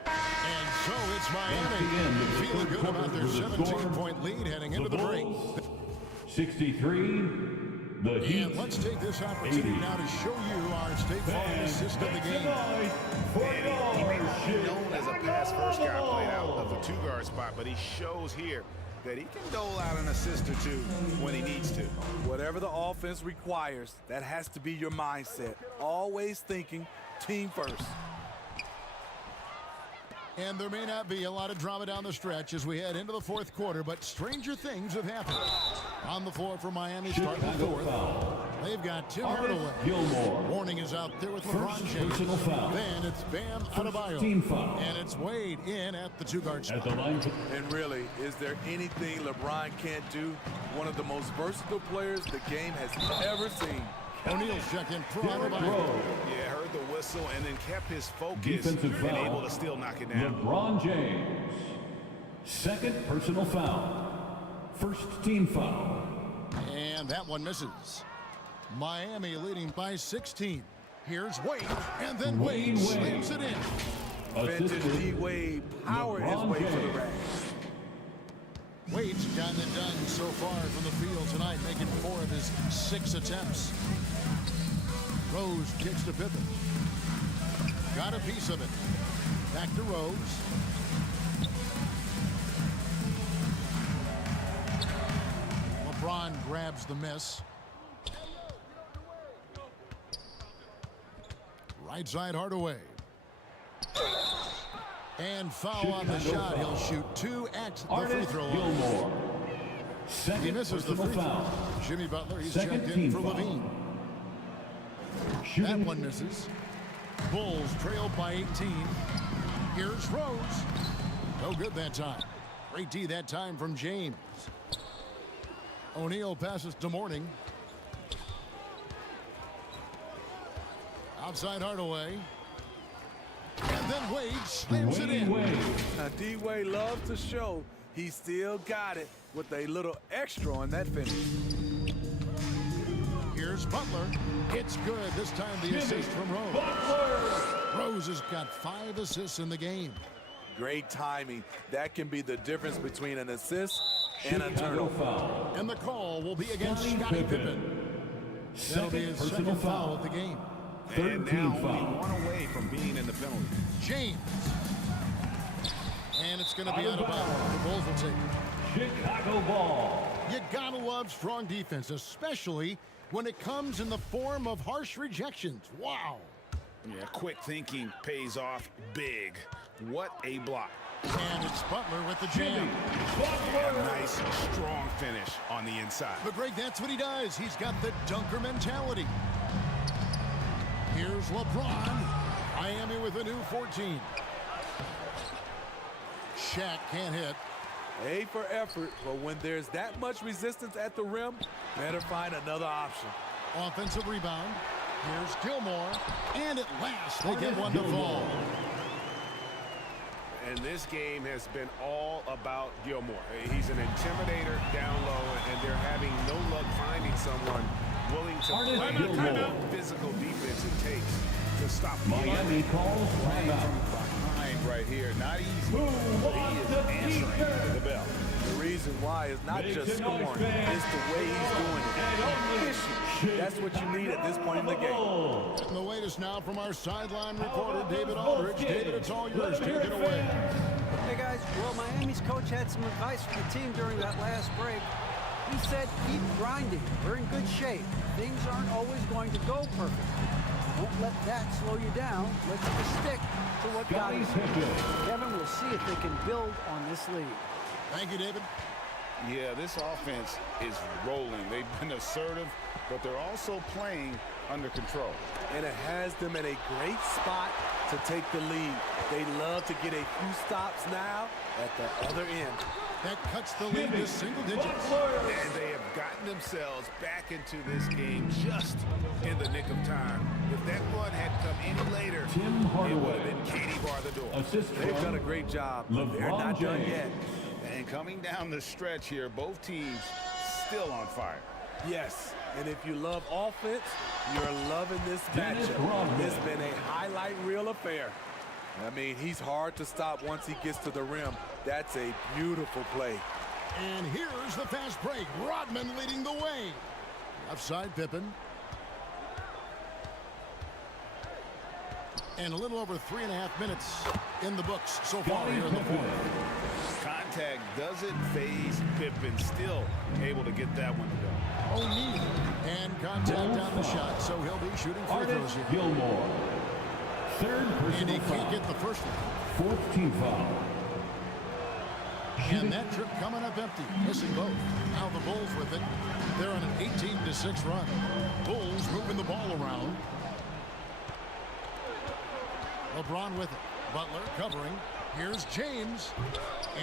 And so it's Miami feeling good about their 17-point lead heading into the break. 63, the Heat. And let's take this opportunity now to show you our State Farm assist of the game. He may not be known as a pass-first guy played out of the 2-guard spot, but he shows here that he can dole out an assist or 2 when he needs to. Whatever the offense requires, that has to be your mindset. Always thinking team first. And there may not be a lot of drama down the stretch as we head into the 4th quarter, but stranger things have happened. On the floor for Miami, starting the 4th. They've got Tim Hardaway. Gilmore. Warning is out there with LeBron James. Personal foul. Then it's Bam Adebayo. Team foul. And it's Wade in at the 2-guard spot. At the line. And really, is there anything LeBron can't do? One of the most versatile players the game has ever seen. O'Neal's checking for Adebayo. Yeah, heard the whistle and then kept his focus and able to still knock it down. LeBron James. Second personal foul. First team foul. And that one misses. Miami leading by 16. Here's Wade, and then Wade slams it in. Vintage D-Wade powered his way to the rack. Wade's gotten it done so far from the field tonight, making 4 of his 6 attempts. Rose kicks to Pippen. Got a piece of it. Back to Rose. LeBron grabs the miss. Right side Hardaway. And foul on the shot. He'll shoot 2 at the free throw line. He misses the free throw. Jimmy Butler, he's checked in for Levine. That one misses. Bulls trailed by 18. Here's Rose. No good that time. Great D that time from James. O'Neal passes to Morning. Outside Hardaway. And then Wade slams it in. Now D-Wade loves to show he still got it with a little extra on that finish. Here's Butler. It's good. This time the assist from Rose. Rose has got 5 assists in the game. Great timing. That can be the difference between an assist and a turnover. And the call will be against Scottie Pippen. That'll be his second foul of the game. And now only one away from being in the penalty. James. And it's going to be out of bounds. The Bulls will take it. Chicago ball. You gotta love strong defense, especially when it comes in the form of harsh rejections. Wow. Yeah, quick thinking pays off big. What a block. And it's Butler with the jam. A nice, strong finish on the inside. But Greg, that's what he does. He's got the dunker mentality. Here's LeBron. Miami with a new 14. Shaq can't hit. A for effort, but when there's that much resistance at the rim, better find another option. Offensive rebound. Here's Gilmore. And at last, they get one to fall. And this game has been all about Gilmore. He's an intimidator down low, and they're having no luck finding someone willing to play the physical defense it takes to stop Miami calls timeout. Behind right here. Not easy, but he is answering the bell. The reason why is not just scoring, it's the way he's doing it. Efficient. That's what you need at this point in the game. And the latest now from our sideline reporter, David Aldridge. David, it's all yours. Take it away. Hey, guys. Well, Miami's coach had some advice for the team during that last break. He said, keep grinding. We're in good shape. Things aren't always going to go perfect. Don't let that slow you down. Let's just stick to what got us here. Kevin, we'll see if they can build on this lead. Thank you, David. Yeah, this offense is rolling. They've been assertive, but they're also playing under control. And it has them in a great spot to take the lead. They love to get a few stops now at the other end. That cuts the lead to single digits. And they have gotten themselves back into this game just in the nick of time. If that one had come any later, it would have been Katie bar the door. They've done a great job. They're not done yet. And coming down the stretch here, both teams still on fire. Yes, and if you love offense, you're loving this matchup. It's been a highlight reel affair. I mean, he's hard to stop once he gets to the rim. That's a beautiful play. And here's the fast break. Rodman leading the way. Left side, Pippen. And a little over 3.5 minutes in the books so far here in the fourth. Contact doesn't phase Pippen. Still able to get that one to go. O'Neal. And contact on the shot, so he'll be shooting free throws here. Gilmore. Third personal And he foul. can't get the first one. Fourth team foul. And that trip coming up empty. Missing both. Now the Bulls with it. They're on an 18-6 run. Bulls moving the ball around. LeBron with it. Butler covering. Here's James.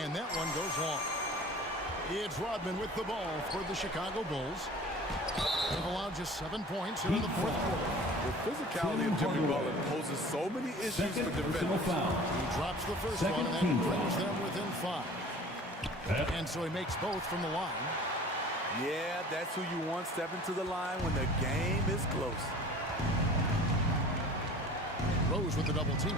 And that one goes long. It's Rodman with the ball for the Chicago Bulls. They've allowed just 7 points here in the fourth quarter. The physicality of Jimmy Butler poses so many issues for defenders. He drops the first one, and that brings them within 5. And so he makes both from the line. Yeah, that's who you want stepping to the line when the game is close. Rose with the double team.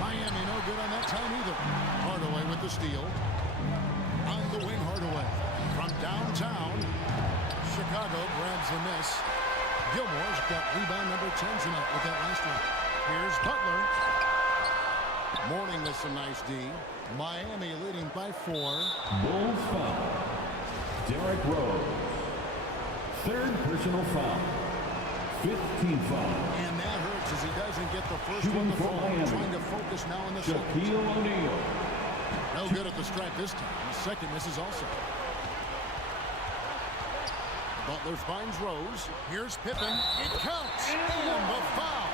Miami no good on that time either. Hardaway with the steal. On the wing, Hardaway. From downtown, Chicago grabs the miss. Gilmore's got rebound number 10 tonight with that last one. Here's Butler. Morning with some nice D. Miami leading by 4. Bulls foul. Derrick Rose. Third personal foul. 15 foul. And that hurts as he doesn't get the first one to fall. Trying to focus now on the second. Shaquille O'Neal. No good at the strike this time. The second misses also. Butler finds Rose. Here's Pippen. It counts. And the foul.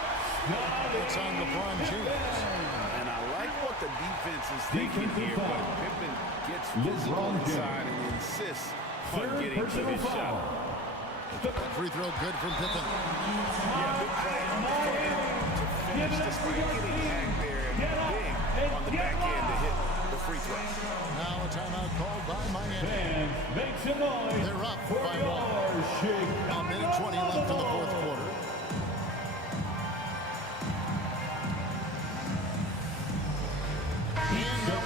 It's on LeBron James. And I like what the defense is thinking here, but Pippen gets physical inside and insists on getting to his shot. Free throw good from Pippen. Yeah, big play on the front end to finish despite getting back there and big on the back end to hit the free throw. Now a timeout called by Miami. Fans, make some noise. They're up by 1. Now, minute 20 left in the fourth quarter.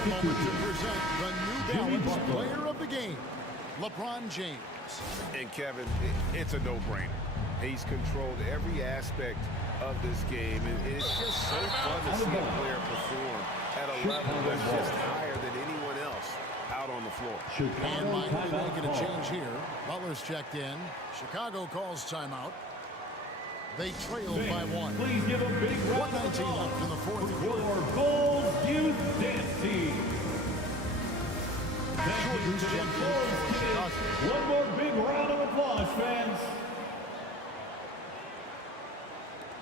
moment to present the New Balance Player of the Game, LeBron James. And Kevin, it's a no-brainer. He's controlled every aspect of this game, and it's just so fun to see a player perform at a level that's just higher than anyone else out on the floor. And Miami making a change here. Butler's checked in. Chicago calls timeout. They trail by 1. Please give a big round of 1:19 left in the fourth for quarter. your Bulls Youth Dance Team. Thank you to the Bulls kids. One more big round of applause, fans.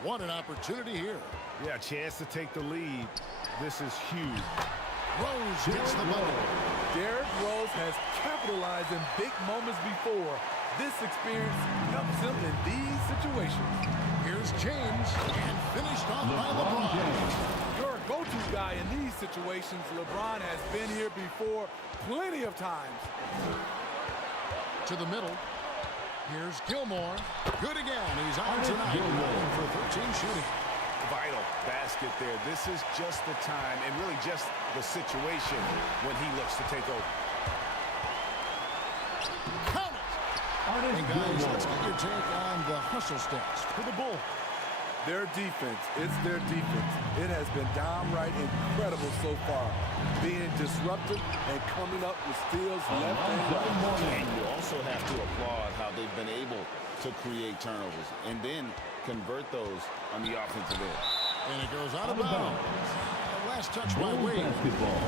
What an opportunity here. Yeah, a chance to take the lead. This is huge. Rose hits the button. Derrick Rose has capitalized in big moments before. This experience helps him in these situations. Here's James, and finished off by LeBron. Your go-to guy in these situations, LeBron has been here before plenty of times. To the middle. Here's Gilmore. Good again. He's on tonight. 9 for 13 shooting. Vital basket there. This is just the time, and really just the situation when he looks to take over. Count it! And guys, let's get your take on the hustle stats for the Bulls. Their defense, it's their defense. It has been downright incredible so far. Being disruptive and coming up with steals left and right. And you also have to applaud how they've been able to create turnovers and then convert those on the offensive end. And it goes out of bounds. Last touch by Wade. Basketball.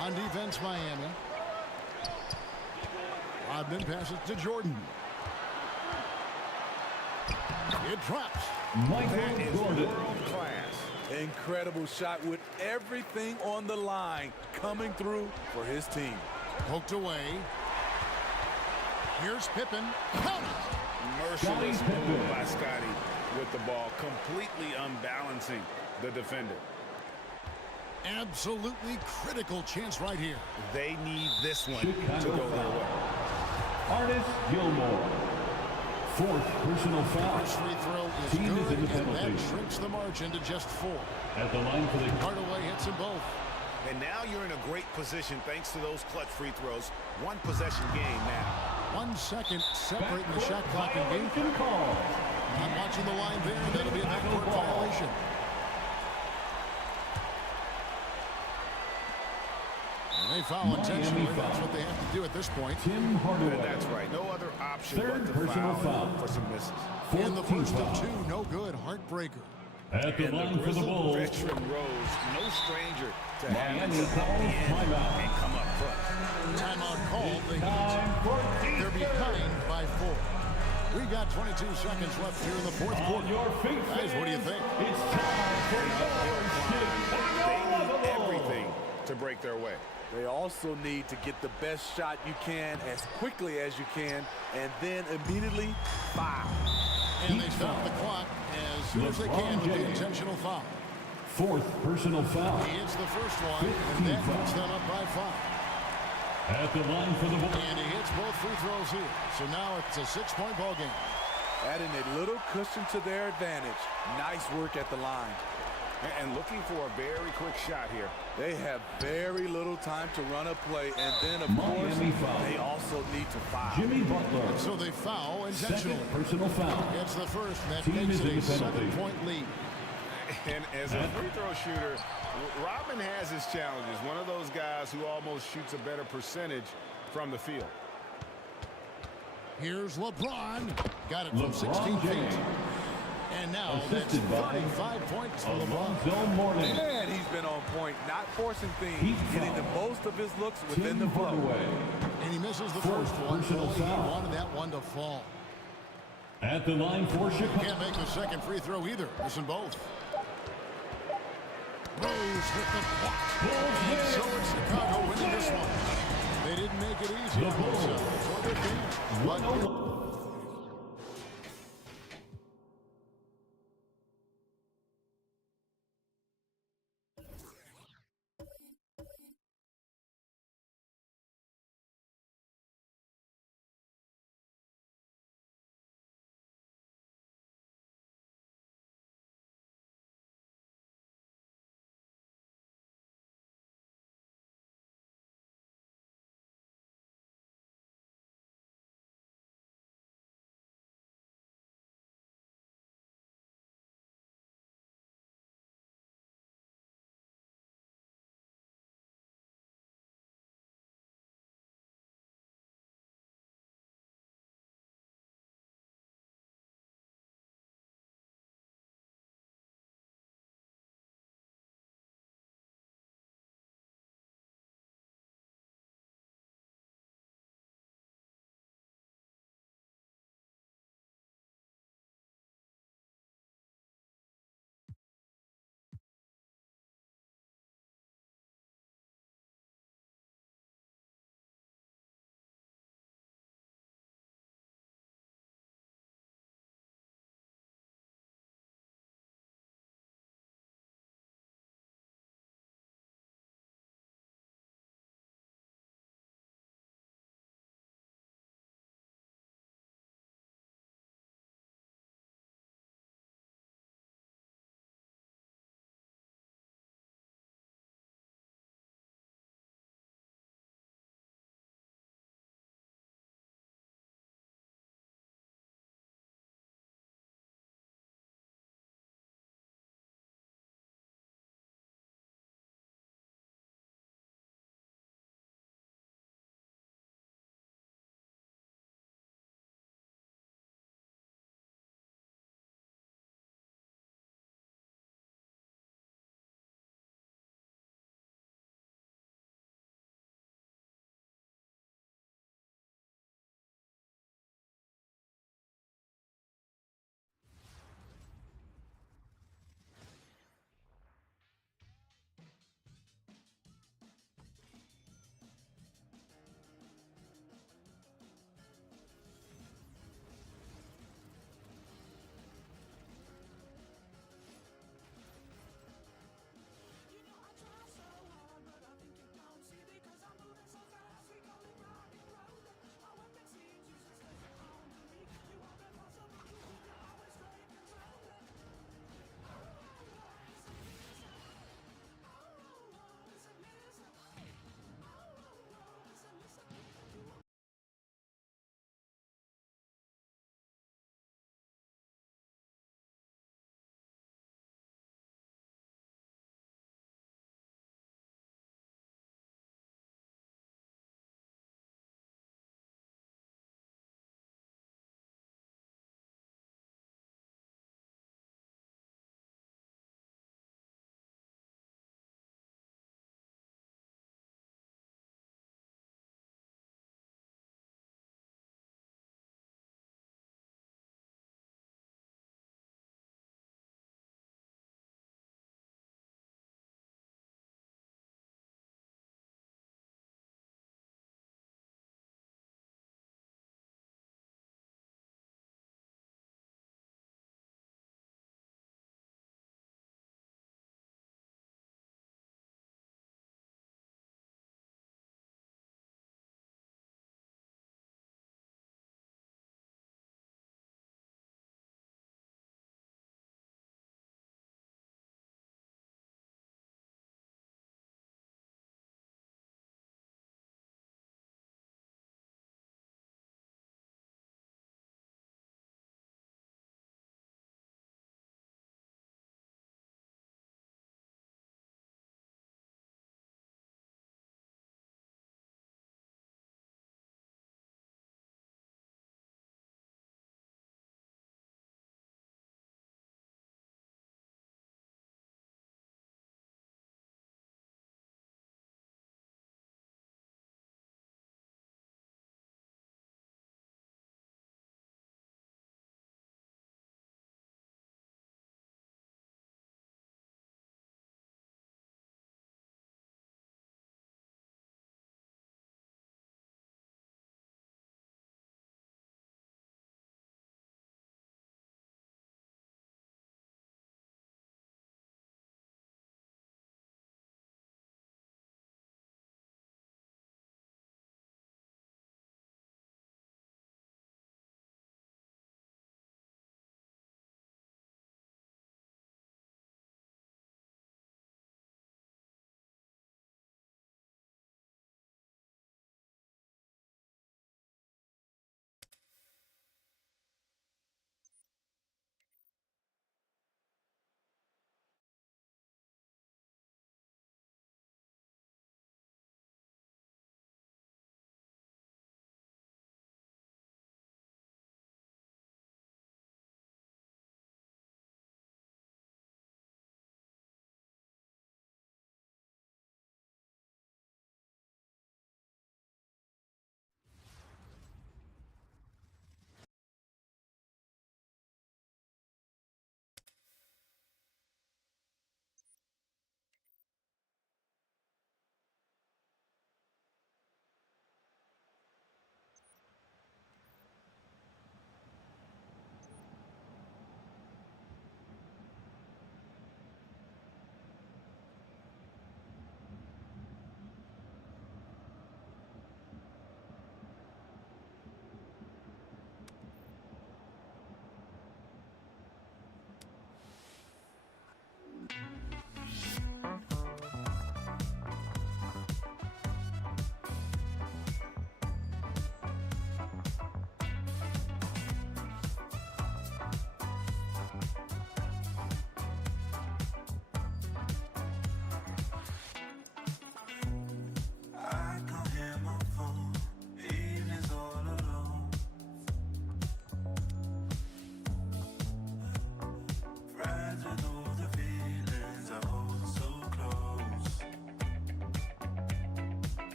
On defense, Miami. Rodman passes to Jordan. It drops. That is world class. Incredible shot with everything on the line coming through for his team. Poked away. Here's Pippen. Count it. Merciless move by Scotty with the ball, completely unbalancing the defender. Absolutely critical chance right here. They need this one to go their way. Artist Gilmore. Fourth personal foul. First free throw is Team good, is in the and penalty. that shrinks the margin to just 4. At the line for the Hardaway hits them both. And now you're in a great position thanks to those clutch free throws. One possession game now. 1 second separating the shot clock and game. violation call. Not watching the line there. That'll be a backcourt violation. And they foul intentionally. That's what they have to do at this point. Tim Hardaway. That's right. No other option Third but to personal foul. for some misses. And the first of 2, no good. Heartbreaker. At the And line the for the grizzled Bulls. veteran Rose, no stranger to having Miami to come calls in timeout. and come up front. Timeout called. The Time for Heat, they're behind by 4. We got 22 seconds left here in the fourth On quarter. your feet, Guys, what do you think? It's time for your They need everything to break their way. They also need to get the best shot you can as quickly as you can, and then immediately foul. And they stop the clock as soon as they can with the intentional foul. Fourth personal foul. He hits the first one, and that puts them up by 5. At the line for the Bulls. And he hits both free throws here. So now it's a 6-point ball game. Adding a little cushion to their advantage. Nice work at the line. And looking for a very quick shot here. They have very little time to run a play, and then, of course, Miami foul. they also need to foul. Jimmy Butler. And so they foul intentionally. Second personal foul. Gets the first, and that Team makes is it in a the penalty. 7-point lead. And as a free throw shooter, Robin has his challenges. One of those guys who almost shoots a better percentage from the field. Here's LeBron. Got it from LeBron 16 feet. James. And now that's Assisted by 35 points for LeBron. Alonzo Mourning. Man, he's been on point, not forcing things, Heat getting the foul. most of his looks within Tim the flow. Hardaway. And he misses the Fourth first one. personal Only he foul. wanted that one to fall. At the line for Chicago. Can't make the second free throw either. Missing both. Rose with the block. And so it's Chicago winning this one. They didn't make it easy The on Bulls. themselves or their fans. 101.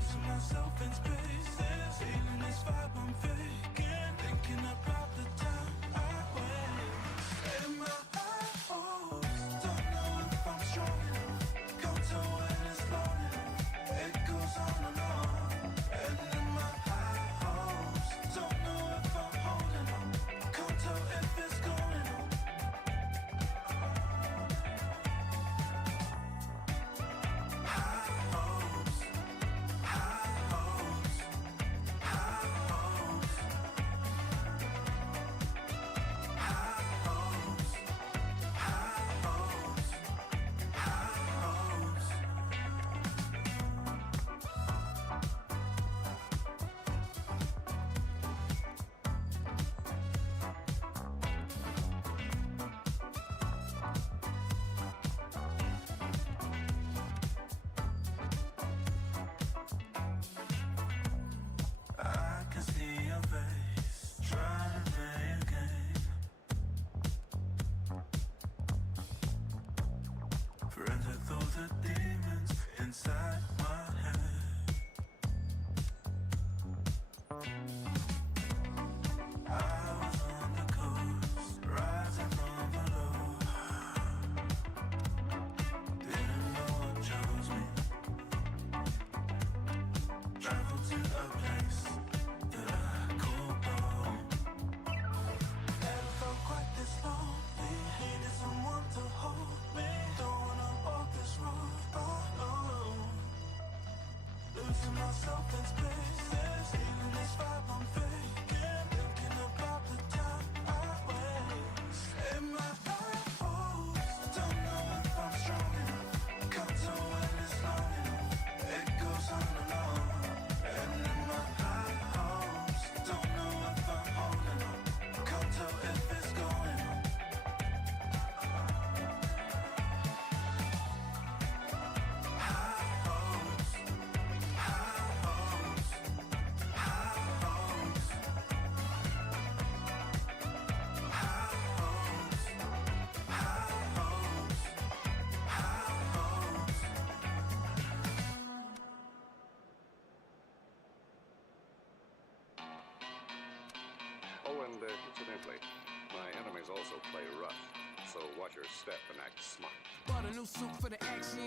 Losing myself in spaces, feeling this vibe I'm faking, thinking about the time I waste. In my eyes, don't know if I'm strong enough, go to when it's long enough, it goes on and on. And in my eyes, don't know if I'm holding on, can't tell if it's going on. I can see your face, trying to play a game. Friends with those are demons inside my head. I was on the coast, rising from below. Didn't know what chose me. Traveled to a place that I call home. Never felt quite this lonely. Needed someone to hold me. Don't wanna walk this road alone. Losing myself in spaces, feeling this vibe I'm faking, thinking about the time I waste. In my eyes, don't know if I'm strong enough, can't tell when it's long enough, it goes on and on. And in my eyes, don't know if I'm holding on, can't tell if it's going on. Oh, and incidentally, my enemies also play rough, so watch your step and act smart. Bought a new suit for the action,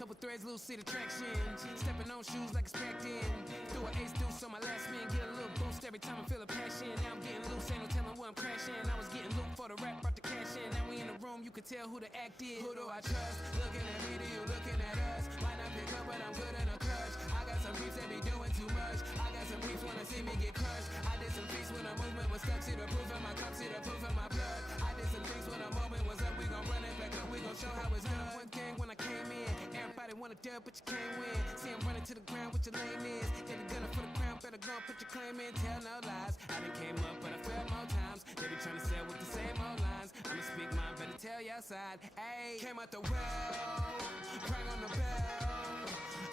couple threads, little seat attraction, stepping on shoes like expecting, threw an ace deuce on my last man, get a little boost every time I feel a passion. Now I'm getting loose, ain't no telling where I'm crashing. I was getting loot for the rap, brought the cash in. Now we in the room, you can tell who the act is. Who do I trust? Looking at me, do you looking at us? Might not pick up, but I'm good in a clutch. I got some beefs that be doing too much. I got some beefs wanna see me get crushed. I did some beats when the movement was stuck, see the proof in my cup, see the proof in my blood. I did some things when the moment was up, we gon' run it back up, we gon' show how it's done. One thing when I came in, everybody wanna dub, but you can't win. See I'm running to the ground, what your lane is. Get a gunner for the crown, better go put your claim in, tell no lies. I done came up, but I fell more times. They be trying to sell with the same old lines. I'ma speak mine, better tell your side. Ayy, came out the well, crank on the bell.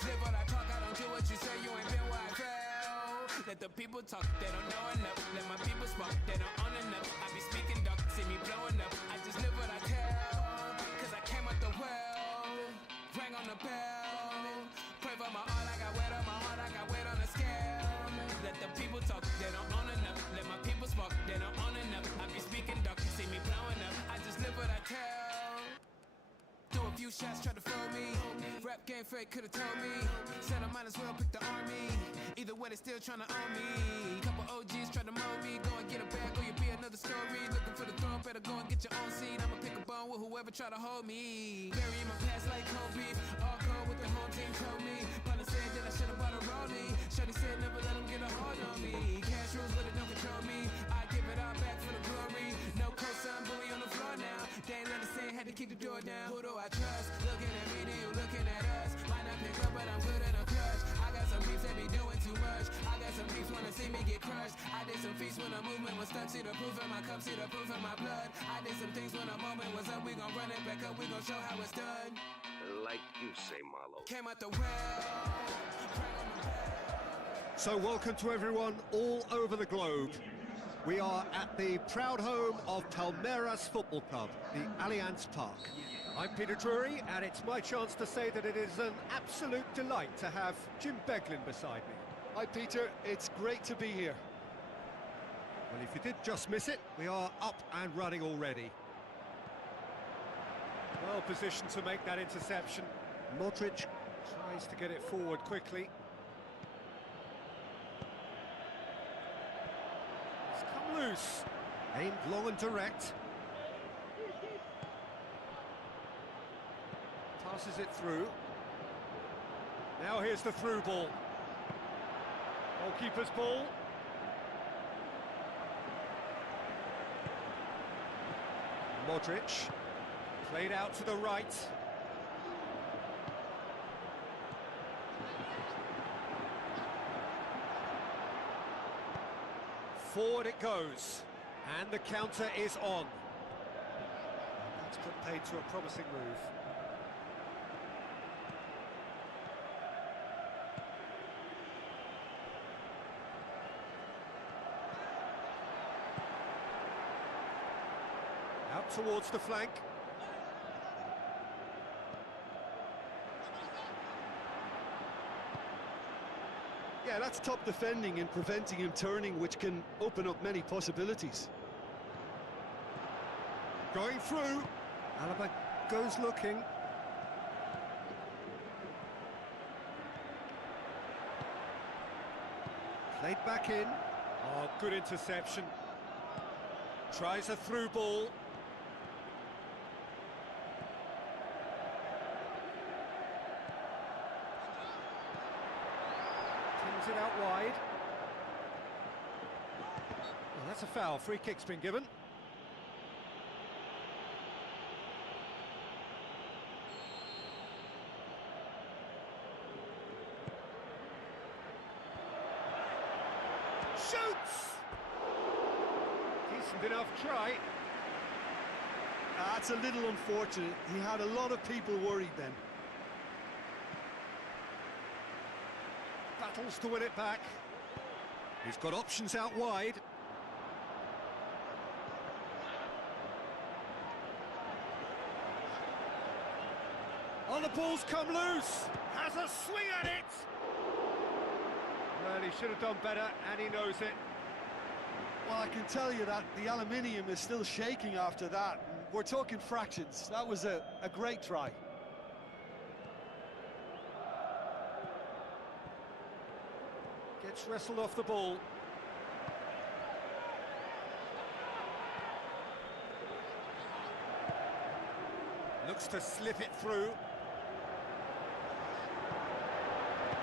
Live what I talk, I don't do what you say, you ain't been where I fell. Let the people talk, they don't know enough. Let my people smoke, they don't own enough. I be speaking dark, see me blowing up. I just live what I tell, cause I came out the well, rang on the bell. Pray for my heart, I got weight on my heart, I got weight on the scale. Let the people talk, they don't own enough. Let my people smoke, they don't own enough. I be speaking dark, see me blowing up. I just live what I tell. Threw a few shots, tried to fool me. Rap game fake, could've told me. Said I might as well pick the army. Either way, they still tryna own me. Couple OGs tried to mold me. Go and get a bag, or you be another story. Looking for the throne, better go and get your own seat. I'ma pick a bone with whoever try to hold me. Burying my past like cold beef. All cold with the home team told me. Partner said that I should've bought a rollie. Shorty said never let them get a hold on me. Cash rules, but it don't control me. I give it all back for the glory. No cosign, bully on the floor now. They ain't understand, had to keep the door down. Who do I trust? Looking at me, do you looking at us? Might not pick up, but I'm good in a clutch. I got some beefs that be doing too much. I got some beefs wanna see me get crushed. I did some feats when the movement was stuck. See the proof in my cup, see the proof in my blood. I did some things when the moment was up. We gon' run it back up, we gon' show how it's done. Like you say, Marlo. Came out the well. So welcome to everyone all over the globe. We are at the proud home of Palmeiras Football Club, the Allianz Park. I'm Peter Drury, and it's my chance to say that it is an absolute delight to have Jim Beglin beside me. Hi Peter, it's great to be here. Well, if you did just miss it, we are up and running already. Well positioned to make that interception. Modric tries to get it forward quickly. It's come loose. Aimed long and direct. Passes it through. Now here's the through ball. Goalkeeper's ball. Modric. Played out to the right. Forward it goes. And the counter is on. That's put paid to a promising move. Out towards the flank. Yeah, that's top defending and preventing him turning, which can open up many possibilities. Going through. Alaba goes looking. Played back in. Oh, good interception. Tries a through ball. Pins it out wide. Well, that's a foul. Free kick's been given. Shoots! Decent enough try. That's a little unfortunate. He had a lot of people worried then. Battles to win it back. He's got options out wide. Oh, the ball's come loose. Has a swing at it. Well, he should have done better, and he knows it. Well, I can tell you that the aluminium is still shaking after that. We're talking fractions. That was a great try. Gets wrestled off the ball. Looks to slip it through.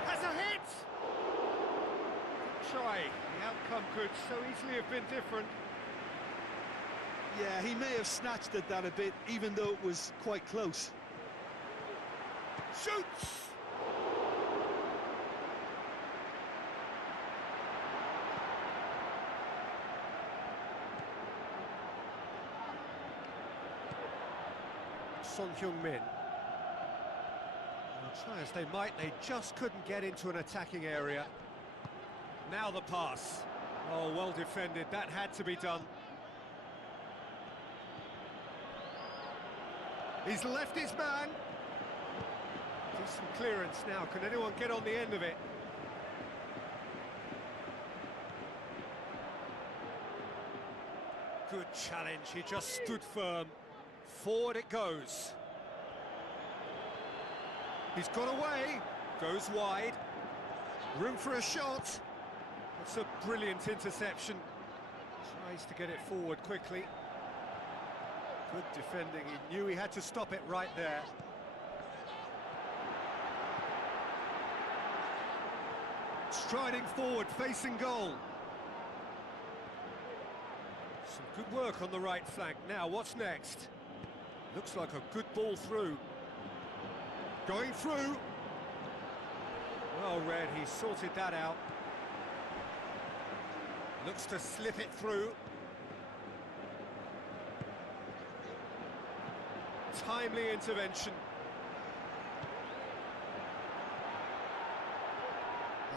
Has a hit! Try. The outcome could so easily have been different. Yeah, he may have snatched at that a bit, even though it was quite close. Shoots! Son Heung-min. Try as they might, they just couldn't get into an attacking area. Now the pass. Oh, well defended. That had to be done. He's left his man. Decent clearance now. Can anyone get on the end of it? Good challenge. He just stood firm. Forward it goes. He's got away. Goes wide. Room for a shot. It's a brilliant interception. Tries to get it forward quickly. Good defending. He knew he had to stop it right there. Striding forward, facing goal. Some good work on the right flank. Now, what's next? Looks like a good ball through. Going through. Well read, he sorted that out. Looks to slip it through. Timely intervention.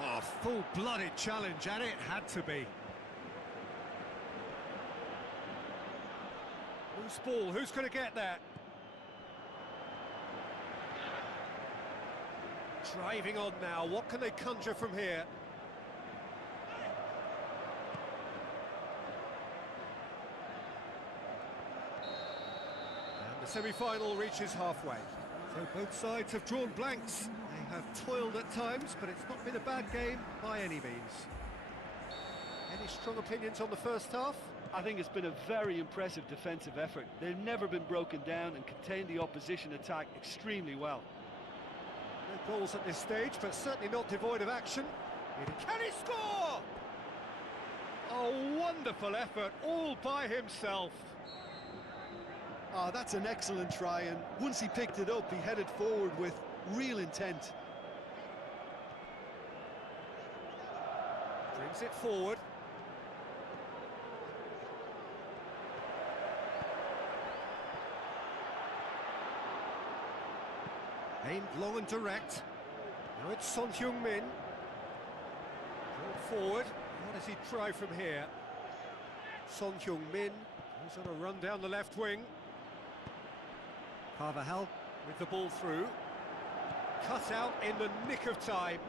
Oh, full-blooded challenge, and it had to be. Loose ball, who's going to get that? Driving on now, what can they conjure from here? And the semi-final reaches halfway. So both sides have drawn blanks. They have toiled at times, but it's not been a bad game by any means. Any strong opinions on the first half? I think it's been a very impressive defensive effort. They've never been broken down and contained the opposition attack extremely well. No goals at this stage, but certainly not devoid of action. Can he score? A wonderful effort, all by himself. Oh, that's an excellent try, and once he picked it up, he headed forward with real intent. Brings it forward. Aimed long and direct. Now it's Son Heung-min. Brought forward. What does he try from here? Son Heung-min goes on a run down the left wing. Carvajal with the ball through. Cut out in the nick of time.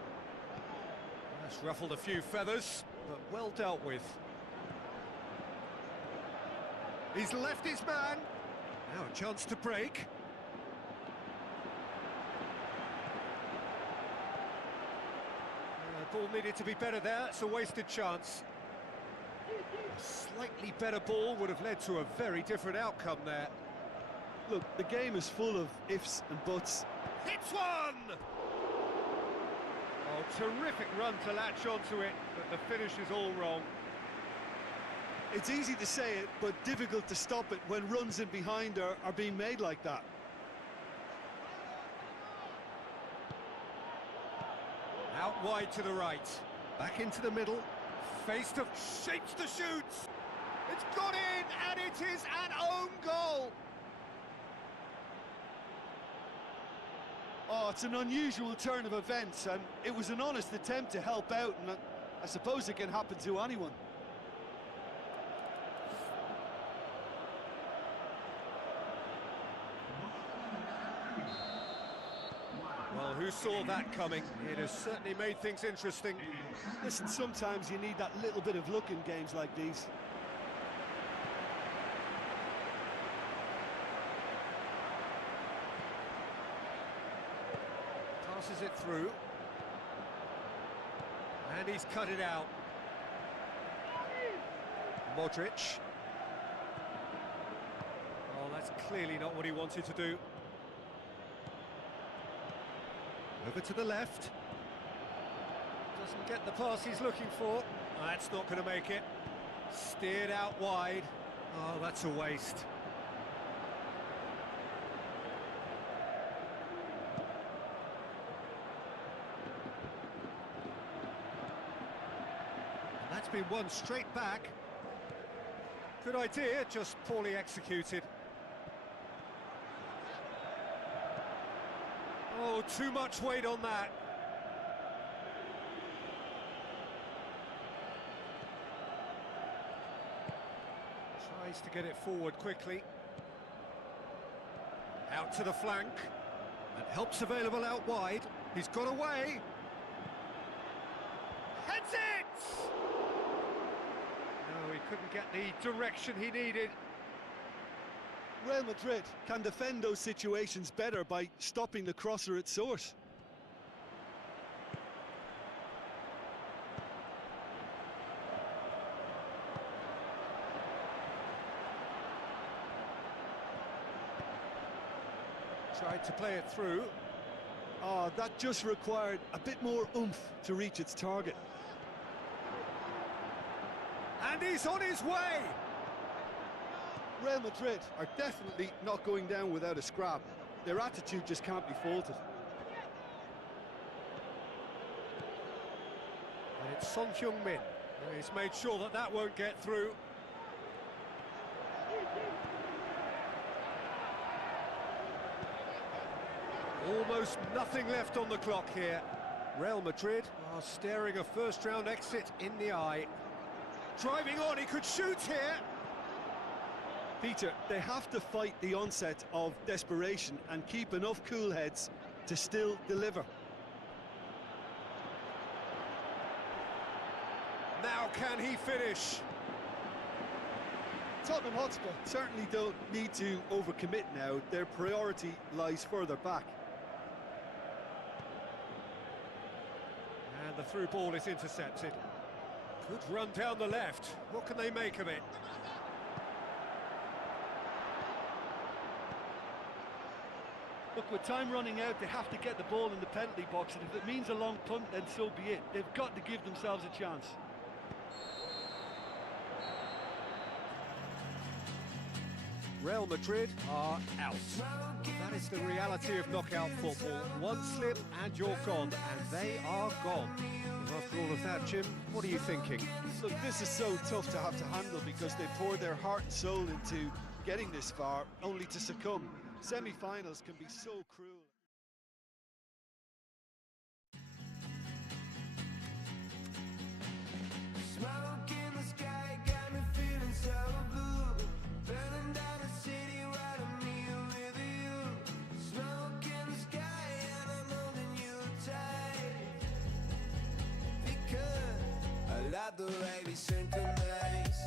That's ruffled a few feathers, but well dealt with. He's left his man. Now a chance to break. Ball needed to be better there, it's a wasted chance. A slightly better ball would have led to a very different outcome there. Look, the game is full of ifs and buts. Hits one! Oh, terrific run to latch onto it, but the finish is all wrong. It's easy to say it, but difficult to stop it when runs in behind are being made like that. Out wide to the right, back into the middle, face to shapes to shoot. It's got in, and it is an own goal. Oh, it's an unusual turn of events, and it was an honest attempt to help out, and I suppose it can happen to anyone. Well, who saw that coming? It has certainly made things interesting. Listen, sometimes you need that little bit of luck in games like these. Passes it through. And he's cut it out. Modric. Oh, that's clearly not what he wanted to do. Over to the left. Doesn't get the pass he's looking for. That's not going to make it. Steered out wide. Oh, that's a waste. And that's been won straight back. Good idea, just poorly executed. Oh, too much weight on that. Tries to get it forward quickly. Out to the flank. And help's available out wide. He's got away. Heads it! No, he couldn't get the direction he needed. Real Madrid can defend those situations better by stopping the crosser at source. Tried to play it through. Oh, that just required a bit more oomph to reach its target. And he's on his way! Real Madrid are definitely not going down without a scrap. Their attitude just can't be faulted. And it's Son Heung-min. He's made sure that that won't get through. Almost nothing left on the clock here. Real Madrid are staring a first-round exit in the eye. Driving on, he could shoot here. Peter, they have to fight the onset of desperation and keep enough cool heads to still deliver. can he finish? Tottenham Hotspur certainly don't need to overcommit now. Their priority lies further back. And the through ball is intercepted. Good run down the left. What can they make of it? Look, with time running out, they have to get the ball in the penalty box, and if it means a long punt, then so be it. They've got to give themselves a chance. Real Madrid are out. That is the reality of knockout football. One slip and you're gone, and they are gone. And after all of that, Jim, what are you thinking? Look, this is so tough to have to handle because they poured their heart and soul into getting this far, only to succumb. Semi-finals can be so cruel. Smoke in the sky got me feeling so blue. Burning down the city right on me with you. Smoke in the sky and I'm holding you tight. Because I love the way we synchronize.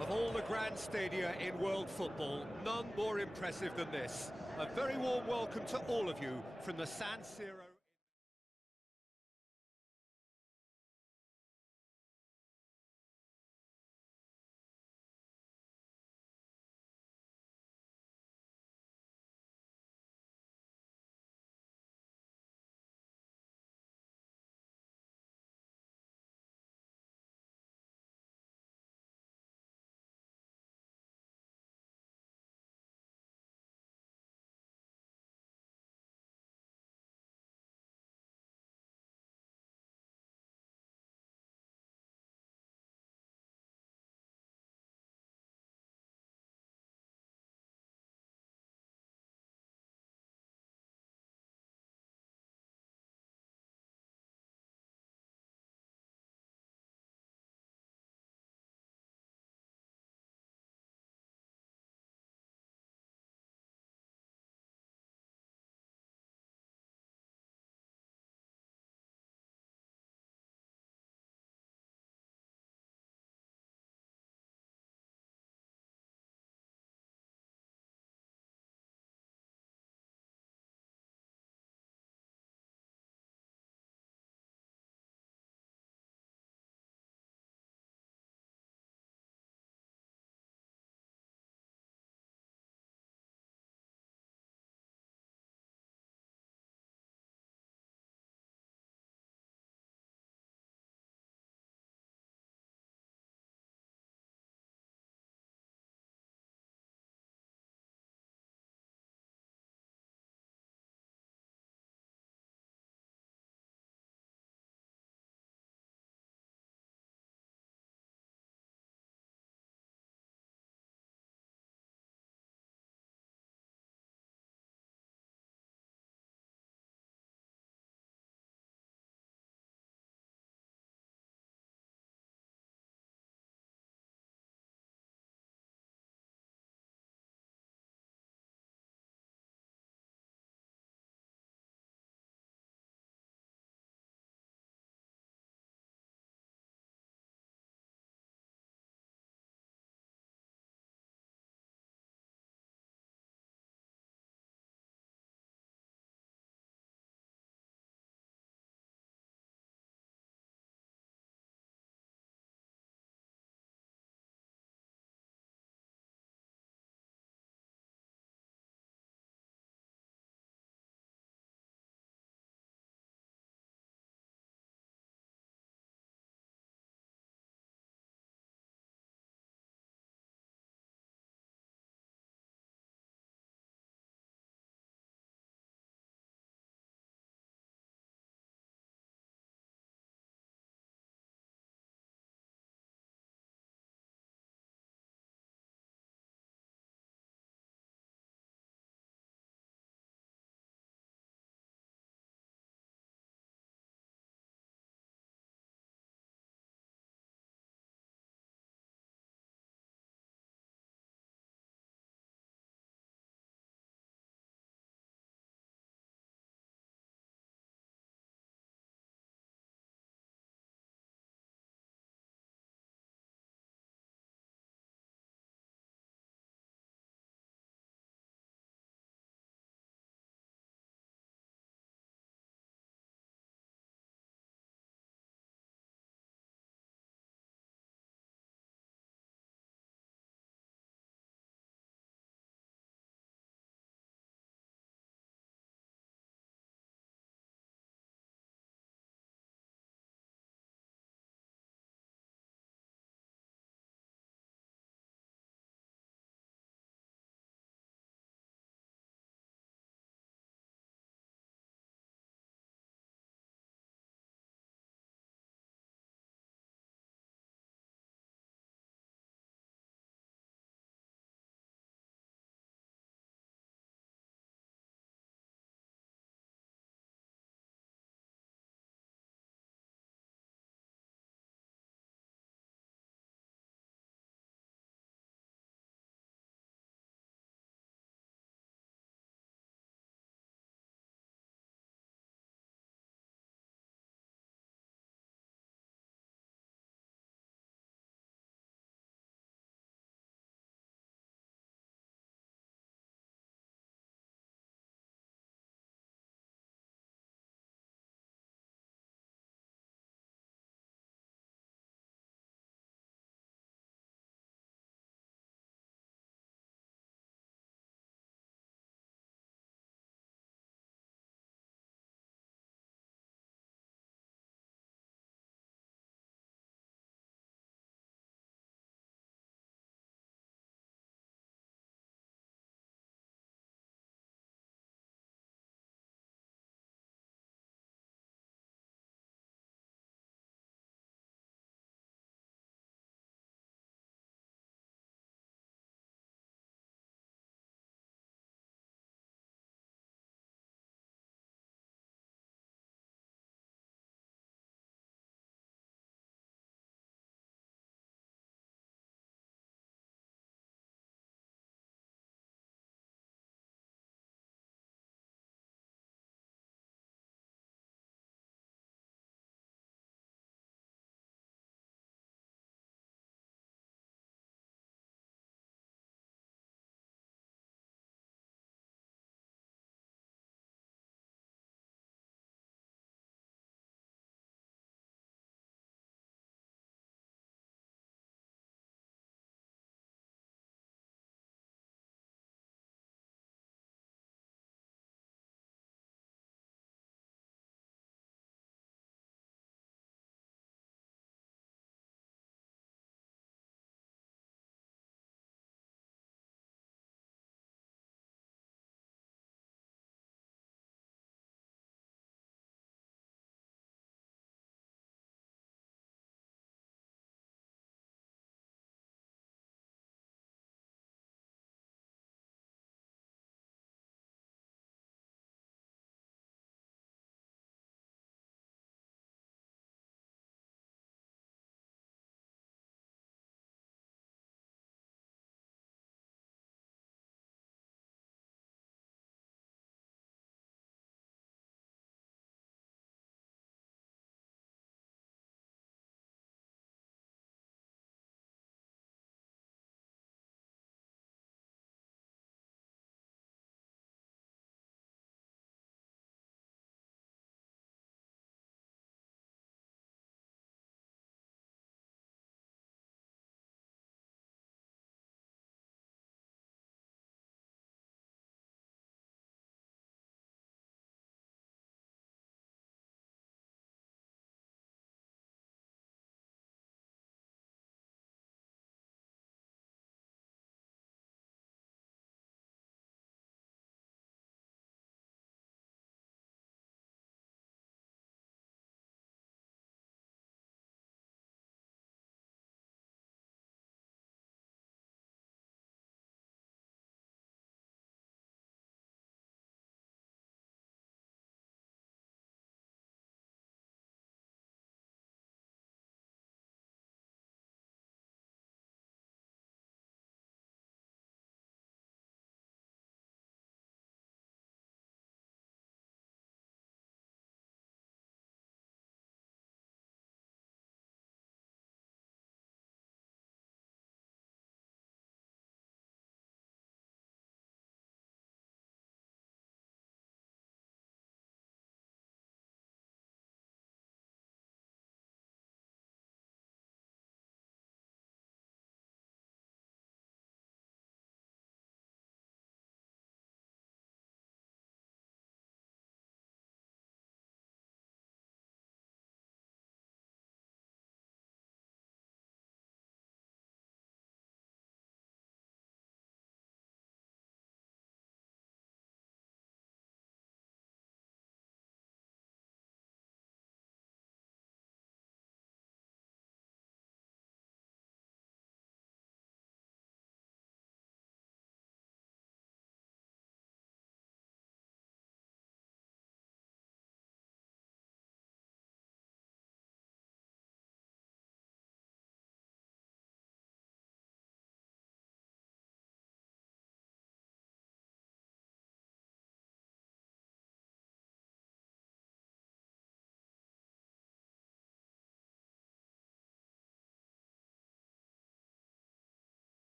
Of all the grand stadia in world football, none more impressive than this. A very warm welcome to all of you from the San Siro.